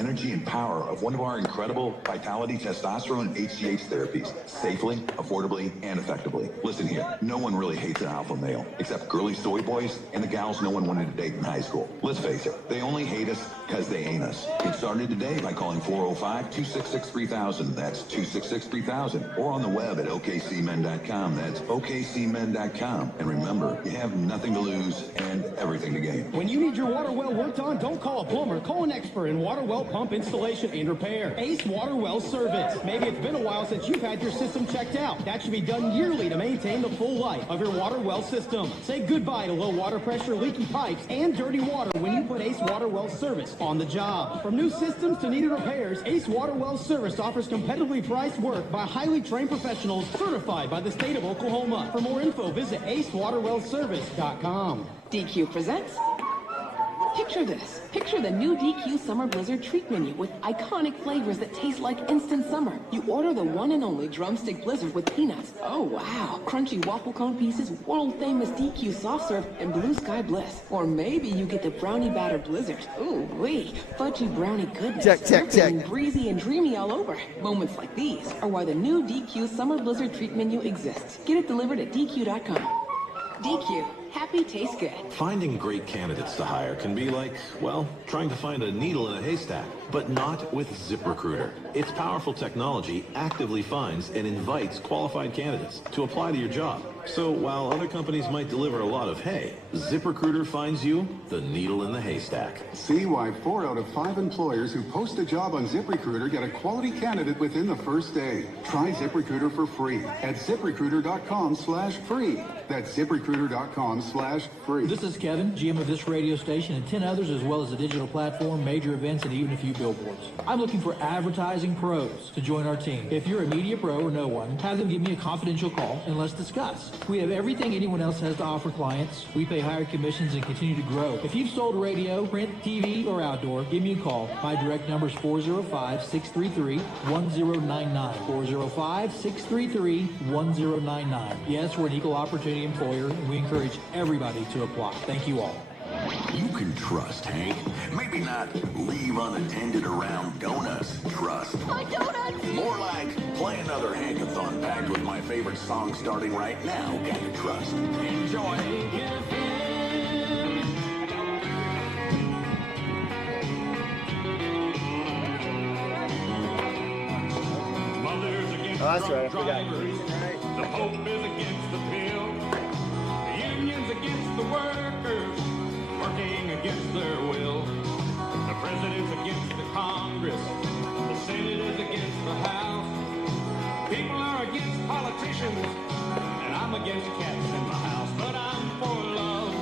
energy and power of one of our incredible Vitality Testosterone and HGH therapies, safely, affordably, and effectively. Listen here, no one really hates an alpha male, except girly soy boys and the gals no one wanted to date in high school. Let's face it, they only hate us because they ain't us. Get started today by calling 405-266-3000. That's 266-3000. Or on the web at okcmen.com. That's okcmen.com. And remember, you have nothing to lose and everything to gain. When you need your water well worked on, don't call a plumber. Call an expert in water well pump installation and repair. Ace Water Well Service. Maybe it's been a while since you've had your system checked out. That should be done yearly to maintain the full life of your water well system. Say goodbye to low water pressure, leaky pipes, and dirty water when you put Ace Water Well Service on the job. From new systems to needed repairs, Ace Water Well Service offers competitively priced work by highly trained professionals certified by the state of Oklahoma. For more info, visit acewaterwellservice.com. DQ presents. Picture this. Picture the new DQ Summer Blizzard treat menu with iconic flavors that taste like instant summer. You order the one and only drumstick blizzard with peanuts. Oh wow. Crunchy waffle cone pieces, world famous DQ soft serve, and blue sky bliss. Or maybe you get the brownie batter blizzard. Ooh wee. Fudgy brownie goodness. Check. Breezy and dreamy all over. Moments like these are why the new DQ Summer Blizzard treat menu exists. Get it delivered at DQ.com. DQ. Happy tastes good. Finding great candidates to hire can be like, well, trying to find a needle in a haystack, but not with ZipRecruiter. Its powerful technology actively finds and invites qualified candidates to apply to your job. So while other companies might deliver a lot of hay, ZipRecruiter finds you the needle in the haystack. See why 4 out of 5 employers who post a job on ZipRecruiter get a quality candidate within the first day. Try ZipRecruiter for free at ZipRecruiter.com/free. That's ZipRecruiter.com/free. This is Kevin, GM of this radio station and 10 others, as well as a digital platform, major events, and even a few billboards. I'm looking for advertising pros to join our team. If you're a media pro or no one, have them give me a confidential call and let's discuss. We have everything anyone else has to offer clients. We pay higher commissions and continue to grow. If you've sold radio, print, TV, or outdoor, give me a call. My direct number is 405-633-1099. 405-633-1099. Yes, we're an equal opportunity employer, and we encourage everybody to apply. Thank you all. You can trust Hank. Maybe not leave unattended around donuts. Trust. My donuts! More like play another Hankathon packed with my favorite song starting right now kind of trust. Enjoy. Oh, that's right, I forgot. The Pope is against the pill. The union's against the workers, working against their will. The president's against the Congress. The Senate is against the House. People are against politicians, and I'm against cats in the house. But I'm for love,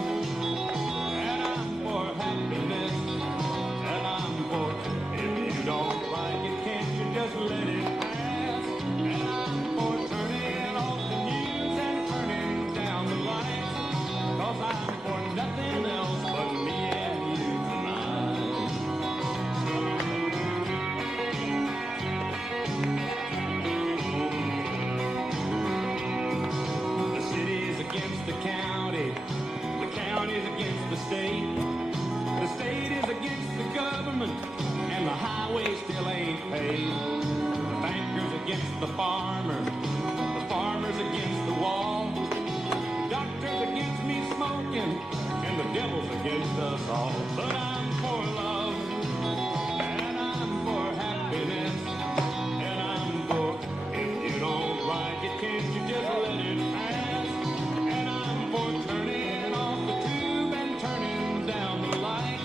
and I'm for happiness, and I'm for, if you don't like it, can't you just let it pass? And I'm for turning off the news and turning down the lights, 'cause I'm for nothing else but me and you tonight. The city's against the county's against the state is against the government, and the highway still ain't paid. The banker's against the farmer's against the wall. The doctor's against me smoking, and the devil's against us all. But I'm for love, and I'm for happiness, and I'm for, if you don't like it, can't you just let it pass? And I'm for turning off the tube and turning down the light,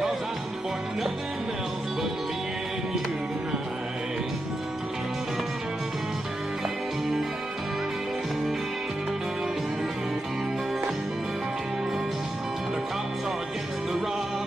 'cause I'm for nothing else but me and you tonight. The cops are against the robbers.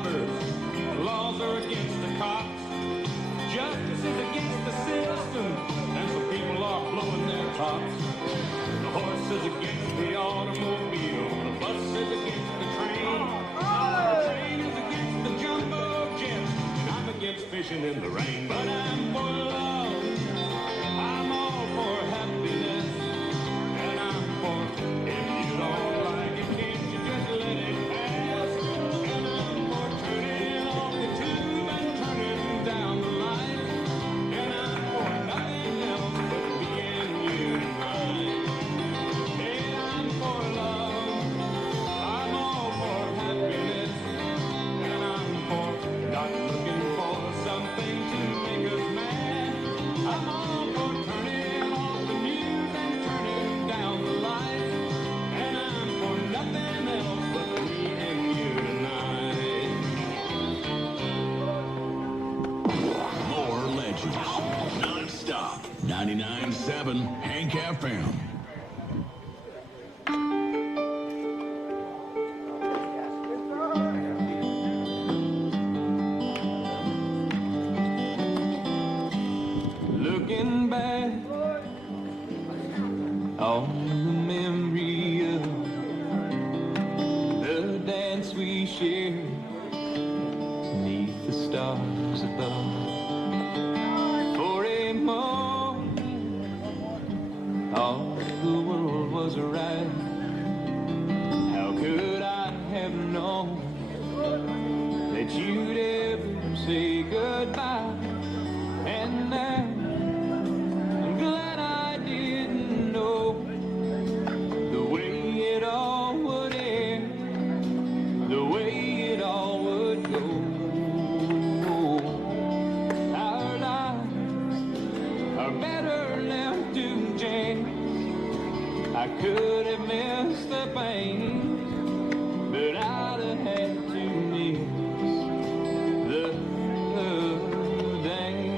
97 Hank FM. Looking back on the memory of the dance we shared beneath the stars above. For a moment, all the world was right. How could I have known that you'd ever say goodbye? And now I'm glad I didn't know the way it all would end, the way it all would go. Our lives are better left to chance. I could have missed the pain, but I'd have had to miss the dance.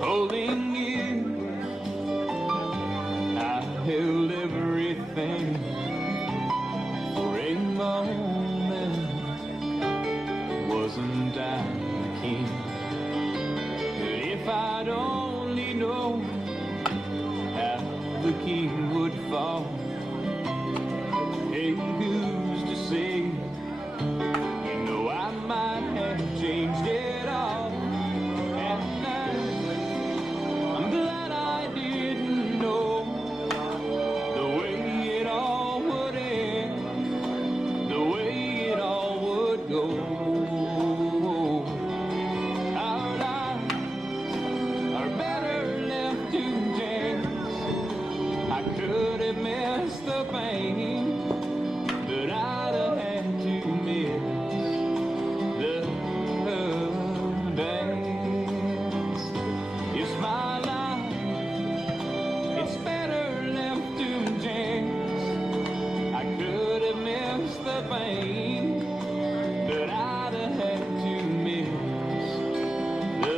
Holding you, I held everything for a moment. Wasn't I the king? But if I'd only known how the king would fall, hey, who's to say? You know I might have changed it all. And now I'm glad I didn't know the way it all would end, the way it all would go. Our lives are better left to chance. I could have missed the pain, but I'd have had to miss the dance. It's my life, it's better left to chance. I could have missed the pain, but I'd have had to miss the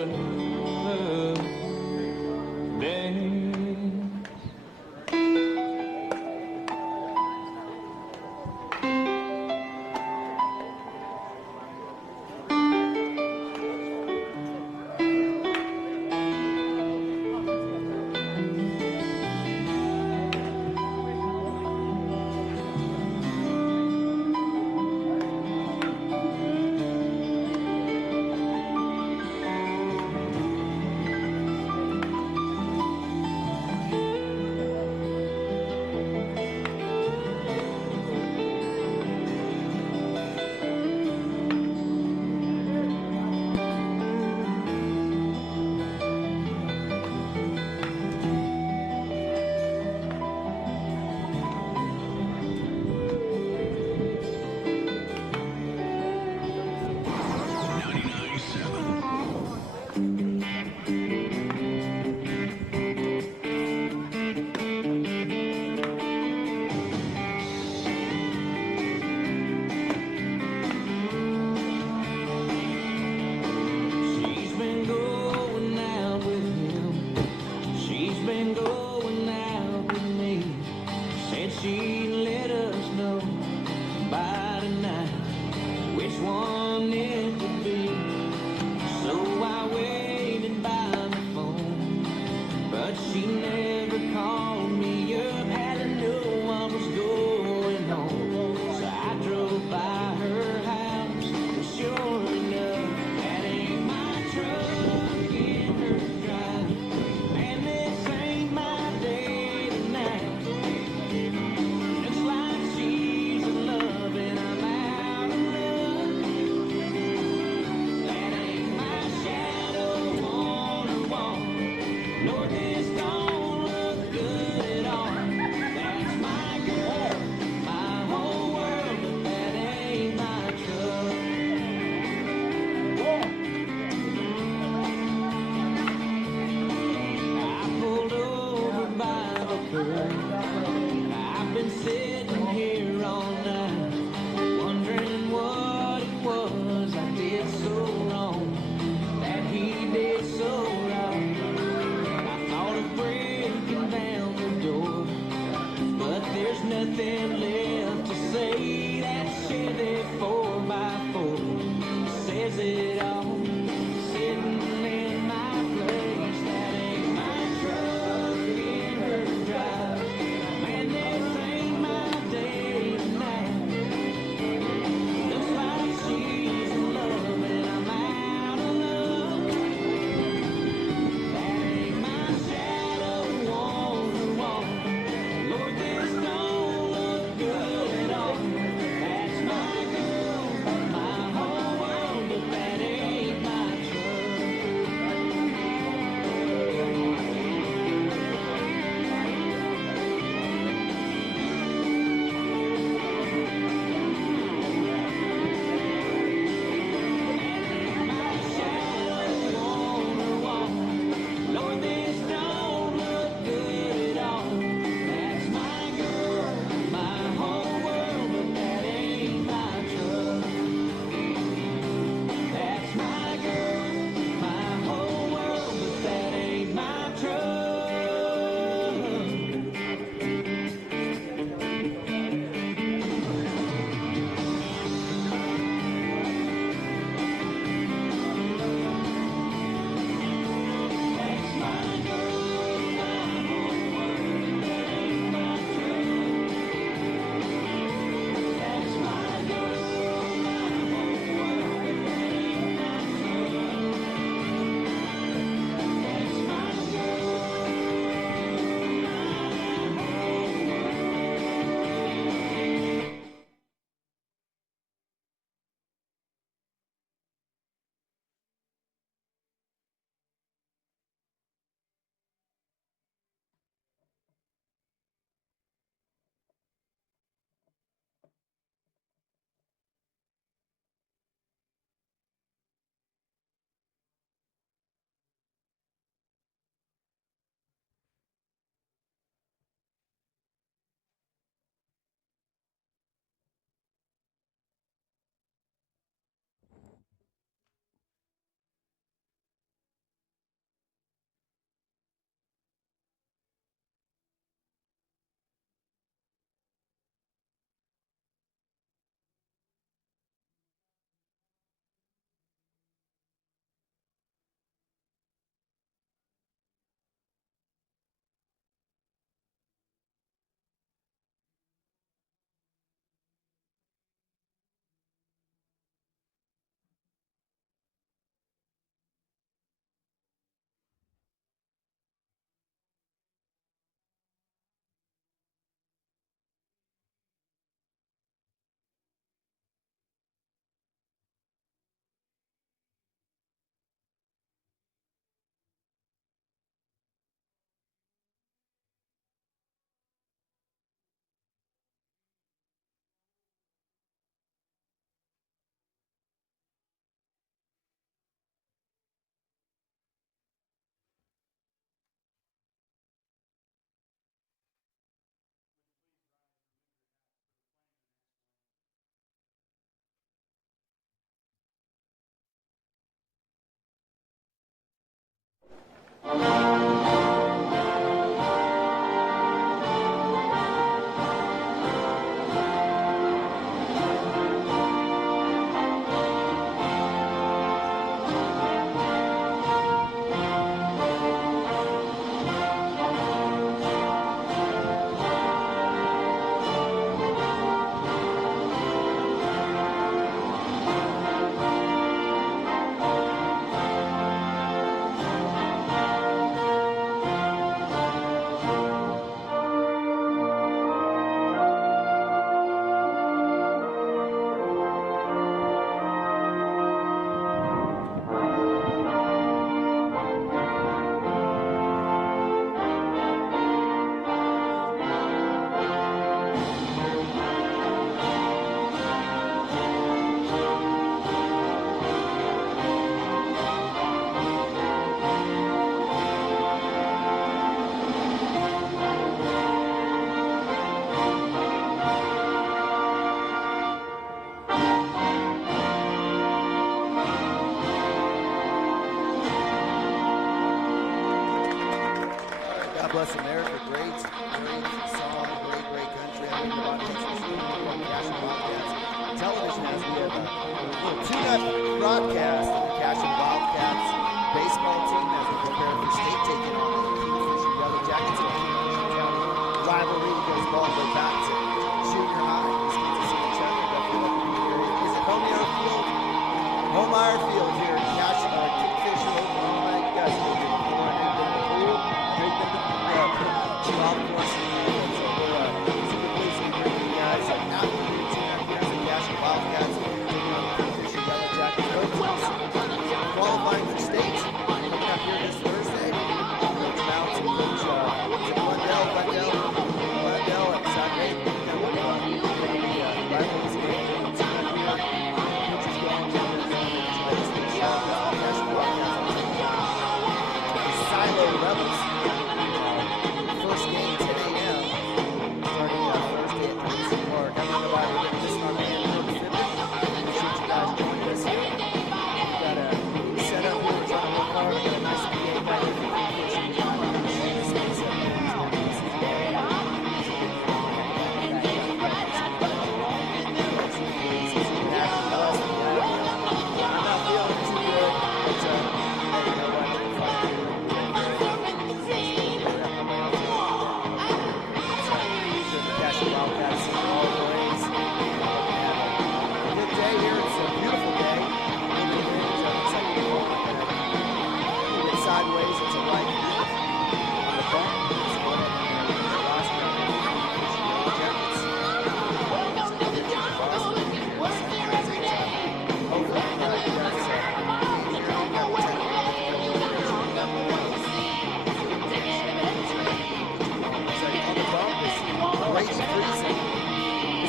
dance. Bless America, great song, great country. I think about Cashion Wildcats. Television has we have a little tune-up broadcast of the Cashion Wildcats baseball team as we prepare for state taking on the Kingfisher Yellow Jackets of Kingfisher County. Rivalry goes all the way back to junior high. It's good to see each other. Is it Homeyer Field? Homeyer Field here in Kingfisher, Oklahoma. You guys know the pool. Golf course. So we're super pleased to bring you guys after the 2.5 years of Cashion Wildcats. Taking on the Kingfisher Yellow Jackets. Qualifying for state. Coming up here this Thursday. Coach Mounts and Coach Glendale at Saturday. Rivals game. Coaches going to Cashion Wildcats. Silo Rebels. First game 10 a.m. starting Thursday at Quincy Park. I'm going to buy this on the appreciate you guys joining us here. We've got a set up here. We're trying to work hard. We've got a nice PA back here.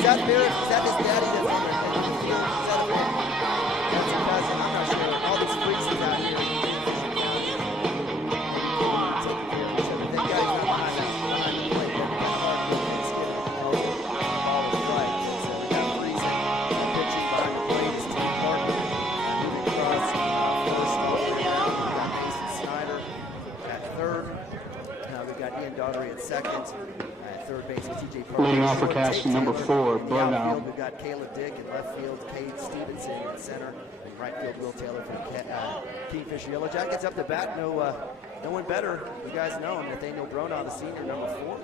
Is that his daddy that's on there? Is that a man? That's a cousin. I'm not sure. All these freezes out here. That guy's not behind the plate. He's getting all the right. So we got freezing. Pitching behind the plate is Tim Parker. Moving across first over. We got Mason Snyder at third. We got Ian Daughtery at second. Third base is TJ Parker. Leading off for Cashion, number 4, Burnout. We've got Caleb Dick in left field, Cade Stevenson in center, and right field Will Taylor for the Kingfisher Yellow Jackets. Up to bat, no one better. You guys know him, Nathaniel Bronaugh, the senior, number 4,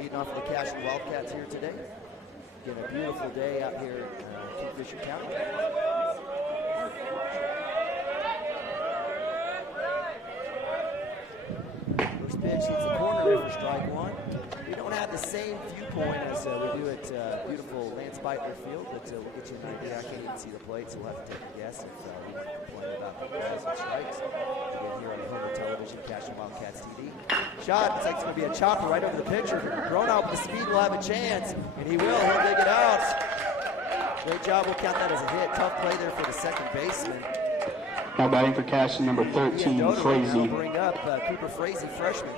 leading off for the Cashion Wildcats here today. Again, a beautiful day out here in Kingfisher County. First pitch hits the corner there for strike one. We don't have the same viewpoint as we do at beautiful Lance Beitler Field, but we'll get you an idea. I can't even see the plate, so we'll have to take a guess if we don't complain about the balls and strikes. Again, here on the Homer Television, Cashion Wildcats TV. Shot, looks like it's going to be a chopper right over the pitcher. Bronaugh with the speed will have a chance, and he will. He'll dig it out. Great job. We'll count that as a hit. Tough play there for the second baseman. Now batting for Cashion, number 13, Frazee. Bring up Cooper Frazee, freshman.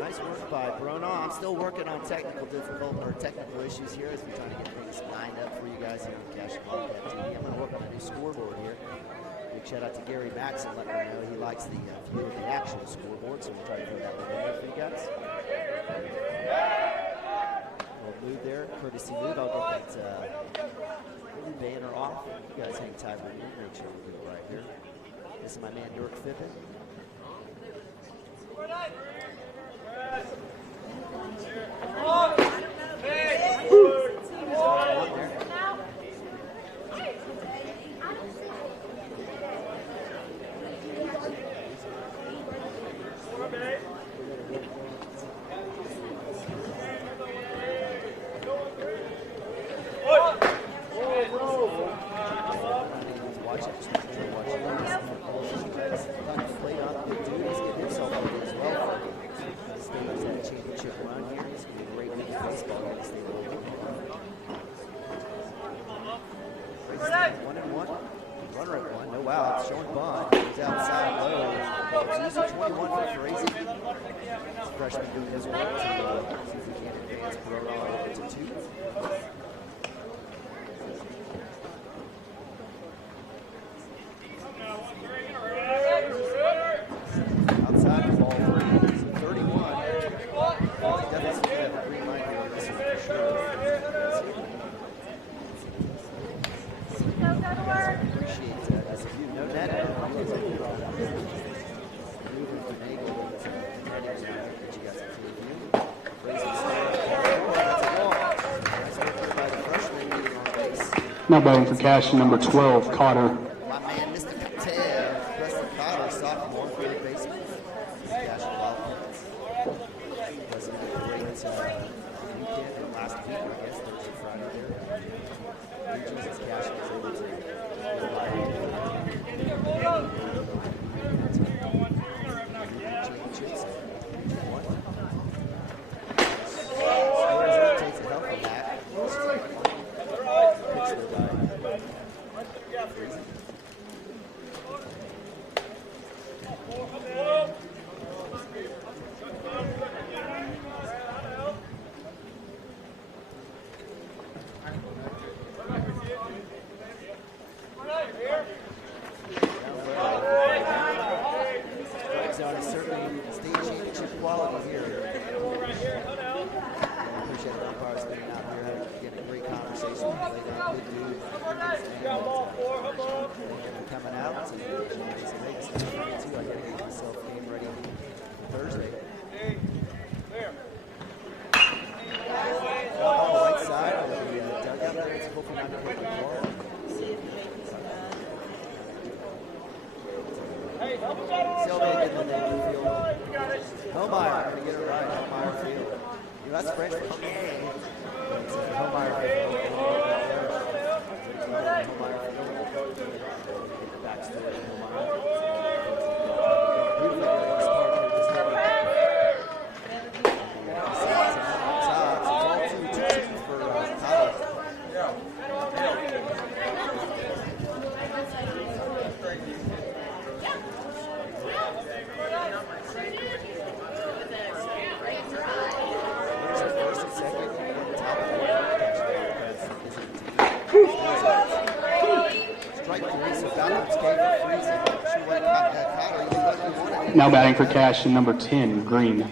Nice work by Bronaugh. I'm still working on technical issues here as we're trying to get things lined up for you guys here on Cashion Wildcat TV. I'm going to work on a new scoreboard here. Make shout out to Gary Maxon, letting me know he likes the view of the actual scoreboard, so we'll try to throw that one in there for you guys. Little move there, courtesy move. I'll get that banner off. You guys hang tight with me. Make sure we do it right here. This is my man York Fippen. Now batting for Cashion, number 12, Cotter. My man, Mr. Patel, Preston Cotter, sophomore, third baseman. Cashion Wildcats. Was a great weekend last week, I guess, Thursday, Friday there. Jesus, Cashion was able to championships. Takes a help from that. Now batting for Cashion, number 10, Green.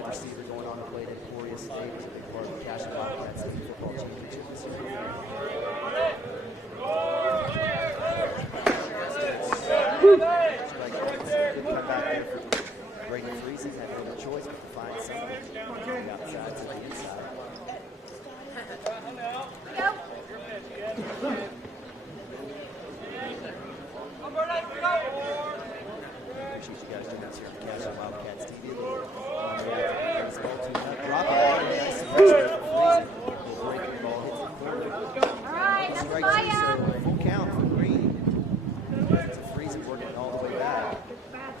wide receiver going on to play at Emporia State, was a big part of the Cashion Wildcats State football championship this year. Come back there for Brady Friesen, had no choice but to find something on the outside to the inside. Appreciate you guys joining us here on Cashion Wildcats TV. Drop it out. Nice pressure for Friesen. Breaking ball hits the corner. All right, that's right fire. so full count for Green. So Friesen working all the way back.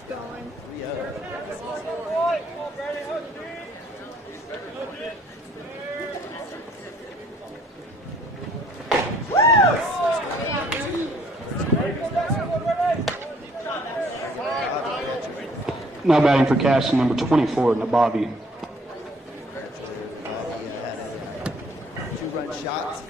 3-0. Now batting for Cashion, number 24, Nabavi. Had a 2-run shot.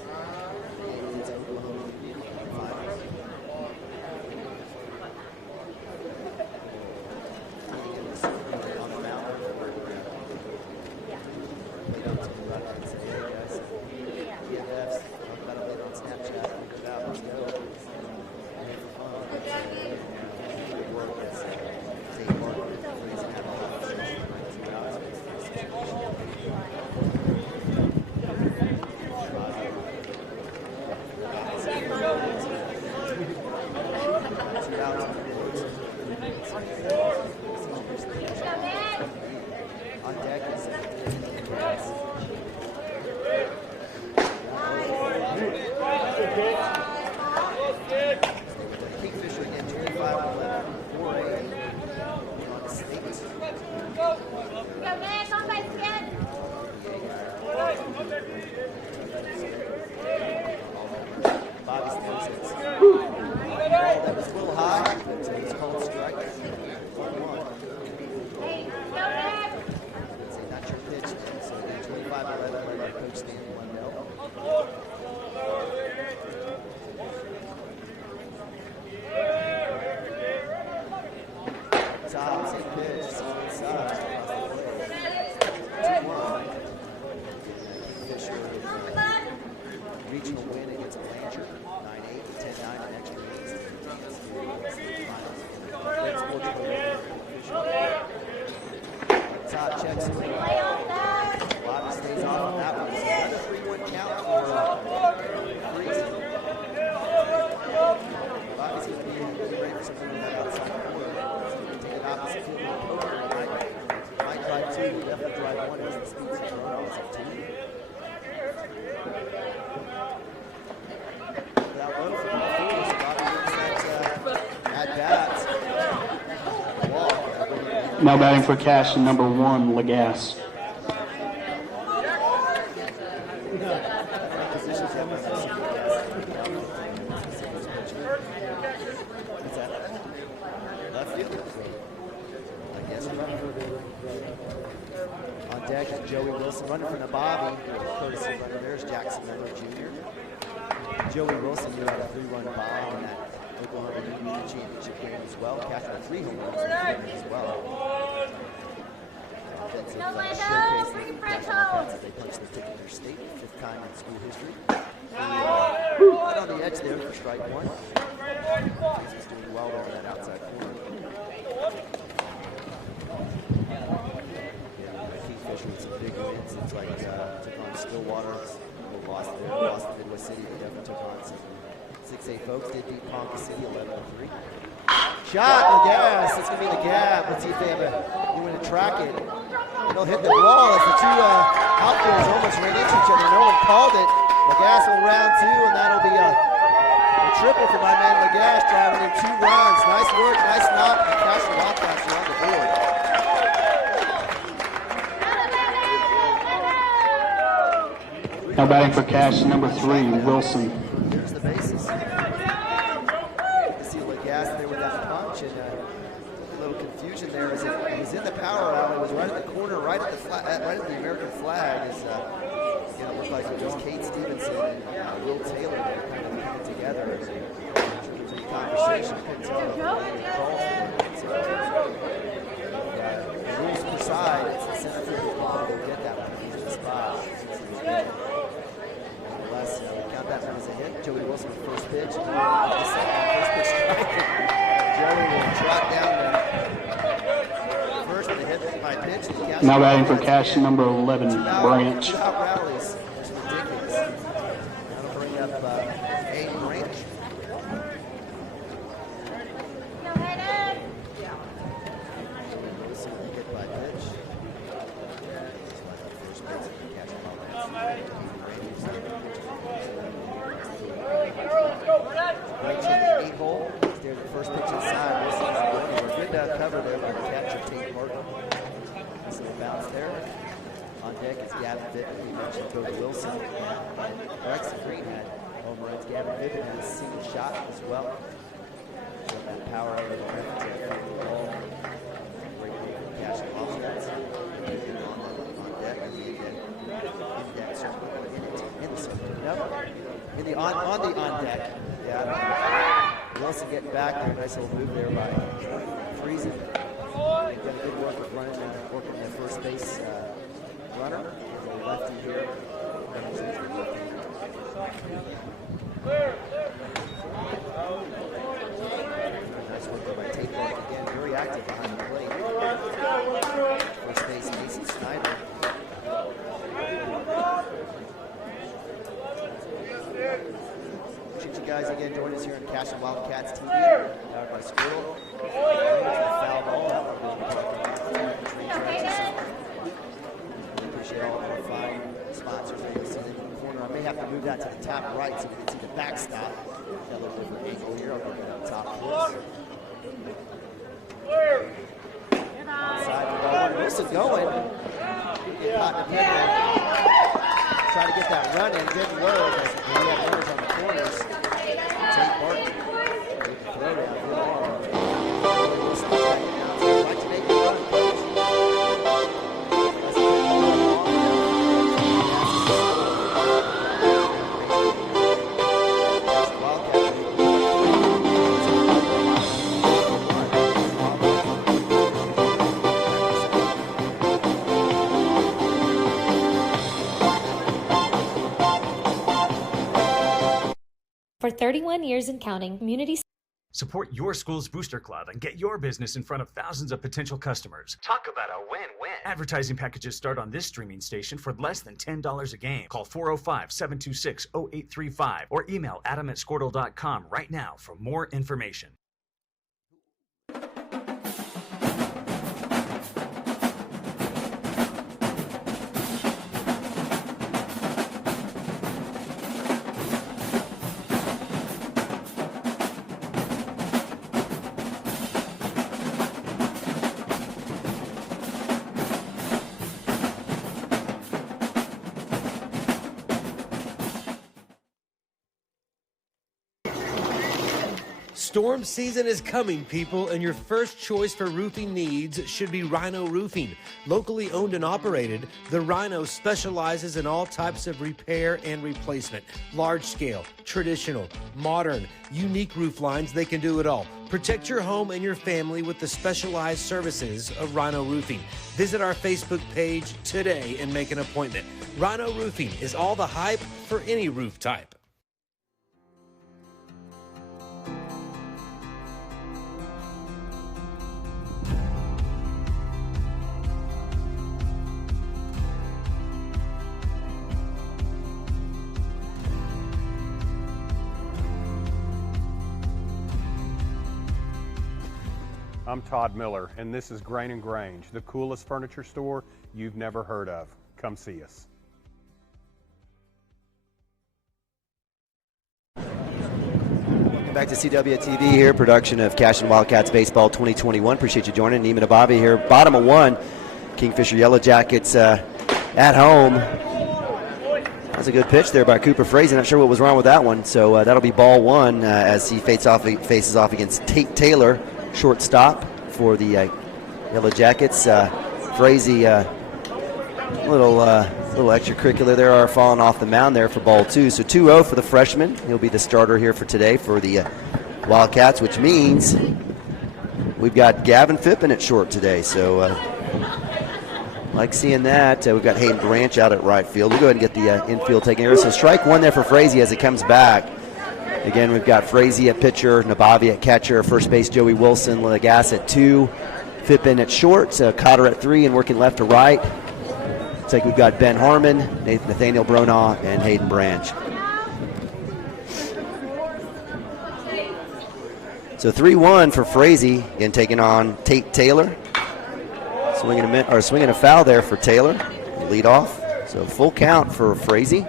On deck is Kingfisher again, 25-11, 4-8 on the state. Bobby Stevens hits. That was a little high, but it was called strike. 1-1. Not your pitch, so again, 25-11, led by Coach Stanley Wendell. Top, same pitch, inside. 2-1. Kingfisher regional win against Blanchard, 9-8, 10-9 in extra innings. Top checks swing. Bobby stays off on that one. Another 3-1 count for Friesen. Bobby's going to be ready for something in that outside corner. Take an opposite field with poker. Might drive two. Definitely drive one. Has the speed to throw balls at two. Without low for the Force, Bobby gets that at bat. Walk. Now batting for Cashion, number 1, Lagasse. On deck is Joey Wilson running for Nabavi. Courtesy runner there's Jackson Miller Jr. Joey Wilson, who had a 3-run bomb in that Oklahoma Union Championship game as well. Cashion had 3 home runs in that game as well. Showcase the Wildcats as they punch their ticket in their state, 5th time in school history. Right on the edge there for strike one. He's doing well there in that outside corner. Kingfisher with some big wins. It's like took on Stillwater, lost there, lost to Midwest City, but definitely took on some 6A folks. Did beat Ponca City 11-3. Shot, Lagasse. It's going to be the gap. Let's see if they have a way to track it. They'll hit the ball as the two outfielders almost ran into each other. No one called it. Lagasse will round 2, and that'll be a triple for my man Lagasse, driving in 2 runs. Nice work, nice knock. The Cashion Wildcats are on the board. Now batting for Cashion, number 3, Wilson. There's the bases. You see Lagasse there with that punch, and a little confusion there as it was in the power alley. It was right at the corner, right at the American flag. It looked like it was Kate Stevenson and Will Taylor that kind of put it together as a conversation. The rules side. It's the center fielder's ball. They'll get that one. He's in the spot. Nonetheless, count that one as a hit. Joey Wilson with first pitch. First pitch strike. Joey will trot down there. First with a hit by pitch. Now batting for Cashion number 11, Branch. Two-out rallies. It's ridiculous. That'll bring up Aiden Branch. Wilson will hit by pitch. First base of the Cashion Wildcats. Branch in the 8 hole. There's the first pitch inside. Wilson's good cover there by the catcher, Tate Morgan. So the bounce there. On deck is Gavin Vippen. We mentioned Cody Wilson. Alexis Green had home runs. Gavin Vippen had a single shot as well. So that power out of the left to the ball. Great move from Cashion Wildcats. On deck. And we again in deck circle. In the circle. No. On deck. Yeah. Wilson getting back there. Nice little move there by Freezing. Got a good work of running and working the first base runner. And the lefty here. Nice work there by Tate Morgan. Again, very active behind the plate. First base, Mason Snyder. Appreciate you guys again joining us here on Cashion Wildcats TV. Powered by Squirtle. Foul ball. That one we'll be talking about. Appreciate all of our fine sponsors that you see in the corner. I may have to move that to the top right so we can see the backstop. Got a little different angle here. I'll go to the top first. Inside the ball. Wilson going. Get caught in the middle. Try to get that run in. Didn't work as we have runners on the corners. Tate Martin. Throw down. Wilson like to make a run. For 31 years and counting, Community Support your school's booster club and get your business in front of thousands of potential customers. Talk about a win-win. Advertising packages start on this streaming station for less than $10 a game. Call 405-726-0835 or email adam@squirtle.com right now for more information. Storm season is coming, people, and your first choice for roofing needs should be Rhino Roofing. Locally owned and operated, the Rhino specializes in all types of repair and replacement. Large scale, traditional, modern, unique roof lines, they can do it all. Protect your home and your family with the specialized services of Rhino Roofing. Visit our Facebook page today and make an appointment. Rhino Roofing is all the hype for any roof type. I'm Todd Miller, and this is Grain & Grange, the coolest furniture store you've never heard of. Come see us. Welcome back to CWTV here, production of Cashion Wildcats Baseball 2021. Appreciate you joining. Neiman and Bobby here, bottom of one. Kingfisher Yellow Jackets at home. That's a good pitch there by Cooper Frazee. Not sure what was wrong with that one. So that'll be ball one as he faces off against Tate Taylor. Shortstop for the Yellow Jackets. Frazee, little extracurricular there are falling off the mound there for ball two. So 2-0 for the freshman. He'll be the starter here for today for the Wildcats, which means we've got Gavin Phippen at short today. So Like seeing that. We've got Hayden Branch out at right field. We'll go ahead and get the infield taken care of. So strike one there for Frazee as it comes back. Again, we've got Frazee at pitcher, Nabavi at catcher, first base Joey Wilson, Lagasse at 2, Phippen at short, Cotter at 3, and working left to right. Looks like we've got Ben Harmon, Nathaniel Bronaugh, and Hayden Branch. So 3-1 for Frazee, again taking on Tate Taylor. Swinging a foul there for Taylor, lead off. So full count for Frazee.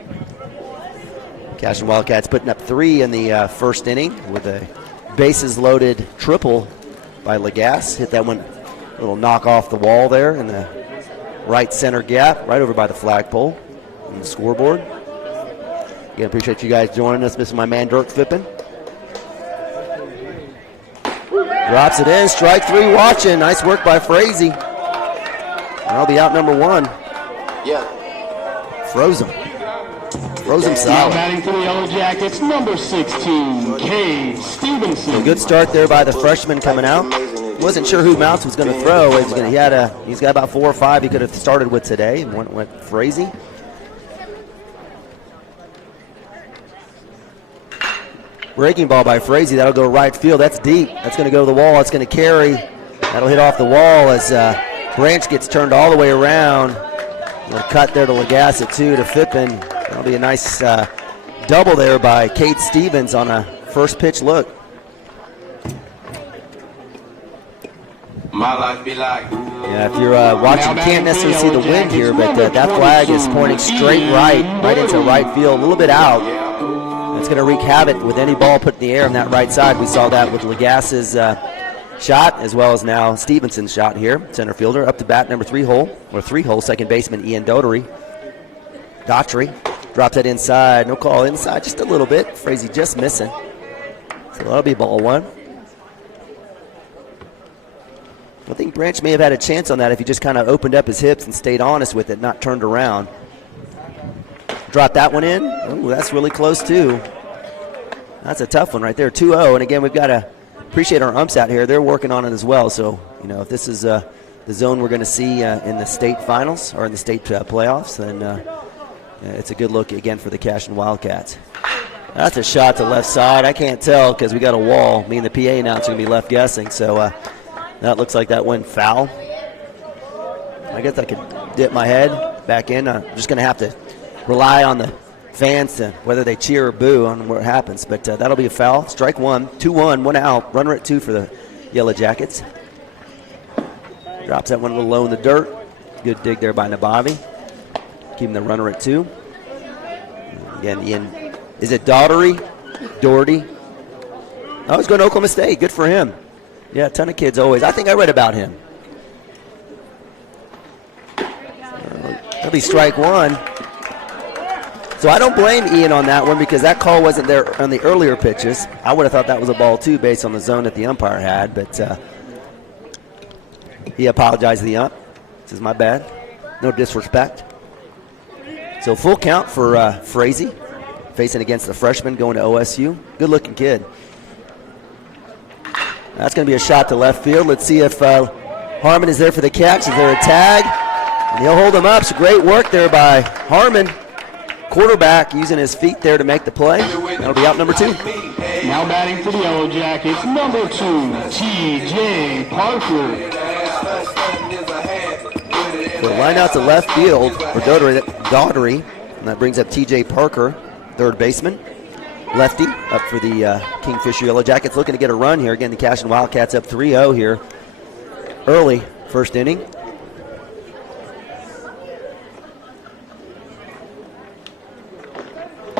Cashion Wildcats putting up 3 in the first inning with a bases loaded triple by Lagasse. Hit that one, little knock off the wall there in the right center gap, right over by the flagpole on the scoreboard. Again, appreciate you guys joining us. This is my man Dirk Phippen. Drops it in, strike 3 watching. Nice work by Frazee. That'll be out number 1. Yeah. Froze him solid. Now batting for the Yellow Jackets, number 16, Cade Stevenson. A good start there by the freshman coming out. Wasn't sure who Mounts was going to throw. He's got about 4 or 5 he could have started with today. Went Frazee. Breaking ball by Frazee. That'll go right field. That's deep. That's going to go to the wall. It's going to carry. That'll hit off the wall as Branch gets turned all the way around. A cut there to Lagasse at 2 to Phippen. That'll be a nice double there by Cade Stevens on a first pitch look. My life be like. Yeah, if you're watching, you can't necessarily see the wind here, but that flag is pointing straight right into right field, a little bit out. It's going to wreak havoc with any ball put in the air on that right side. We saw that with Lagasse's shot, as well as now Stevenson's shot here. Center fielder up to bat, number 3 hole, second baseman Ian Daughtry. Drops that inside, no call inside, just a little bit. Frazee just missing. So that'll be ball 1. I think Branch may have had a chance on that if he just kind of opened up his hips and stayed honest with it, not turned around. Drop that one in. Oh, that's really close too. That's a tough one right there, 2-0. And again, we've got to appreciate our umps out here. They're working on it as well. So, if this is the zone we're going to see in the state finals or in the state playoffs, then it's a good look again for the Cashion Wildcats. That's a shot to left side. I can't tell because we got a wall. Me and the PA announcer going to be left guessing. So that looks like that went foul. I guess I could dip my head back in. I'm just going to have to rely on the fans to whether they cheer or boo on what happens. But that'll be a foul. Strike 1, 2-1, 1 out. Runner at 2 for the Yellow Jackets. Drops that one a little low in the dirt. Good dig there by Nabavi. Keeping the runner at 2. Again, Ian, is it Daugherty? Oh, he's going to Oklahoma State. Good for him. Yeah, a ton of kids always. I think I read about him. That'll be strike 1. So I don't blame Ian on that one because that call wasn't there on the earlier pitches. I would have thought that was a ball too based on the zone that the umpire had, but he apologized to the ump. This is my bad. No disrespect. So full count for Frazee, facing against the freshman going to OSU. Good-looking kid. That's going to be a shot to left field. Let's see if Harmon is there for the catch. Is there a tag? And he'll hold him up. So great work there by Harmon. Quarterback using his feet there to make the play. That'll be out number 2. Now batting for the Yellow Jackets, number 2, T.J. Parker. So line out to left field for Daugherty, and that brings up T.J. Parker, third baseman. Lefty up for the Kingfisher Yellow Jackets, looking to get a run here. Again, the Cashion Wildcats up 3-0 here early first inning.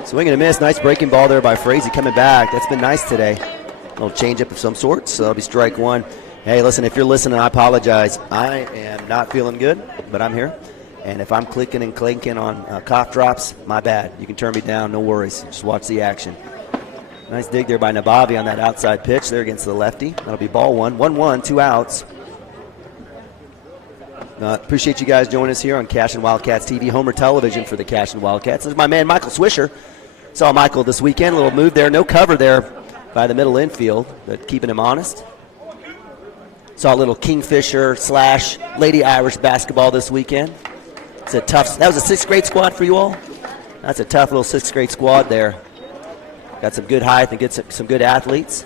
Swing and a miss. Nice breaking ball there by Frazee coming back. That's been nice today. A little changeup of some sort, so that'll be strike 1. Hey, listen, if you're listening, I apologize. I am not feeling good, but I'm here. And if I'm clicking and clinking on cough drops, my bad. You can turn me down, no worries. Just watch the action. Nice dig there by Nabavi on that outside pitch there against the lefty. That'll be ball 1. 1-1, 2 outs. Appreciate you guys joining us here on Cashion Wildcats TV, Homer Television for the Cashion Wildcats. There's my man Michael Swisher. Saw Michael this weekend, a little move there. No cover there by the middle infield, but keeping him honest. Saw a little Kingfisher / Lady Irish basketball this weekend. It's a tough. That was a 6th grade squad for you all. That's a tough little 6th grade squad there. Got some good height and get some good athletes.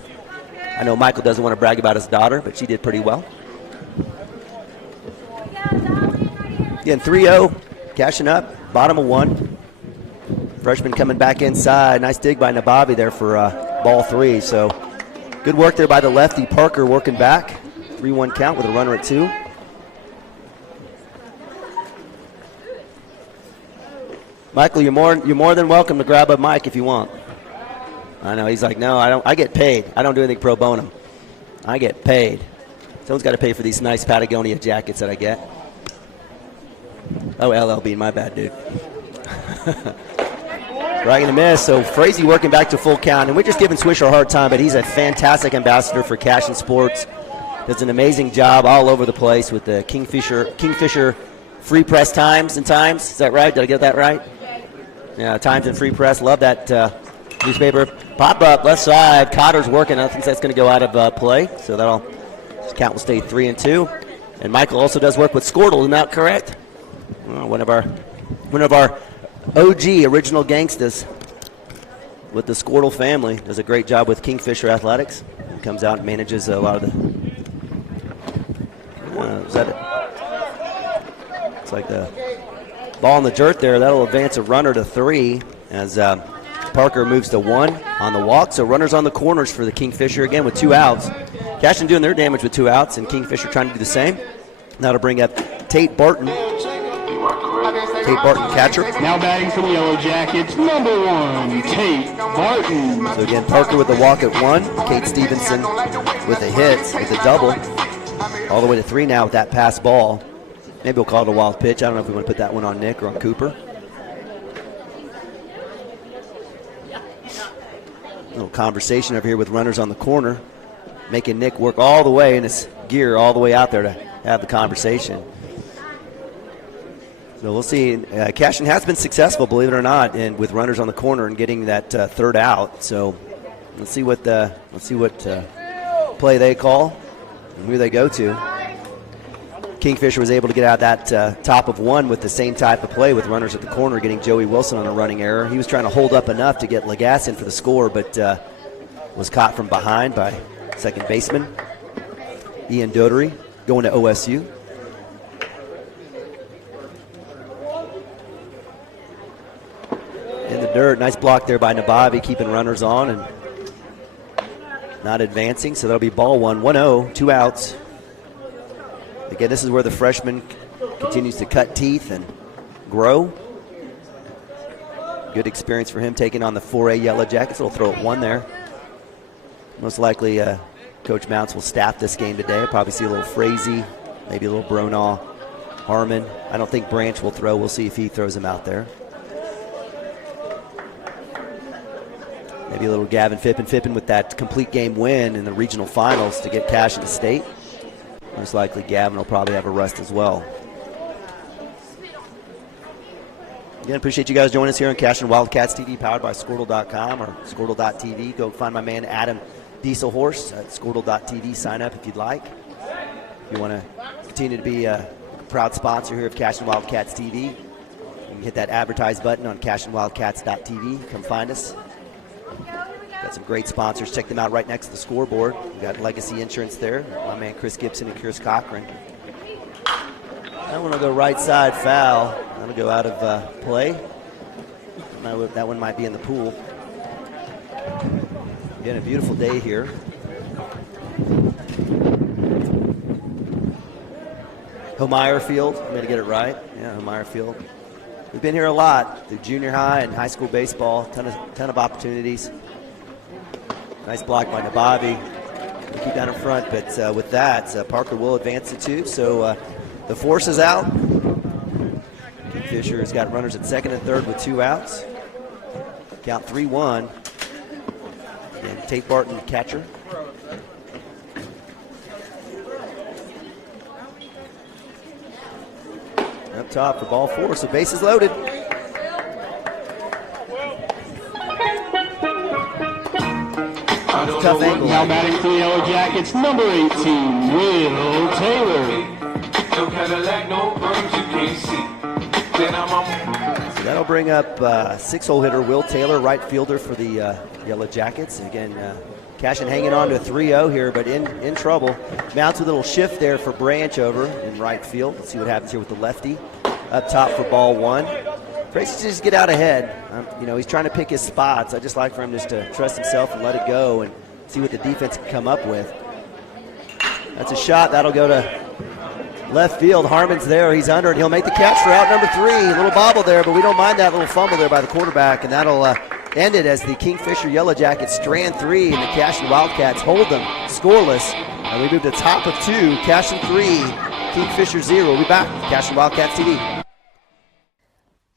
I know Michael doesn't want to brag about his daughter, but she did pretty well. Again, 3-0, Cashion up, bottom of 1. Freshman coming back inside. Nice dig by Nabavi there for ball 3. So good work there by the lefty. Parker working back. 3-1 count with a runner at 2. Michael, you're more than welcome to grab a mic if you want. I know, he's like, no, I don't. I get paid. I don't do anything pro bono. I get paid. Someone's got to pay for these nice Patagonia jackets that I get. Oh, LL Bean, my bad, dude. Right in the miss. So Frazee working back to full count, and we're just giving Swisher a hard time, but he's a fantastic ambassador for Cashion Sports. Does an amazing job all over the place with the Kingfisher free press times. Is that right? Did I get that right? Yeah, times and free press. Love that newspaper. Pop up left side. Cotter's working. I think that's going to go out of play, so that'll count will stay 3-2. And Michael also does work with Squirtle. Isn't that correct? Well, one of our OG original gangsters with the Squirtle family. Does a great job with Kingfisher Athletics. He comes out and manages a lot of the. Is that it? It's like the ball in the dirt there. That'll advance a runner to 3 as Parker moves to 1 on the walk. So runners on the corners for the Kingfisher again with 2 outs. Cashion doing their damage with 2 outs, and Kingfisher trying to do the same. Now to bring up Tate Barton. Catcher. Now batting for the Yellow Jackets, number 1, Tate Barton. So again, Parker with the walk at 1. Kate Stevenson with a hit, with a double. All the way to 3 now with that pass ball. Maybe we'll call it a wild pitch. I don't know if we want to put that one on Nick or on Cooper. A little conversation over here with runners on the corner, making Nick work all the way in his gear, all the way out there to have the conversation. So we'll see. Cashion has been successful, believe it or not, with runners on the corner and getting that 3rd out. So let's see what play they call and who they go to. Kingfisher was able to get out that top of 1 with the same type of play with runners at the corner, getting Joey Wilson on a running error. He was trying to hold up enough to get Lagasse in for the score, but was caught from behind by second baseman Ian Dodery, going to OSU. In the dirt, nice block there by Nabavi, keeping runners on and not advancing. So that'll be ball 1, 1-0, 2 outs. Again, this is where the freshman continues to cut teeth and grow. Good experience for him taking on the 4A Yellow Jackets. He'll throw it 1 there. Most likely Coach Mounts will staff this game today. Probably see a little Frazee, maybe a little Bronaugh, Harmon. I don't think Branch will throw. We'll see if he throws him out there. Maybe a little Gavin Fippen with that complete game win in the regional finals to get Cashion to state. Most likely Gavin will probably have a rest as well. Again, appreciate you guys joining us here on Cashion Wildcats TV, powered by Squirtle.com or Squirtle.tv. Go find my man Adam Dieselhorse at Squirtle.tv. Sign up if you'd like. If you want to continue to be a proud sponsor here of Cashion Wildcats TV, you can hit that advertise button on CashionWildcats.tv. Come find us. Got some great sponsors. Check them out right next to the scoreboard. We've got Legacy Insurance there. My man Chris Gibson and Chris Cochran. That one will go right side foul. That'll go out of play. That one might be in the pool. Again, a beautiful day here. Homeyer Field. I'm going to get it right. Yeah, Homeyer Field. We've been here a lot through junior high and high school baseball. Ton of opportunities. Nice block by Nabavi. We keep down in front, but with that, Parker will advance to 2. So the force is out. Kingfisher has got runners at 2nd and 3rd with 2 outs. Count 3-1. And Tate Barton, catcher. Up top for ball 4, so bases loaded. tough angle. Now batting for the Yellow Jackets, number 18, Will Taylor. No Cadillac, no birds you can't see. Then I'm on. So that'll bring up 6-hole hitter Will Taylor, right fielder for the Yellow Jackets. And again, Cashion hanging on to a 3-0 here, but in trouble. Mounts a little shift there for Branch over in right field. Let's see what happens here with the lefty. Up top for ball one. Tracy just get out ahead. He's trying to pick his spots. I just like for him just to trust himself and let it go and see what the defense can come up with. That's a shot. That'll go to left field. Harmon's there. He's under, and he'll make the catch for out number 3. A little bobble there, but we don't mind that little fumble there by the quarterback, and that'll end it as the Kingfisher Yellow Jackets strand 3, and the Cashion Wildcats hold them scoreless. And we move to top of 2. Cashion 3, Kingfisher 0. We'll be back. Cashion Wildcats TV.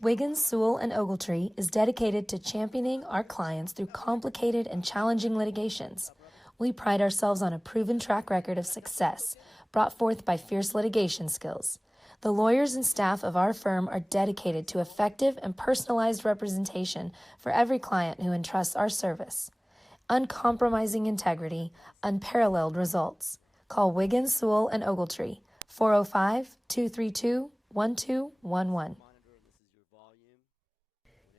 Wiggins, Sewell, and Ogletree is dedicated to championing our clients through complicated and challenging litigations. We pride ourselves on a proven track record of success, brought forth by fierce litigation skills. The lawyers and staff of our firm are dedicated to effective and personalized representation for every client who entrusts our service. Uncompromising integrity, unparalleled results. Call Wiggins, Sewell, and Ogletree, 405-232-1211.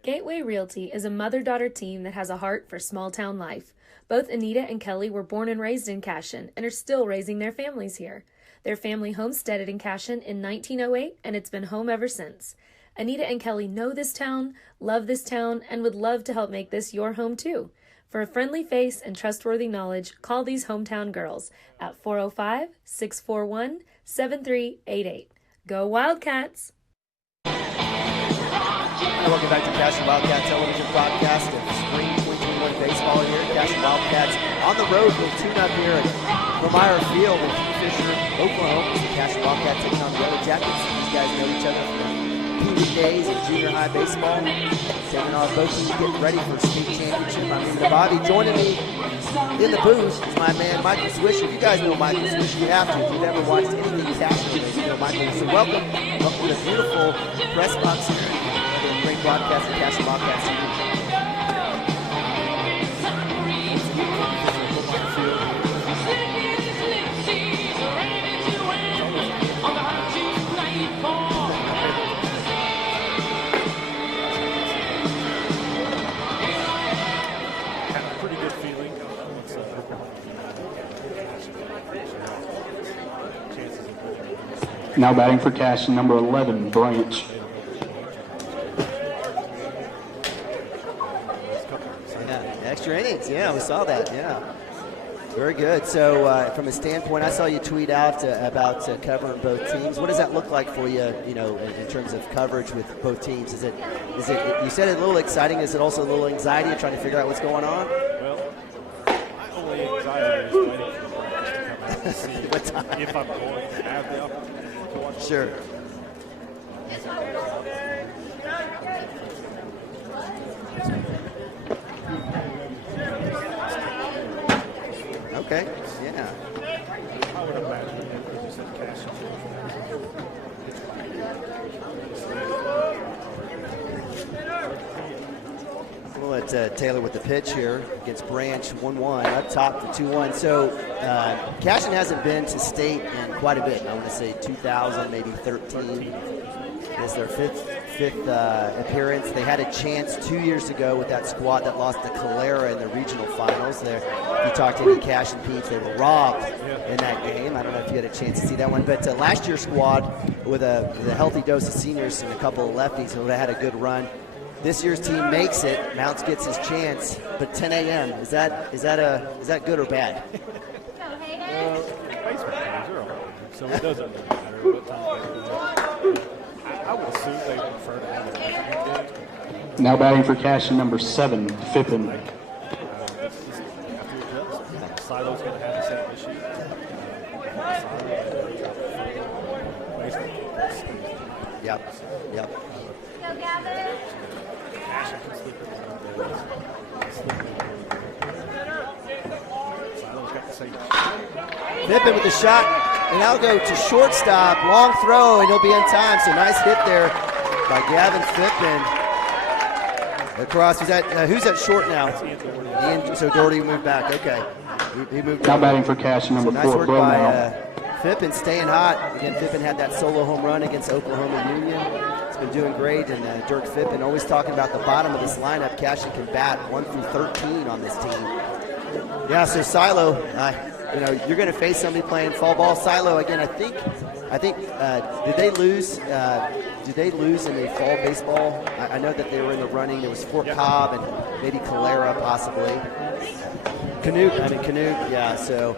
Gateway Realty is a mother-daughter team that has a heart for small-town life. Both Anita and Kelly were born and raised in Cashion and are still raising their families here. Their family homesteaded in Cashion in 1908, and it's been home ever since. Anita and Kelly know this town, love this town, and would love to help make this your home too. For a friendly face and trustworthy knowledge, call these hometown girls at 405-641-7388. Go Wildcats! Welcome back to Cashion Wildcat television broadcast of Spring 2021 baseball here. Cashion Wildcats on the road with tune-up here at Vermeyer Field in Kingfisher, Oklahoma. The Cashion Wildcats taking on the Yellow Jackets. These guys know each other from Pee Wee days of junior high baseball. Taking on both teams getting ready for state championship. I'm moving to Bobby. Joining me in the booth is my man Michael Swisher. You guys know Michael Swisher. You have to. If you've ever watched anything Cashion, you know Michael. So welcome to the beautiful press box here. Great broadcast of Cashion Wildcats TV. Had a pretty good feeling. Now batting for Cashion, number 11, Branch. Extra innings, yeah, we saw that, yeah. Very good. So from a standpoint, I saw you tweet out about covering both teams. What does that look like for you, in terms of coverage with both teams? Is it? You said it a little exciting. Is it also a little anxiety of trying to figure out what's going on? Well, my only anxiety is waiting for the Braves to come out and see if I'm going to have the opportunity to watch. Sure. Okay, yeah. I would imagine it just Cashion. We'll let Taylor with the pitch here against Branch, 1-1, up top for 2-1. So Cashion hasn't been to state in quite a bit. I want to say 2000, maybe 13. It's their fifth appearance. They had a chance 2 years ago with that squad that lost to Calera in the regional finals. If you talked to any Cashion Peeps, they were robbed in that game. I don't know if you had a chance to see that one. But last year's squad with a healthy dose of seniors and a couple of lefties, so they had a good run. This year's team makes it. Mounts gets his chance, but 10 a.m. Is that good or bad? So it doesn't matter what time. I would assume they prefer to have it. Now batting for Cashion, number 7, Fippen. Silo's going to have the same issue. Yep. Fippen with the shot, and I'll go to shortstop, long throw, and he'll be in time. So nice hit there by Gavin Fippen. Across, who's at short now? Ian, so Doherty moved back. Okay, he moved. Now batting for Cashion, number nice 4, work by Fippen, staying hot. Again, Fippen had that solo home run against Oklahoma Union. He's been doing great, and Dirk Fippen always talking about the bottom of this lineup. Cashion can bat 1 through 13 on this team. Yeah, so Silo, you're going to face somebody playing fall ball. Silo again. I think. Did they lose? Did they lose in the fall baseball? I know that they were in the running. There was Fort Cobb and maybe Calera possibly. Canute. Yeah. So.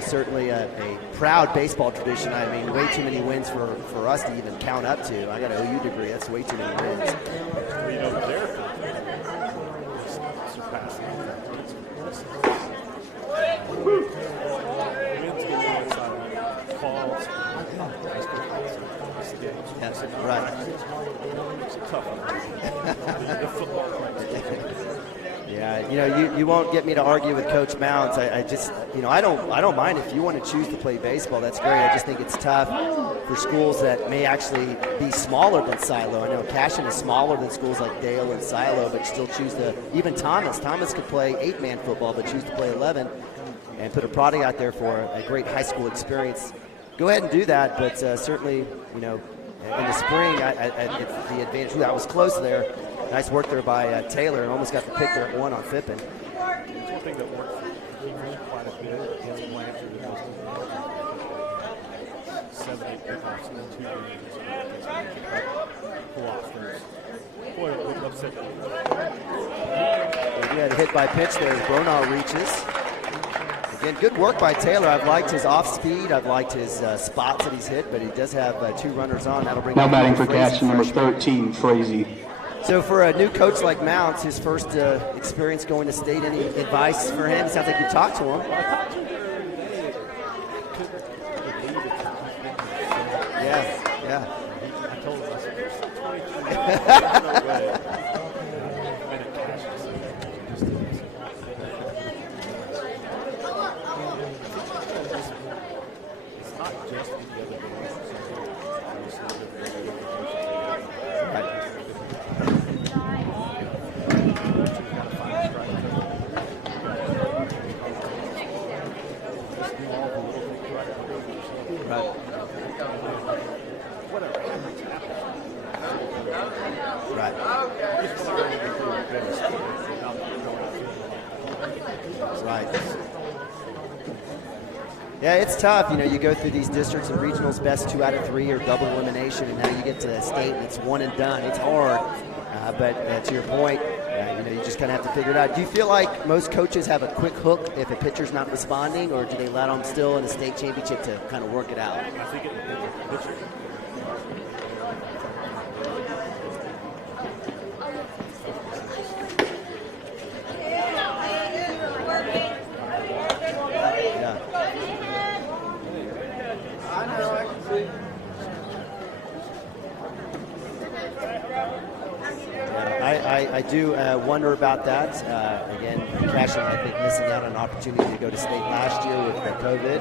Certainly a proud baseball tradition. I mean, way too many wins for us to even count up to. I got an OU degree. That's way too many wins. They're surpassing Yes, right. It's tough. The football players. Yeah, you won't get me to argue with Coach Mounts. I just, I don't mind if you want to choose to play baseball. That's great. I just think it's tough for schools that may actually be smaller than Silo. I know Cashion is smaller than schools like Dale and Silo, but still choose to. Even Thomas could play 8-man football, but choose to play 11 and put a product out there for a great high school experience. Go ahead and do that, but certainly, in the spring, it's the advantage. I was close there. Nice work there by Taylor, and almost got the pick there at 1 on Fippen. It's one thing that worked for Kingfisher quite a bit against Blanchard. It was 7-8 pickoffs in 2 games. Pull off those. Boy, it would upset them. He had a hit by pitch there as Bronaugh reaches. Again, good work by Taylor. I've liked his off speed. I've liked his spots that he's hit, but he does have 2 runners on. That'll bring now batting for Cashion, number 13, Frazee. So for a new coach like Mounts, his first experience going to state, any advice for him? It sounds like you talked to him. Yeah. I told him, I said, there's 23 no way. It's not just any other Yeah, it's tough. You go through these districts and regionals, best 2 out of 3 or double elimination, and now you get to the state and it's one and done. It's hard, but to your point, you just kind of have to figure it out. Do you feel like most coaches have a quick hook if a pitcher's not responding, or do they let them still in a state championship to kind of work it out? I think it depends on the pitcher. I do wonder about that. Again, Cashion, I think, missing out on an opportunity to go to state last year with COVID.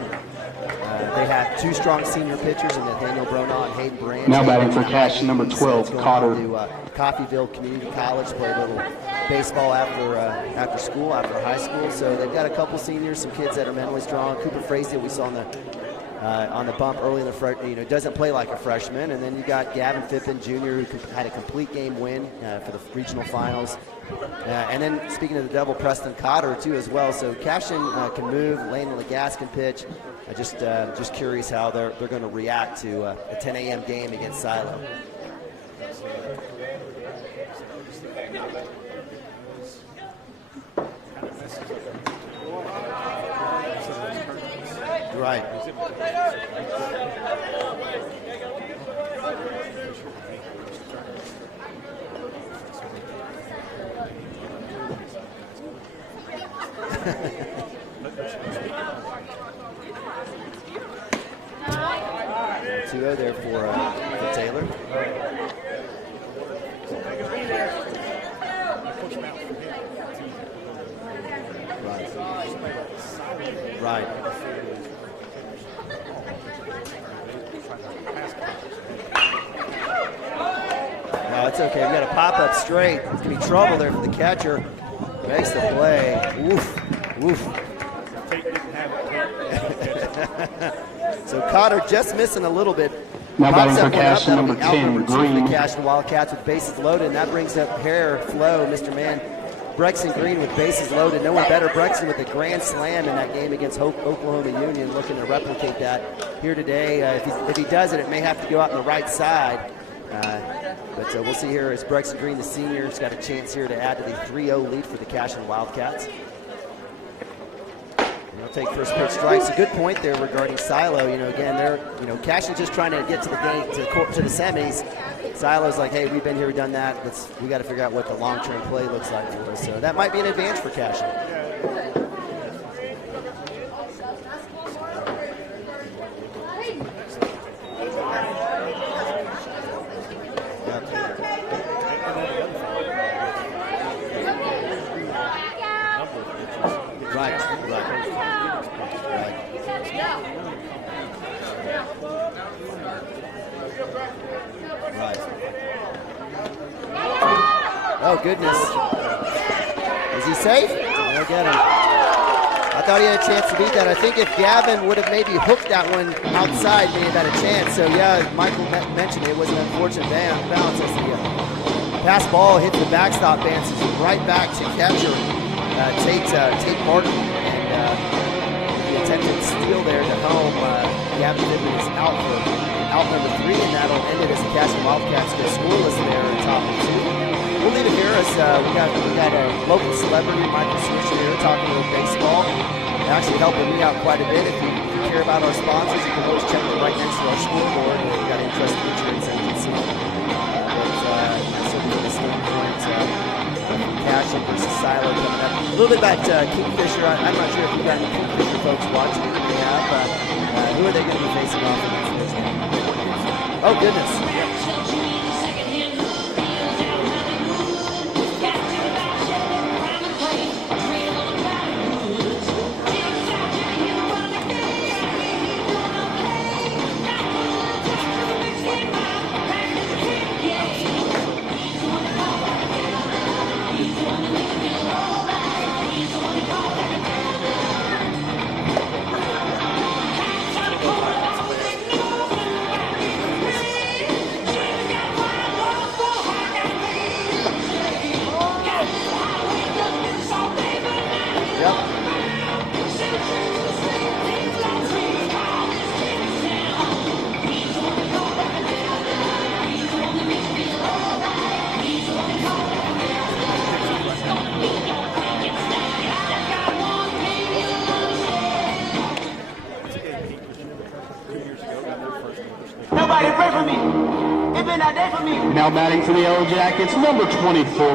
They have 2 strong senior pitchers in Nathaniel Bronaugh and Hayden Branch. Now batting for Cashion, number 12, Cotter. To Coffeyville Community College, play a little baseball after school, after high school. So they've got a couple seniors, some kids that are mentally strong. Cooper Frazee, we saw on the bump early in the doesn't play like a freshman. And then you got Gavin Fippen Jr., who had a complete game win for the regional finals. And then speaking of the double, Preston Cotter too as well. So Cashion can move, Landon Lagasse can pitch. Just curious how they're going to react to a 10 a.m. game against Silo. Right. Two-0 there for Taylor. Right. Oh, it's okay. We got a pop-up straight. It's going to be trouble there for the catcher. Makes the play. Oof. So Cotter just missing a little bit. Now batting for Cashion, number 10, Green. The Cashion Wildcats with bases loaded, and that brings up Hare, Flo, Mr. Man. Brexton Green with bases loaded. No one better. Brexton with a grand slam in that game against Oklahoma Union, looking to replicate that here today. If he does it, it may have to go out on the right side. But we'll see here as Brexton Green, the senior, has got a chance here to add to the 3-0 lead for the Cashion Wildcats. They'll take first pitch strikes. A good point there regarding Silo. Again, Cashion's just trying to get to the game, to the semis. Silo's like, hey, we've been here, we've done that. We got to figure out what the long-term play looks like for us. So that might be an advantage for Cashion. Oh, goodness. Is he safe? I'll get him. I thought he had a chance to beat that. I think if Gavin would have maybe hooked that one outside, may have had a chance. So, yeah, Michael mentioned it was an unfortunate bounce as the pass ball hit the backstop, bounces right back to catcher Tate Martin. And the attempted steal there to home. Gavin Pittman is out number 3, and that'll end it as the Cashion Wildcats go scoreless there in top of 2. We'll leave it here as we got a local celebrity, Michael Swisher, here talking a little baseball. Actually helping me out quite a bit. If you care about our sponsors, you can always check them right next to our scoreboard where we've got interest insurance and agency. So the standpoint Cashion versus Silo coming up. A little bit about Kingfisher. I'm not sure if you've got any Kingfisher folks watching it. We have. Who are they going to be facing off against this game? Oh, goodness. Now batting for the Yellow Jackets, number 24,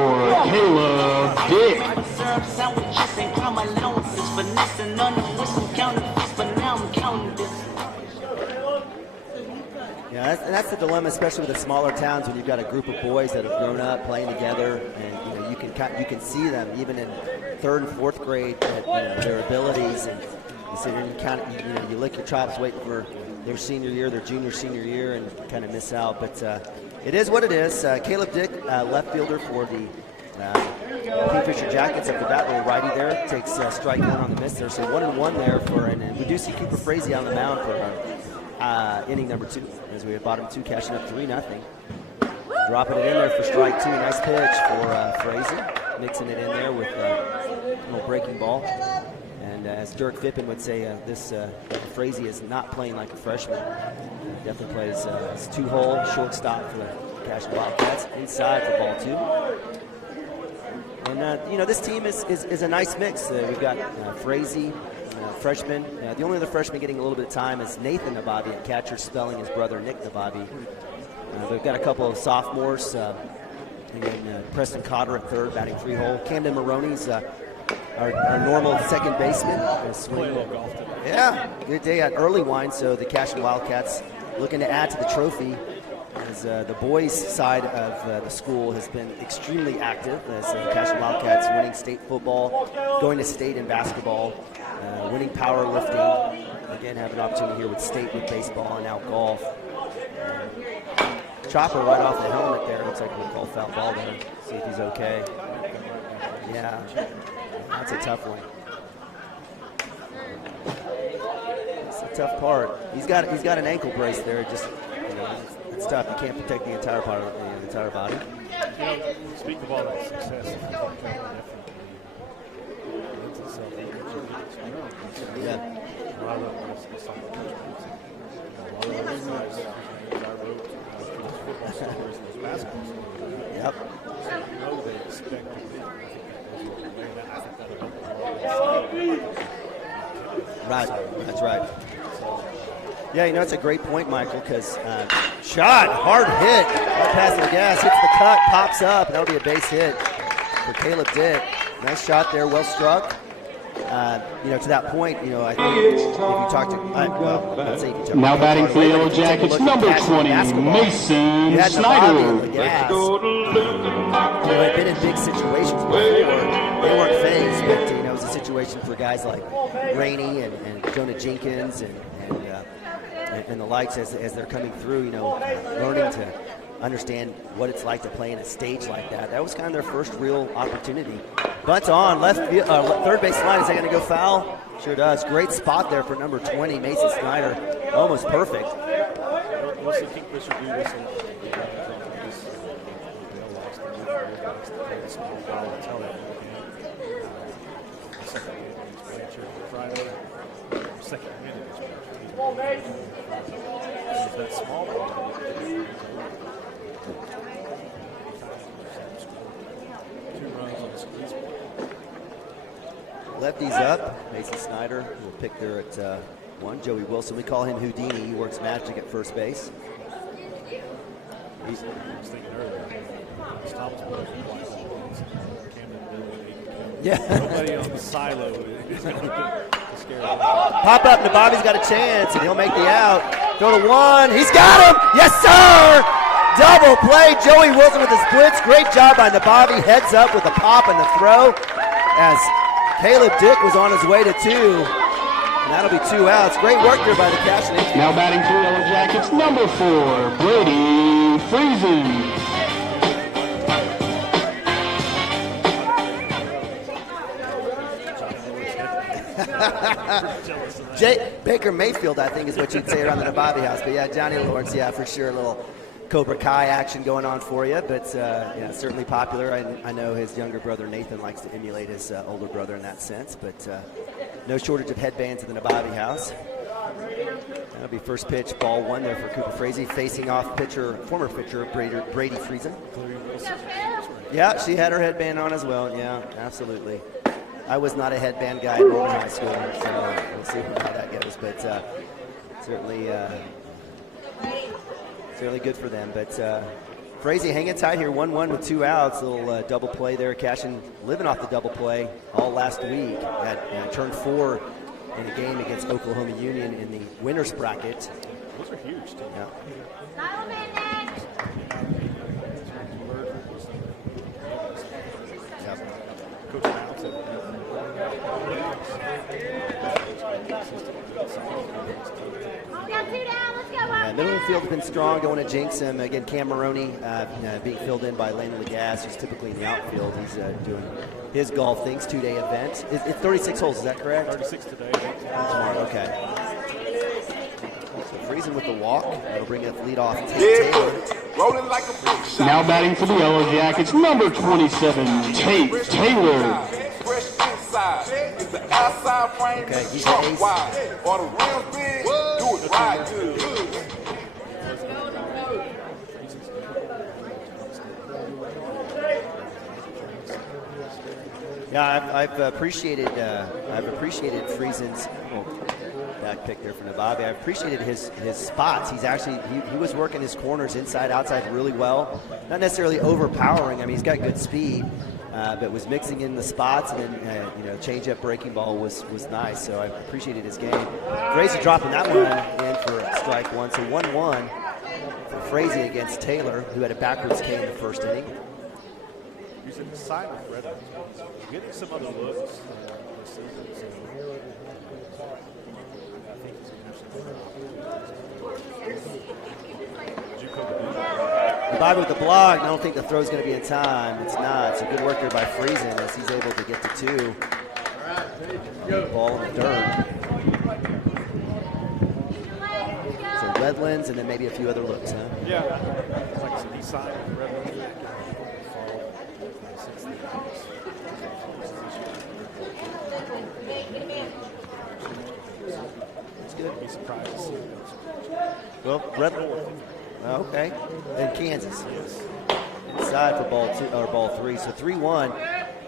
Caleb Dick. Yeah, that's the dilemma, especially with the smaller towns when you've got a group of boys that have grown up playing together, and you can see them even in 3rd and 4th grade at their abilities, and you sit here and you lick your chops waiting for their senior year, their junior, senior year, and kind of miss out. But it is what it is. Caleb Dick, left fielder for the Kingfisher Jackets up the bat, little righty there, takes strike one on the miss there. So 1-1 there and we do see Cooper Frazee on the mound for inning number 2 as we have bottom 2 cashing up 3-0. Dropping it in there for strike 2. Nice pitch for Frazee, mixing it in there with a little breaking ball. And as Dirk Fippen would say, this Frazee is not playing like a freshman. Definitely plays his 2-hole shortstop for the Cashion Wildcats, inside for ball 2. And this team is a nice mix. We've got Frazee, freshman. The only other freshman getting a little bit of time is Nathan Nababi at catcher, spelling his brother Nick Nababi. We've got a couple of sophomores. And Preston Cotter at 3rd, batting 3-hole. Camden Maroney's our normal second baseman. Play a little golf today. Yeah, good day at early wine. So the Cashion Wildcats looking to add to the trophy, as the boys' side of the school has been extremely active, as the Cashion Wildcats winning state football, going to state in basketball, winning powerlifting. Again, have an opportunity here with state with baseball and now golf. Chopper right off the helmet there. Looks like we'll call foul ball there. See if he's okay. Yeah, that's a tough one. It's a tough part. He's got an ankle brace there. Just it's tough. You can't protect the entire part of the entire body. Speak of all that success. Yeah. Yep. Right, that's right. Yeah, it's a great point, Michael, because shot, hard hit, right past the gas, hits the cut, pops up, and that'll be a base hit for Caleb Dick. Nice shot there, well struck. To that point, I think if you talk to, let's say if you talk now to batting for the Yellow Jackets, number 20, Mason Snyder. Had been in big situations before. They weren't phased, but it was a situation for guys like Rainey and Jonah Jenkins and the likes as they're coming through. Learning to understand what it's like to play in a stage like that. That was kind of their first real opportunity. Bunts on third base line. Is that going to go foul? Sure does. Great spot there for number 20, Mason Snyder. Almost perfect. We'll see Kingfisher do this a lot. Second minute. That small ball. Lefties up. Mason Snyder will pick there at 1. Joey Wilson, we call him Houdini. He works magic at first base. I was thinking earlier, nobody on the silo is going to scare him. Pop up, Nabavi's got a chance, and he'll make the out. Throw to 1. He's got him! Yes, sir! Double play. Joey Wilson with the splits. Great job by Nabavi. Heads up with the pop and the throw as Caleb Dick was on his way to 2. And that'll be 2 outs. Great work there by the Cashion. Now batting for the Yellow Jackets, number 4, Brady Friesen. Baker Mayfield, I think, is what you'd say around the Nabavi house. But yeah, Johnny Lawrence, yeah, for sure, a little Cobra Kai action going on for you. But certainly popular. I know his younger brother Nathan likes to emulate his older brother in that sense. But no shortage of headbands in the Nabavi house. That'll be first pitch, ball 1 there for Cooper Frazee, facing off former pitcher Brady Friesen. Yeah, she had her headband on as well. Yeah, absolutely. I was not a headband guy in Roman High School, so we'll see how that goes. But certainly good for them. But Frazee hanging tight here, 1-1 with 2 outs. Little double play there. Cashion living off the double play all last week. Turned 4 in a game against Oklahoma Union in the winners bracket. Those are huge, too. Yeah. Middle of the field has been strong, going to jinx him. Again, Cam Maroney being filled in by Landon Lagasse, who's typically in the outfield. He's doing his golf things, 2-day event. It's 36 holes, is that correct? 36 today. Tomorrow, okay. So Friesen with the walk. That'll bring up lead off. Taylor. Rolling like a big shot. Now batting for the Yellow Jackets, number 27, Tate Taylor. Okay, he's the ace. Or the real big, do it right good. Yeah, I've appreciated Friesen's back pick there for Nabavi. I've appreciated his spots. He's actually he was working his corners inside outside really well. Not necessarily overpowering. I mean, he's got good speed, but was mixing in the spots, and then change up breaking ball was nice. So I appreciated his game. Frazee dropping that one in for strike 1. So 1-1 for Frazee against Taylor, who had a backwards K in the first inning. He's in the side of Red Oaks. Getting some other looks this season. So I think he's going to have some. Bobby with the block. I don't think the throw's going to be in time. It's not. So good work there by Friesen as he's able to get the 2. Ball in the dirt. So Redlands and then maybe a few other looks, huh? Yeah. It's like some east side of Redlands. That's good. I'd be surprised to see those. Well, okay. And Kansas. Inside for ball 3. So 3-1.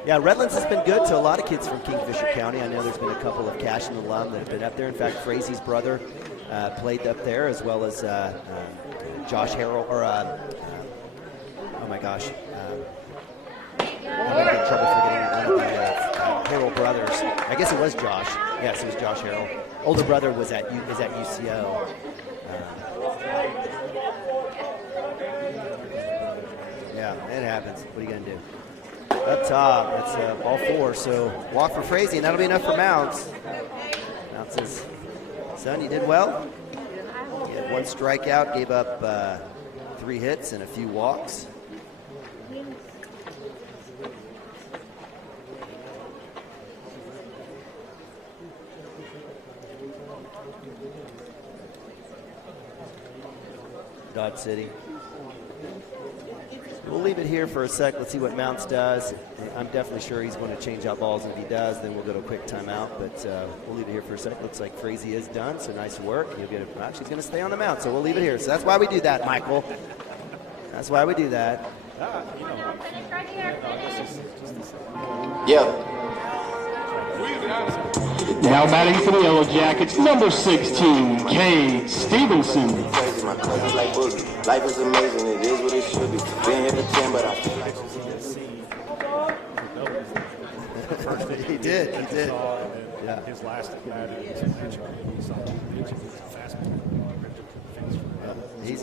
Yeah, Redlands has been good to a lot of kids from Kingfisher County. I know there's been a couple of Cashion alum that have been up there. In fact, Frazie's brother played up there, as well as Josh Harrell, or oh my gosh. I'm going to get in trouble for getting one of the Harrell brothers. I guess it was Josh. Yes, it was Josh Harrell. Older brother is at UCO. Yeah, it happens. What are you going to do? Up top, that's ball 4. So walk for Frazee, and that'll be enough for Mounts. Mounts says, son, you did well. He had 1 strikeout, gave up 3 hits and a few walks. Dodge City. We'll leave it here for a sec. Let's see what Mounts does. I'm definitely sure he's going to change out balls, and if he does, then we'll go to a quick timeout. But we'll leave it here for a sec. Looks like Frazee is done, so nice work. He'll get a match. He's going to stay on the mound, so we'll leave it here. So that's why we do that, Michael. That's why we do that. Yeah. Now batting for the Yellow Jackets, number 16, Cade Stevenson. Crazy, my cousin's like Boogie. Life is amazing, it is what it should be. Been here to 10, but I feel like He did. Yeah. His last at bat is a pitch. He saw the pitch. It's a fastball. He's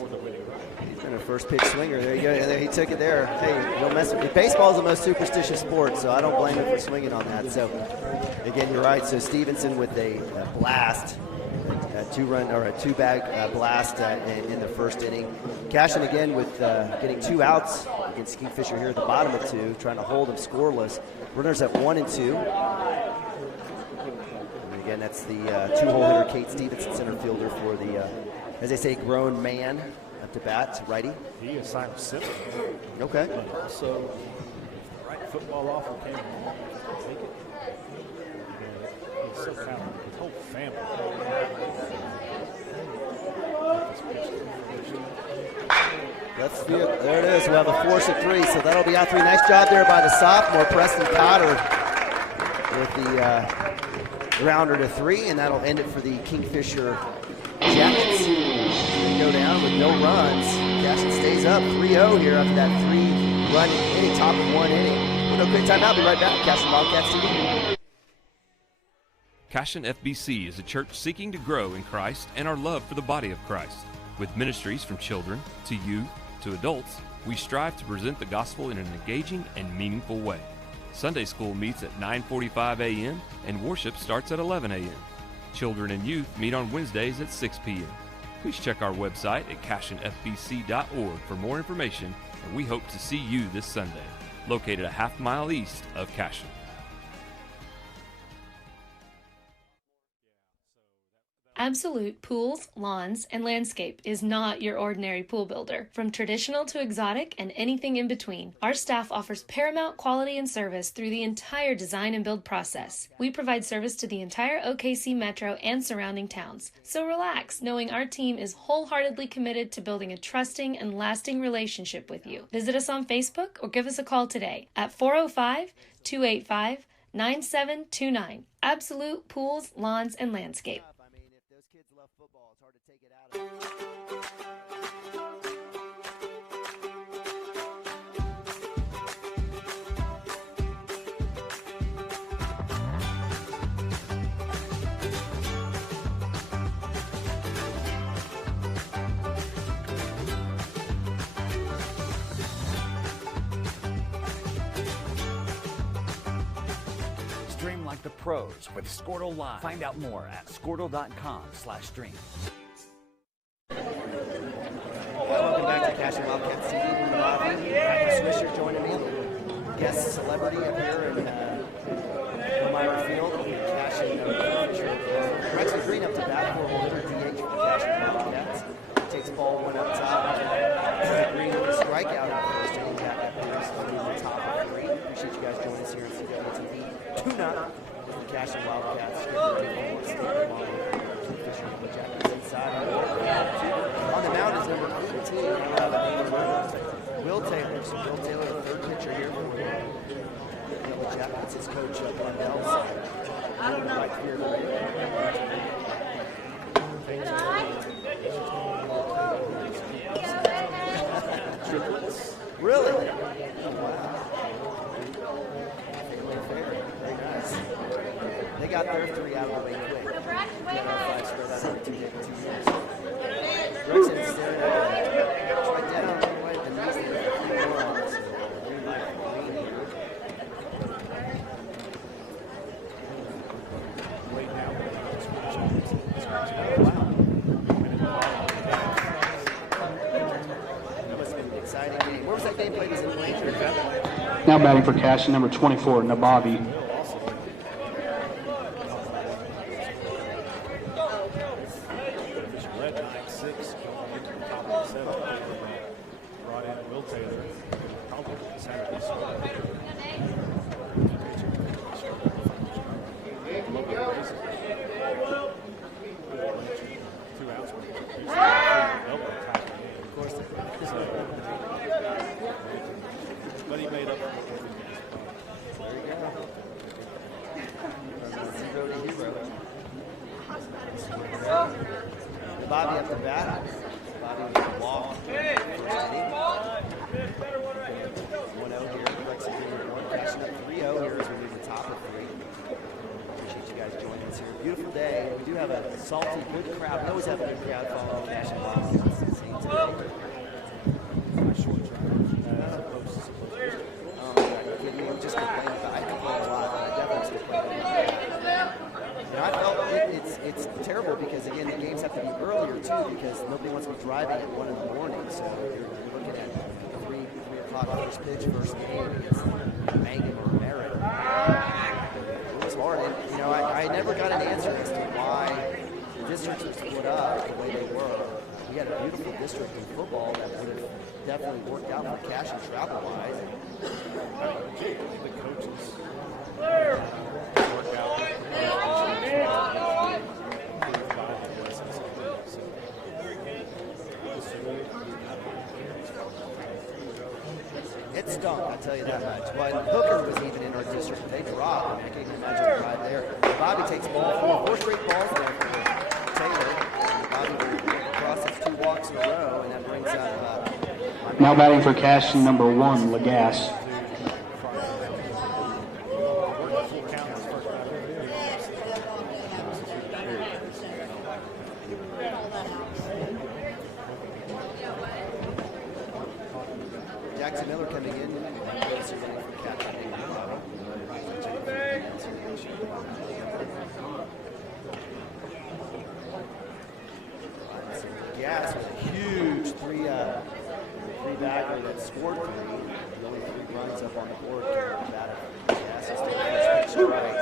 been a first pitch swinger. There you go. There, he took it there. Hey, don't mess with it. Baseball is the most superstitious sport, so I don't blame him for swinging on that. So, again, you're right. So Stevenson with a blast, a 2-bag blast in the first inning. Cashion again with getting 2 outs against Kingfisher here at the bottom of 2, trying to hold them scoreless. Runners at 1 and 2. And again, that's the 2-hole hitter, Cade Stevenson, center fielder for the, as they say, grown man up to bat, righty. He is Simon Simmons. Okay. But also, if the right football offer came along, take it. He's so talented. His whole family. There it is. We'll have a force of 3, so that'll be out 3. Nice job there by the sophomore, Preston Cotter, with the rounder to 3, and that'll end it for the Kingfisher Jackets. They go down with no runs. Cashion stays up 3-0 here after that 3-run inning, top of 1 inning. We'll go quick timeout. Be right back. Cashion Wildcats TV. Cashion FBC is a church seeking to grow in Christ and our love for the body of Christ. With ministries from children to youth to adults, we strive to present the gospel in an engaging and meaningful way. Sunday school meets at 9:45 a.m. and worship starts at 11 a.m. Children and youth meet on Wednesdays at 6 p.m. Please check our website at cashionfbc.org for more information, and we hope to see you this Sunday, located a half-mile east of Cashion. Absolute Pools, Lawns, and Landscape is not your ordinary pool builder. From traditional to exotic and anything in between, our staff offers paramount quality and service through the entire design and build process. We provide service to the entire OKC Metro and surrounding towns. So relax, knowing our team is wholeheartedly committed to building a trusting and lasting relationship with you. Visit us on Facebook or give us a call today at 405-285-9729. Absolute Pools, Lawns, and Landscape. Stream like the pros with Squirtle Live. Find out more at squirtle.com/stream. Welcome back to Cashion Wildcats TV. guest celebrity up here in Elmira Field. Cashion Rexy Green up to bat for a hitter DH for the Cashion Wildcats. Takes ball one up top. Green with a strikeout at first inning. Back up there, so on the top of 3. Appreciate you guys joining us here on CWTV. 2-0. The Cashion Wildcats. Kingfisher with the Jackets inside. On the mound is number 18. Will Taylor. So Will Taylor, the third pitcher here for the Jackets. His coach Wendell. Right here. Really? Wow. Very nice. They got their 3 out of the way quick. Got our 5 spread out of 2 years. Gregson staring at it. Right down, right the knees there. 3 more on this. Green here. Wait now. Oh, wow. That must have been an exciting game. Where was that game played? Was it Blanchard? Now batting for Cashion, number 24, Nabavi. Led 9-6, going into the top of the 7th. Brought in Will Taylor, probably the center this one. Two outs. Of course, but he made up for it. There you go. 0 to 0. Bobby up the bat. Bobby with a walk. First inning. 1-0 here. Rexy Green with 1. Cashion up 3-0 here as we move the top of 3. Appreciate you guys joining us here. Beautiful day. We do have a salty, good crowd. We always have a good crowd following the Cashion Wildcats. Just complain about I complain a lot, but I definitely complain about it. And I felt it's terrible because, again, the games have to be earlier, too, because nobody wants to be driving at 1 in the morning. So you're looking at 3 o'clock first pitch, first game against Mangum or Merritt. It was hard. And, you know, I never got an answer as to why the districts were split up the way they were. We had a beautiful district in football that would have definitely worked out for Cashion travel-wise. The coaches work out. It stunk, I'll tell you that much. When Hooker was even in our district, they dropped. I can't even imagine the drive there. Bobby takes ball 4 straight balls there for Taylor. Bobby crosses 2 walks in a row, and that brings out Now batting for Cashion, number 1, Lagasse. Jackson Miller coming in. Gas with a huge three-bagger that scored 3. Only 3 runs up on the board. Gas is taking first pitch strike.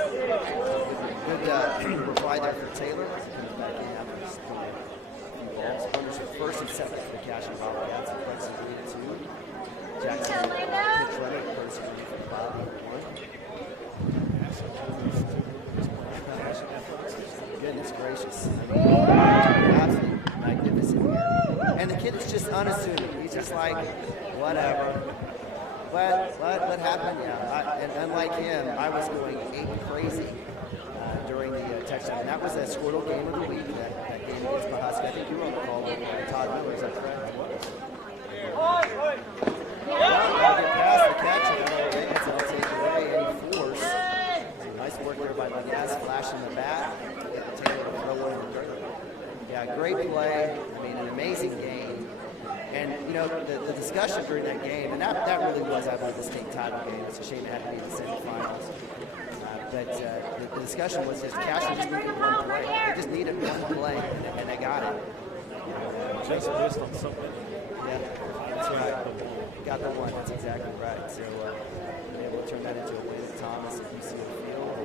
Good reply there for Taylor. Comes back in after his balls. Runners are first and second for the Cashion Wildcats. Rexy Green at 2. Jackson pitch runner. First and for Bobby at 1. Goodness gracious. Absolutely magnificent here. And the kid is just unassuming. He's just like, whatever. What happened? Yeah. And unlike him, I was going ape crazy during the touchdown. And that was a Squirtle game of the week, that game against Pahuska. I think you were on the call with Todd Miller. Is that correct? I'll get past the catch and I'll take away any force. Nice work there by Lagasse, flashing the bat. Taylor to throw over. Yeah, great play. I mean, an amazing game. And, you know, the discussion during that game, and that really was, I believe, the state title game. It's a shame it had to be in the semifinals. But the discussion was just Cashion just needed 1 play. They just needed 1 play, and they got it. Jason missed on something. Yeah, that's right. Got the one. That's exactly right. So been able to turn that into a win. Thomas at UC Field.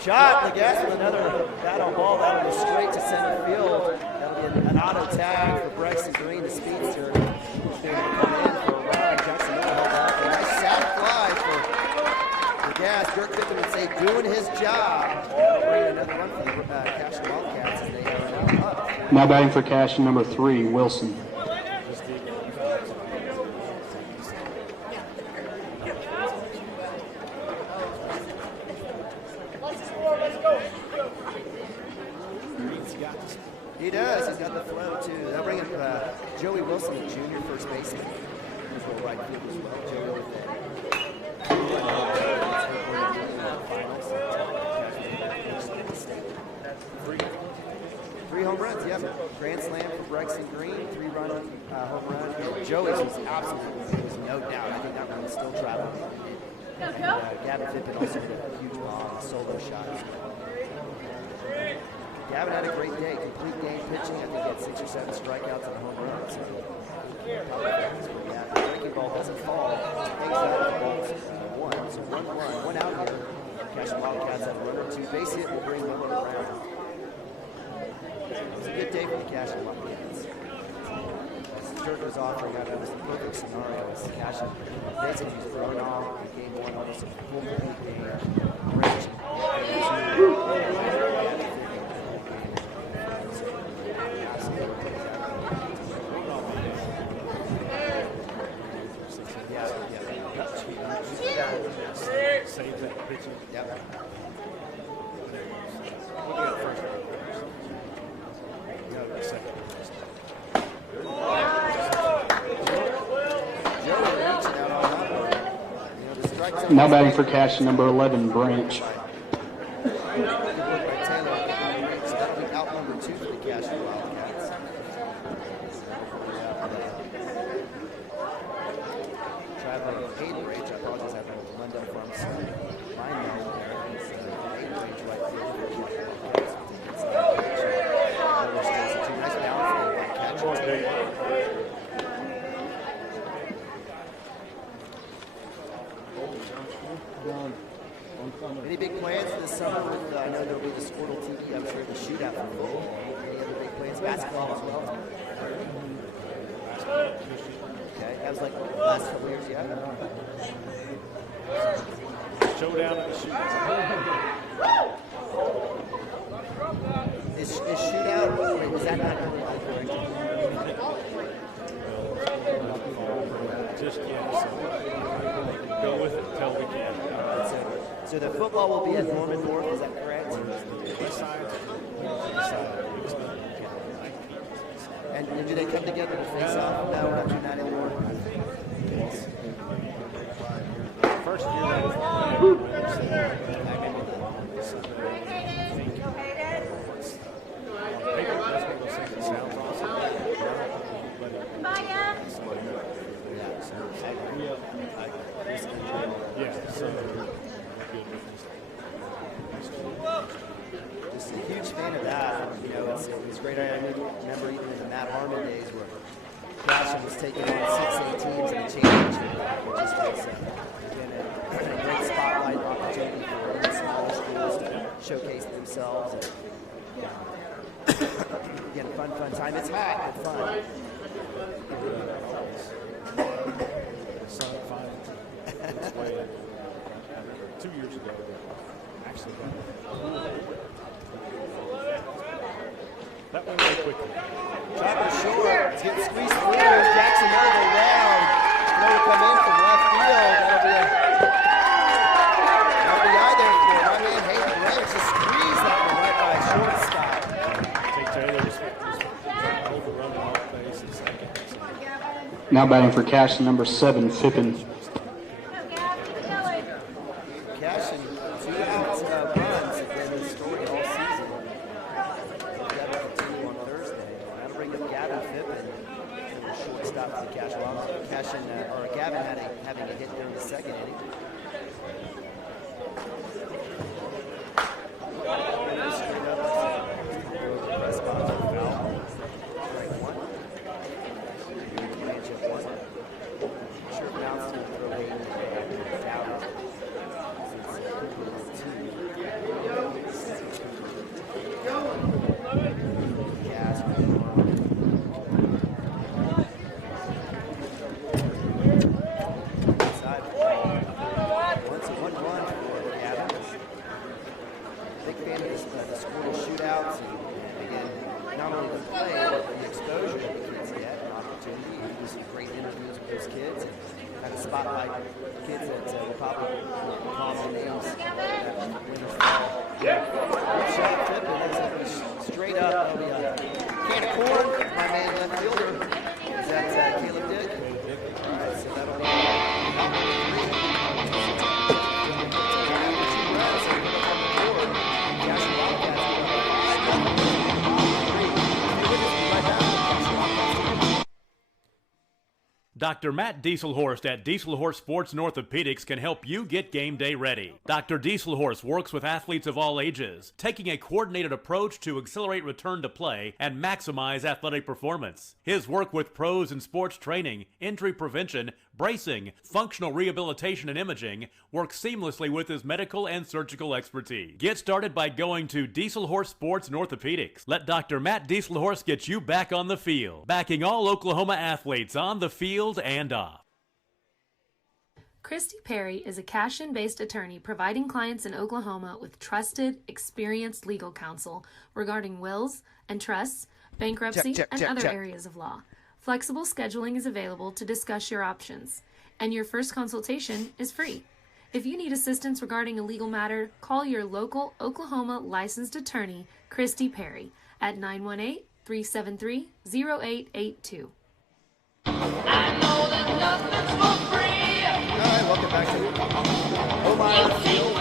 Shot. Legas with another battle ball. That'll go straight to center field. That'll be an auto tag for Bryson Green, the speedster. He's going to come in for a run. Jackson Miller held up. A nice sack fly for Legas. Dirk Pippen would say doing his job. That'll bring another run for the Cashion Wildcats as they are now up. Now batting for Cashion, number 3, Wilson. He does. He's got the flow, too. They'll bring up Joey Wilson, the junior first baseman. He'll go right field as well. Joey with three home runs, yeah. Grand slam for Bryson Green, 3-run home run. Joey's was absolutely, there was no doubt. I think that one was still traveling. And Gavin Pippen also hit a huge bomb, a solo shot. Gavin had a great day, complete game pitching. I think he had 6 or 7 strikeouts and a home run. So, the breaking ball doesn't fall. Takes out the ball's one. So 1-1, one out here. Cashion Wildcats have a runner, 2 base hit will bring Miller around. It was a good day for the Cashion Wildcats. Dirk was offering up, it was the perfect scenario. As Cashion basically was thrown off in game 1, almost a full complete game. Range. Save that pitching. Yep. We'll get first. No, second. Now batting for Cashion, number 11, Branch. Out number 2 for the Cashion Wildcats. Traveling Hayden Rage, I apologize, I have to run down from line now there. Hayden Rage right field. Nice balance by catcher. Any big plans this summer with, I know there'll be the Squirtle TV, I'm sure the shootout for football. Any other big plans? Basketball as well? Okay, that was like the last couple years, yeah? Showdown at the shootout. Is shootout, wait, is that not correct? Just yes. Go with it until we can. So the football will be at Norman North, is that correct? And do they come together to face off? No, we're not doing that anymore. First year Just a huge fan of that. You know, it's great. I remember even in the Matt Harmon days where Cashion was taking on 6A teams in the championship. It just was again, a great spotlight opportunity for the smaller schools to showcase themselves. And, again, fun time. It's hot, but fun. Sun finally 2 years ago, actually that went really quickly. Chopper short. It's getting squeezed through. Jackson Miller around. Miller come in from left field. That'll be eye there for my man Hayden Branch. Just squeeze that one right by shortstop. Take Taylor just overrun the off base in second. Now batting for Cashion, number 7, Pippen. Cashion, 2 outs runs have been the story all season. That'll continue on Thursday. That'll bring up Gavin Pippen, the shortstop for the Cashion. Gavin having a hit during the second inning. Press box foul. Strike 1. Branch at 1. not only the play, but the exposure that the kids get, an opportunity to do some great interviews with those kids and kind of spotlight kids that will probably call their names that win this fall. Good shot, tip, and it's straight up. That'll be a can of corn. My man left fielder. Is that Caleb Dick? All right, so that'll be Dr. Matt Dieselhorst at Dieselhorst Sports and Orthopedics can help you get game day ready. Dr. Dieselhorst works with athletes of all ages, taking a coordinated approach to accelerate return to play and maximize athletic performance. His work with pros in sports training, injury prevention, bracing, functional rehabilitation, and imaging works seamlessly with his medical and surgical expertise. Get started by going to Dieselhorst Sports and Orthopedics. Let Dr. Matt Dieselhorst get you back on the field, backing all Oklahoma athletes on the field and off. Christy Perry is a Cashion-based attorney providing clients in Oklahoma with trusted, experienced legal counsel regarding wills and trusts, bankruptcy, and other areas of law. Flexible scheduling is available to discuss your options, and your first consultation is free. If you need assistance regarding a legal matter, call your local Oklahoma licensed attorney, Christy Perry, at 918-373-0882. All right, welcome back to Omar Field.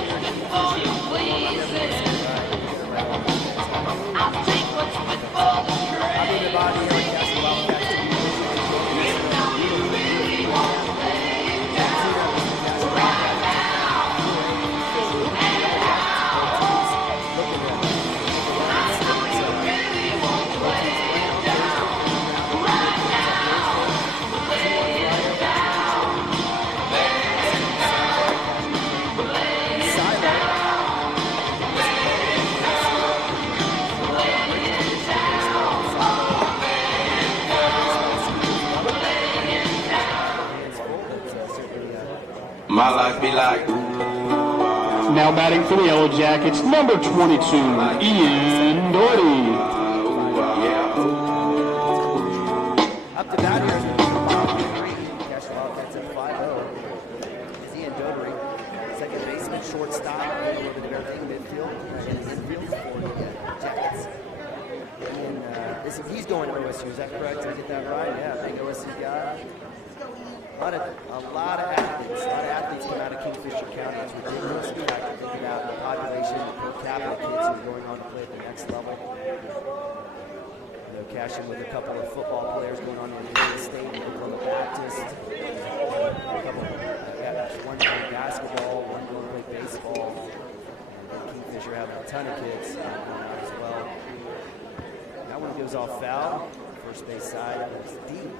My life be like, Now batting for the Yellow Jackets, number 22, Ian Doherty. Up to bat here is going to be Bob Henry. Cashion Wildcats at 5-0. Is Ian Doherty, second baseman, shortstop, a little bit of everything, midfield, and infield for the Jackets. And he's going to OSU, is that correct? Did I get that right? Yeah, big OSU guy. A lot of athletes come out of Kingfisher County. It's ridiculous. In fact, think about the population, the per capita kids who are going on to play at the next level. Cashion with a couple of football players going on in the United States, Oklahoma Baptist. One playing basketball, one going to play baseball. And Kingfisher having a ton of kids going on as well. That one goes off foul. First base side, it's deep.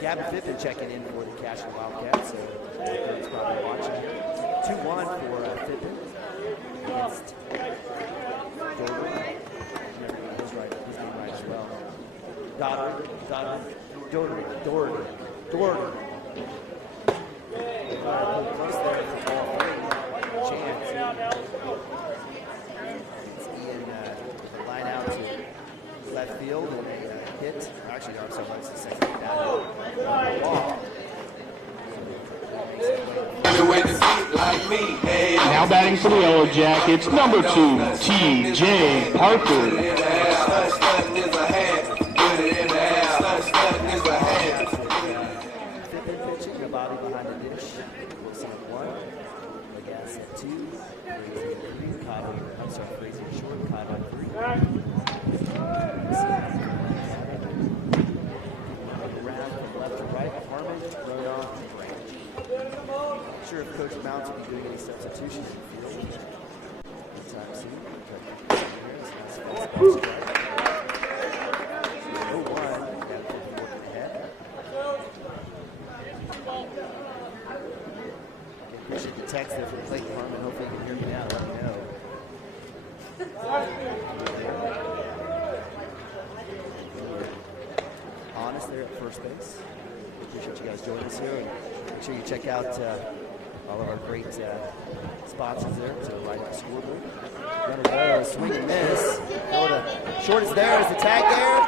Gavin Fippen checking in for the Cashion Wildcats, so he's probably watching. 2-1 for Fippen against Doherty. His name right as well. Doherty. Close there for ball three. Chance. It's Ian with a line out to left field and a hit. Actually, no, I'm sorry, that's the second ball. Now batting for the Yellow Jackets, number 2, TJ Parker. Fippen pitching, the body behind the dish. Wilson at 1, Lagas at 2, Crazy at 3, Cobb, I'm sorry, Crazy at short, Cobb at 3. Around from left to right, Harmon, Rodon, Branch. Not sure if Coach Mounts will be doing any substitutions in the field. Anytime soon. Appreciate the text there from Clayton Harmon. Hopefully you can hear me now. Let me know. Honest there at first base. Appreciate you guys joining us here. And make sure you check out all of our great sponsors there to right up scoreboard. Runner goes, swing and miss. Short is there. Is the tag there?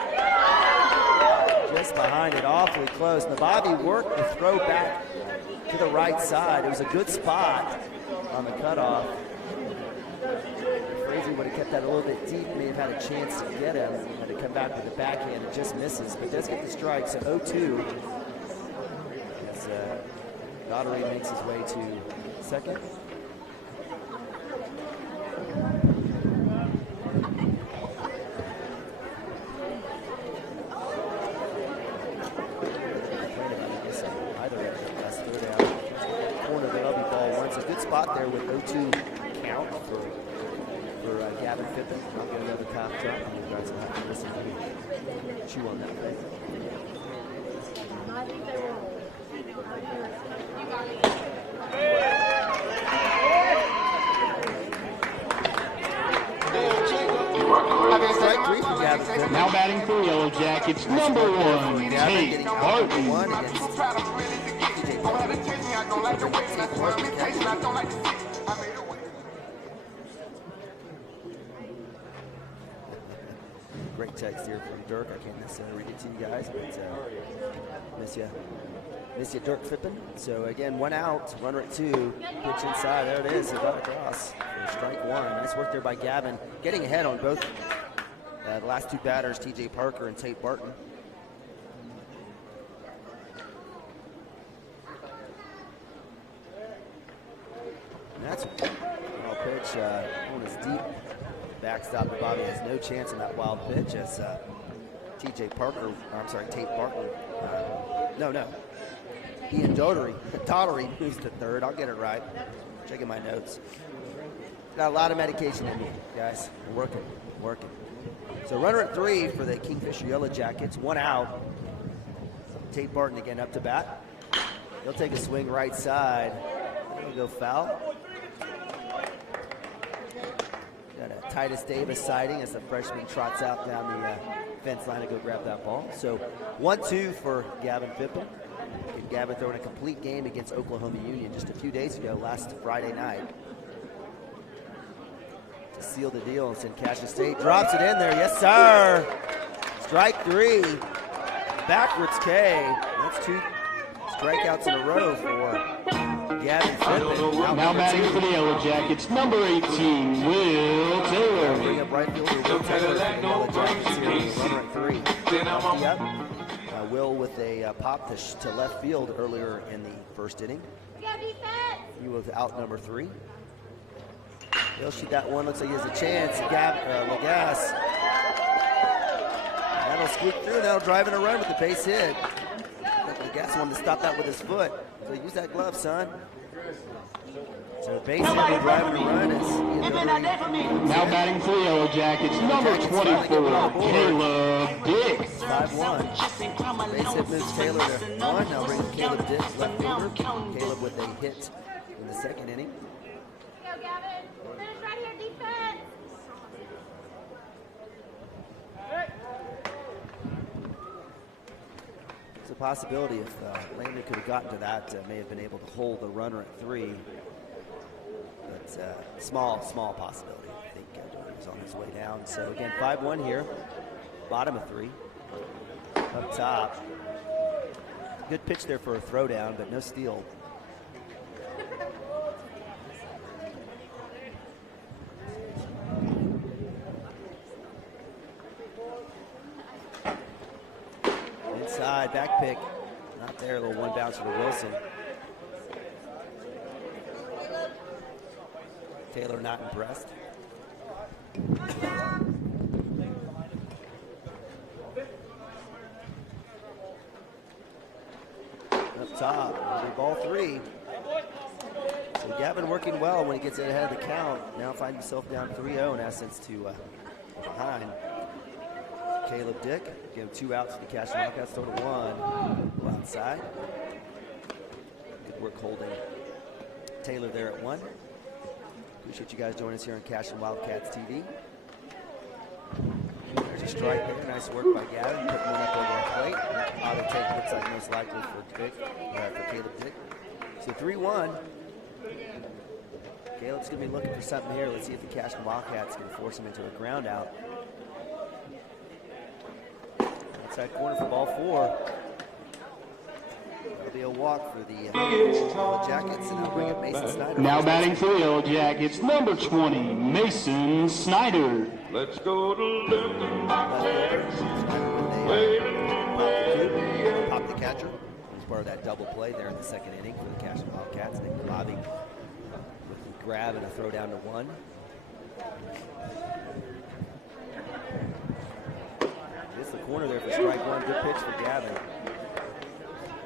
Just behind it, awfully close. Nabavi worked the throw back to the right side. It was a good spot on the cutoff. Frazee would have kept that a little bit deep, may have had a chance to get him. Had to come back with the backhand, it just misses, but does get the strike. So 0-2 as Daughtery makes his way to second. Spot there with 0-2 count for Gavin Phippen. I'll get another top drop, and you guys will have to listen to me chew on that thing. Strike 3 for Gavin Phippen. Now batting for Yellow Jackets, number 1, Tate Barton. Great text here from Dirk. I can't necessarily read it to you guys, but miss you, Dirk Phippen. So again, 1 out, runner at 2, pitch inside. There it is. It got across for strike 1. Nice work there by Gavin, getting ahead on both the last 2 batters, TJ Parker and Tate Barton. That's a wild pitch. One is deep. Backstop. Bobby has no chance in that wild pitch as Tate Barton. Ian Daughtery moves to third. I'll get it right. Checking my notes. Got a lot of medication in me, guys. We're working. So runner at 3 for the Kingfisher Yellow Jackets. 1 out. Tate Barton again up to bat. He'll take a swing right side. He'll go foul. Got a Titus Davis sighting as the freshman trots out down the fence line to go grab that ball. So 1-2 for Gavin Phippen. Gavin throwing a complete game against Oklahoma Union just a few days ago, last Friday night. To seal the deal and send Cashion State. Drops it in there, yes sir! Strike 3, backwards K. That's 2 strikeouts in a row for Gavin Phippen. Now batting for the Yellow Jackets, number 18, Will Taylor. Bring up right fielder Will Taylor for the Yellow Jackets here with a runner at 3. Lefty up. Will with a pop to left field earlier in the first inning. He was out number 3. He'll shoot that one. Looks like he has a chance. Lagasse. That'll squeak through. That'll drive in a run with the base hit. Lagasse wanted to stop that with his foot. So use that glove, son. So base hit and driving a run is now batting for the Yellow Jackets, number 24, Caleb Dick. 5-1. Base hit moves Taylor to 1. Now bring Caleb Dick left fielder. Caleb with a hit in the second inning. Go, Gavin. Finish right here, defense. It's a possibility if Landry could have gotten to that, may have been able to hold the runner at 3. But small possibility. I think he's on his way down. So again, 5-1 here. Bottom of 3. Up top. Good pitch there for a throwdown, but no steal. Inside, back pick. Not there, a little one bouncer to Wilson. Taylor not impressed. Up top, ball 3. So Gavin working well when he gets ahead of the count. Now finds himself down 3-0 in essence to behind. Caleb Dick, give him 2 outs for the Cashion Knockouts, total 1. Go outside. Good work holding Taylor there at 1. Appreciate you guys joining us here on Cashion Wildcats TV. There's a strike there. Nice work by Gavin. Put one up over the plate. Auto take looks like most likely for Caleb Dick. So 3-1. Caleb's going to be looking for something here. Let's see if the Cashion Wildcats can force him into a ground out. Outside corner for ball 4. That'll be a walk for the Yellow Jackets, and that'll bring up Mason Snyder. Now batting for the Yellow Jackets, number 20, Mason Snyder. Let's go to Lincoln. Pop the catcher. He's part of that double play there in the second inning for the Cashion Wildcats. Nick Bobby with the grab and a throw down to 1. Gets the corner there for strike 1. Good pitch for Gavin.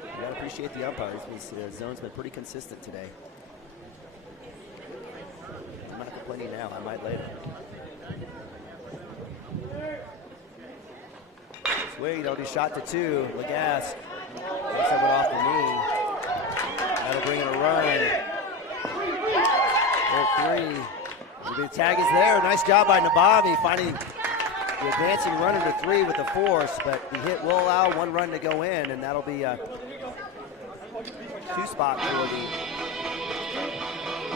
You gotta appreciate the umpires. His zone's been pretty consistent today. I'm not complaining now. I might later. Swade, that'll be shot to 2. Lagasse takes that one off the knee. That'll bring in a run. There 3. The tag is there. Nice job by Nabavi finding the advancing runner to 3 with the force, but the hit will allow 1 run to go in, and that'll be a 2 spot for the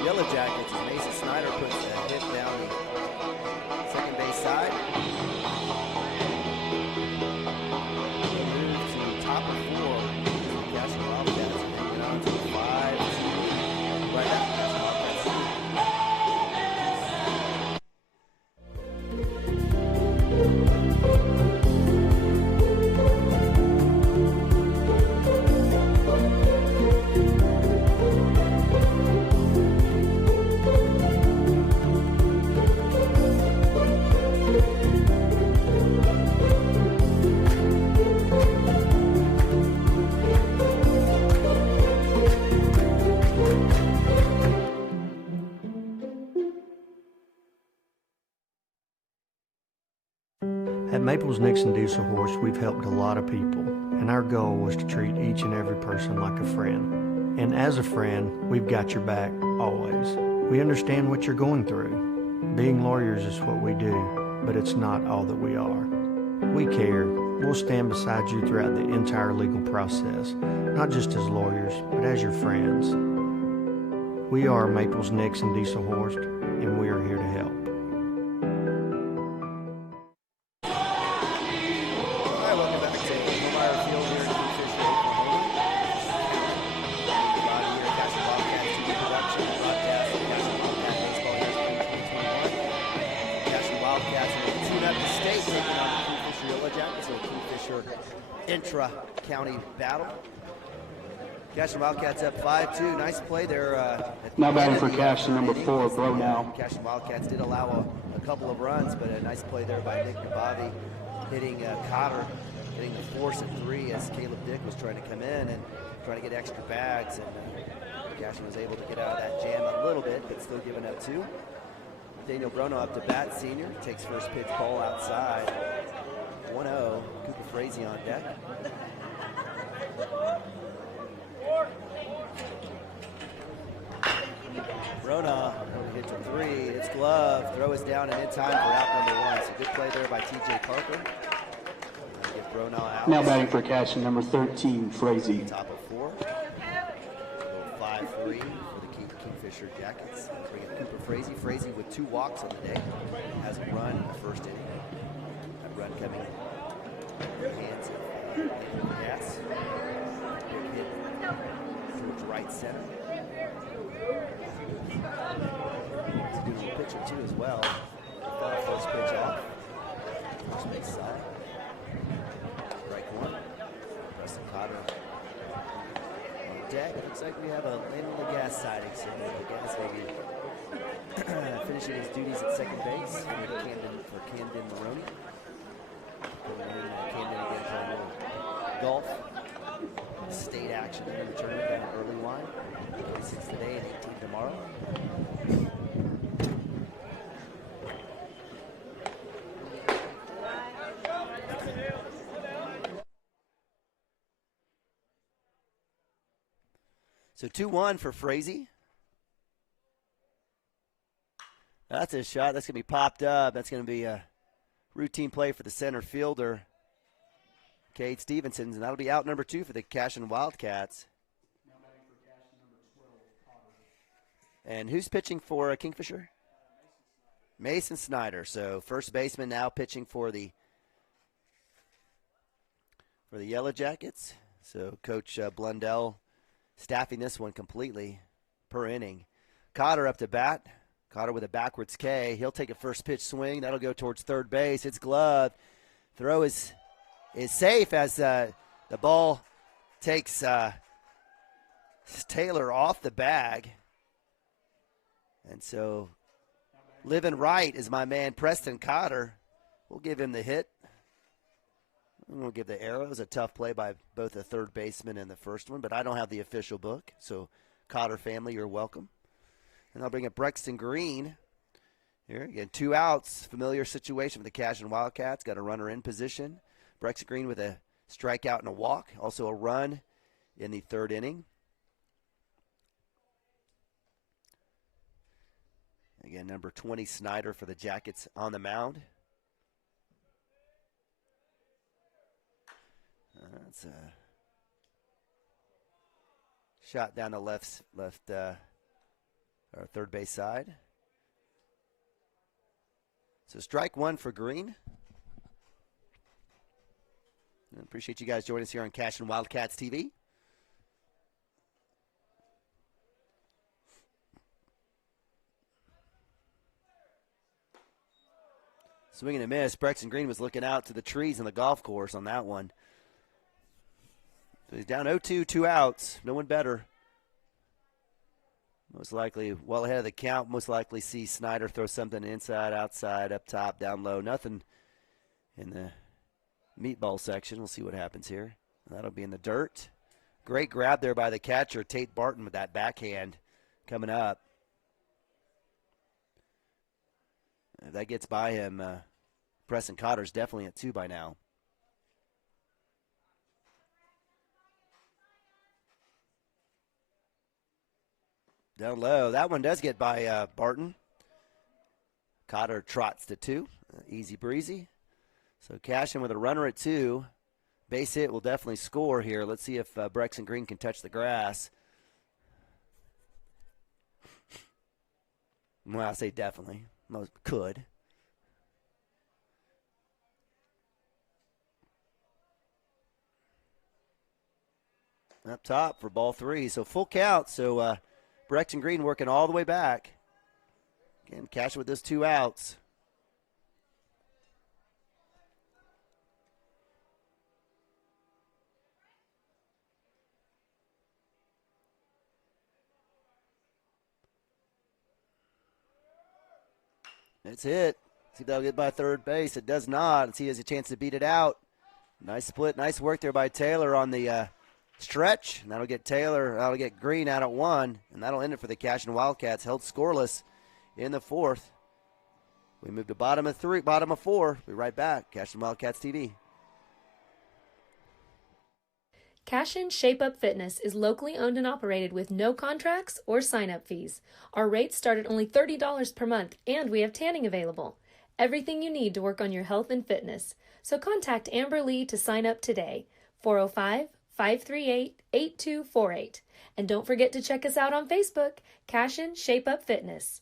Yellow Jackets as Mason Snyder puts a hit down the second base side. Move to top of 4. Cashion Wildcats hanging on to 5-2. Right now, Cashion Wildcats. At Maples Nixon Diesel Horse, we've helped a lot of people, and our goal was to treat each and every person like a friend. And as a friend, we've got your back, always. We understand what you're going through. Being lawyers is what we do, but it's not all that we are. We care. We'll stand beside you throughout the entire legal process, not just as lawyers, but as your friends. We are Maples Nixon Diesel Horse, and we are here to help. Intra-county battle. Cashion Wildcats up 5-2. Nice play there. Now batting for Cashion, number 4, Brownell. Cashion Wildcats did allow a couple of runs, but a nice play there by Nick Nabavi, hitting Cotter, hitting the force at 3 as Caleb Dick was trying to come in and trying to get extra bags, and Cashion was able to get out of that jam a little bit, but still giving up 2. Daniel Brono up to bat, senior, takes first pitch ball outside. 1-0, Cooper Frazee on deck. Rona hit to 3. It's glove. Throw is down and in time for out number 1. So good play there by TJ Parker. Get Rona out. Now batting for Cashion, number 13, Frazee. Top of 4. 5-3 for the Kingfisher Jackets. Bring in Cooper Frazee. Frazee with 2 walks on the day. Has a run in the first inning. That run coming in the hands of Gas. Big hit towards right center. He's a good little pitcher too as well. First pitch off. First base side. Strike 1. Preston Cotter on deck. It looks like we have a Landon Gas sighting. So Gas maybe finishing his duties at second base for Camden Maroney. Camden again playing a little golf. State action in the tournament, got an early wine. 26 today and 18 tomorrow. So 2-1 for Frazee. That's a shot. That's going to be popped up. That's going to be a routine play for the center fielder, Cade Stevenson, and that'll be out number 2 for the Cashion Wildcats. And who's pitching for Kingfisher? Mason Snyder. So first baseman now pitching for the Yellow Jackets. So Coach Blundell staffing this one completely per inning. Cotter up to bat. Cotter with a backwards K. He'll take a first pitch swing. That'll go towards third base. It's gloved. Throw is safe as the ball takes Taylor off the bag. And so living right is my man Preston Cotter. We'll give him the hit. I'm going to give the arrow. It was a tough play by both the third baseman and the first one, but I don't have the official book. So Cotter family, you're welcome. And I'll bring up Brexton Green. Here again, 2 outs. Familiar situation with the Cashion Wildcats. Got a runner in position. Brexton Green with a strikeout and a walk. Also a run in the third inning. Again, number 20, Snyder for the Jackets on the mound. That's a shot down the left or third base side. So strike one for Green. I appreciate you guys joining us here on Cashion Wildcats TV. Swing and a miss. Brexton Green was looking out to the trees on the golf course on that one. So he's down 0-2, 2 outs. No one better. Most likely well ahead of the count. Most likely see Snyder throw something inside, outside, up top, down low. Nothing in the meatball section. We'll see what happens here. That'll be in the dirt. Great grab there by the catcher, Tate Barton, with that backhand coming up. If that gets by him, Preston Cotter's definitely at 2 by now. Down low. That one does get by Barton. Cotter trots to 2. Easy breezy. So Cashion with a runner at 2. Base hit will definitely score here. Let's see if Brexton Green can touch the grass. Well, I say definitely. Most could. Up top for ball 3. So full count. So Brexton Green working all the way back. Again, Cashion with those 2 outs. It's hit. See if that'll get by third base. It does not. He has a chance to beat it out. Nice split. Nice work there by Taylor on the stretch. And that'll get Green out at 1. And that'll end it for the Cashion Wildcats. Held scoreless in the 4th. We move to bottom of 4. We'll be right back. Cashion Wildcats TV. Cashion Shape Up Fitness is locally owned and operated with no contracts or sign-up fees. Our rates start at only $30 per month, and we have tanning available. Everything you need to work on your health and fitness. So contact Amber Lee to sign up today. 405-538-8248. And don't forget to check us out on Facebook, Cashion Shape Up Fitness.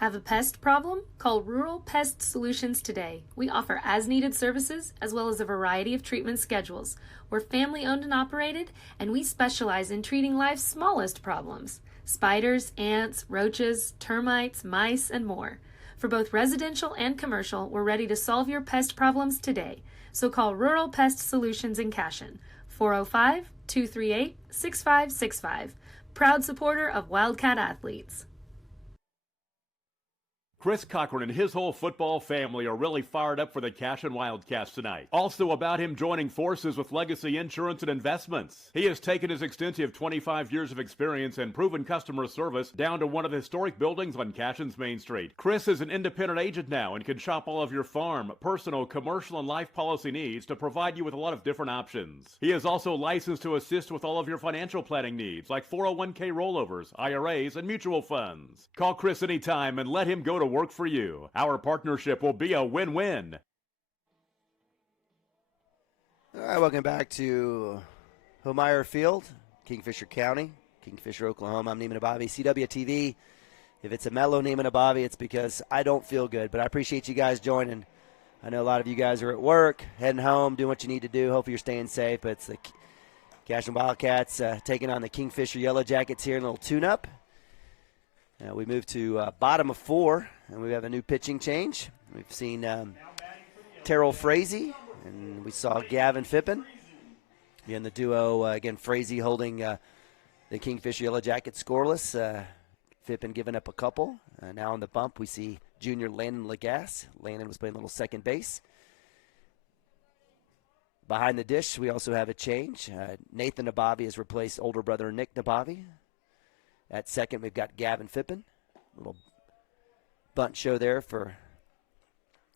Have a pest problem? Call Rural Pest Solutions today. We offer as-needed services as well as a variety of treatment schedules. We're family-owned and operated, and we specialize in treating life's smallest problems. Spiders, ants, roaches, termites, mice, and more. For both residential and commercial, we're ready to solve your pest problems today. So call Rural Pest Solutions in Cashion, 405-238-6565. Proud supporter of Wildcat athletes. Chris Cochran and his whole football family are really fired up for the Cashion Wildcats tonight. Also about him joining forces with Legacy Insurance and Investments. He has taken his extensive 25 years of experience and proven customer service down to one of the historic buildings on Cashion's Main Street. Chris is an independent agent now and can shop all of your farm, personal, commercial, and life policy needs to provide you with a lot of different options. He is also licensed to assist with all of your financial planning needs like 401k rollovers, IRAs, and mutual funds. Call Chris anytime and let him go to work for you. Our partnership will be a win-win. All right, welcome back to Homeyer Field, Kingfisher County, Kingfisher, Oklahoma. I'm Neiman Abavi, CWTV. If it's a mellow Neiman Abavi, it's because I don't feel good. But I appreciate you guys joining. I know a lot of you guys are at work, heading home, doing what you need to do. Hopefully you're staying safe. But it's the Cashion Wildcats taking on the Kingfisher Yellow Jackets here in a little tune-up. We move to bottom of 4, and we have a new pitching change. We've seen Terrell Frazee, and we saw Gavin Fippen. Again, the duo, again, Frazee holding the Kingfisher Yellow Jackets scoreless. Fippen giving up a couple. Now on the bump, we see junior Landon Lagasse. Landon was playing a little second base. Behind the dish, we also have a change. Nathan Nabavi has replaced older brother Nick Nabavi. At second, we've got Gavin Fippen. A little bunt show there for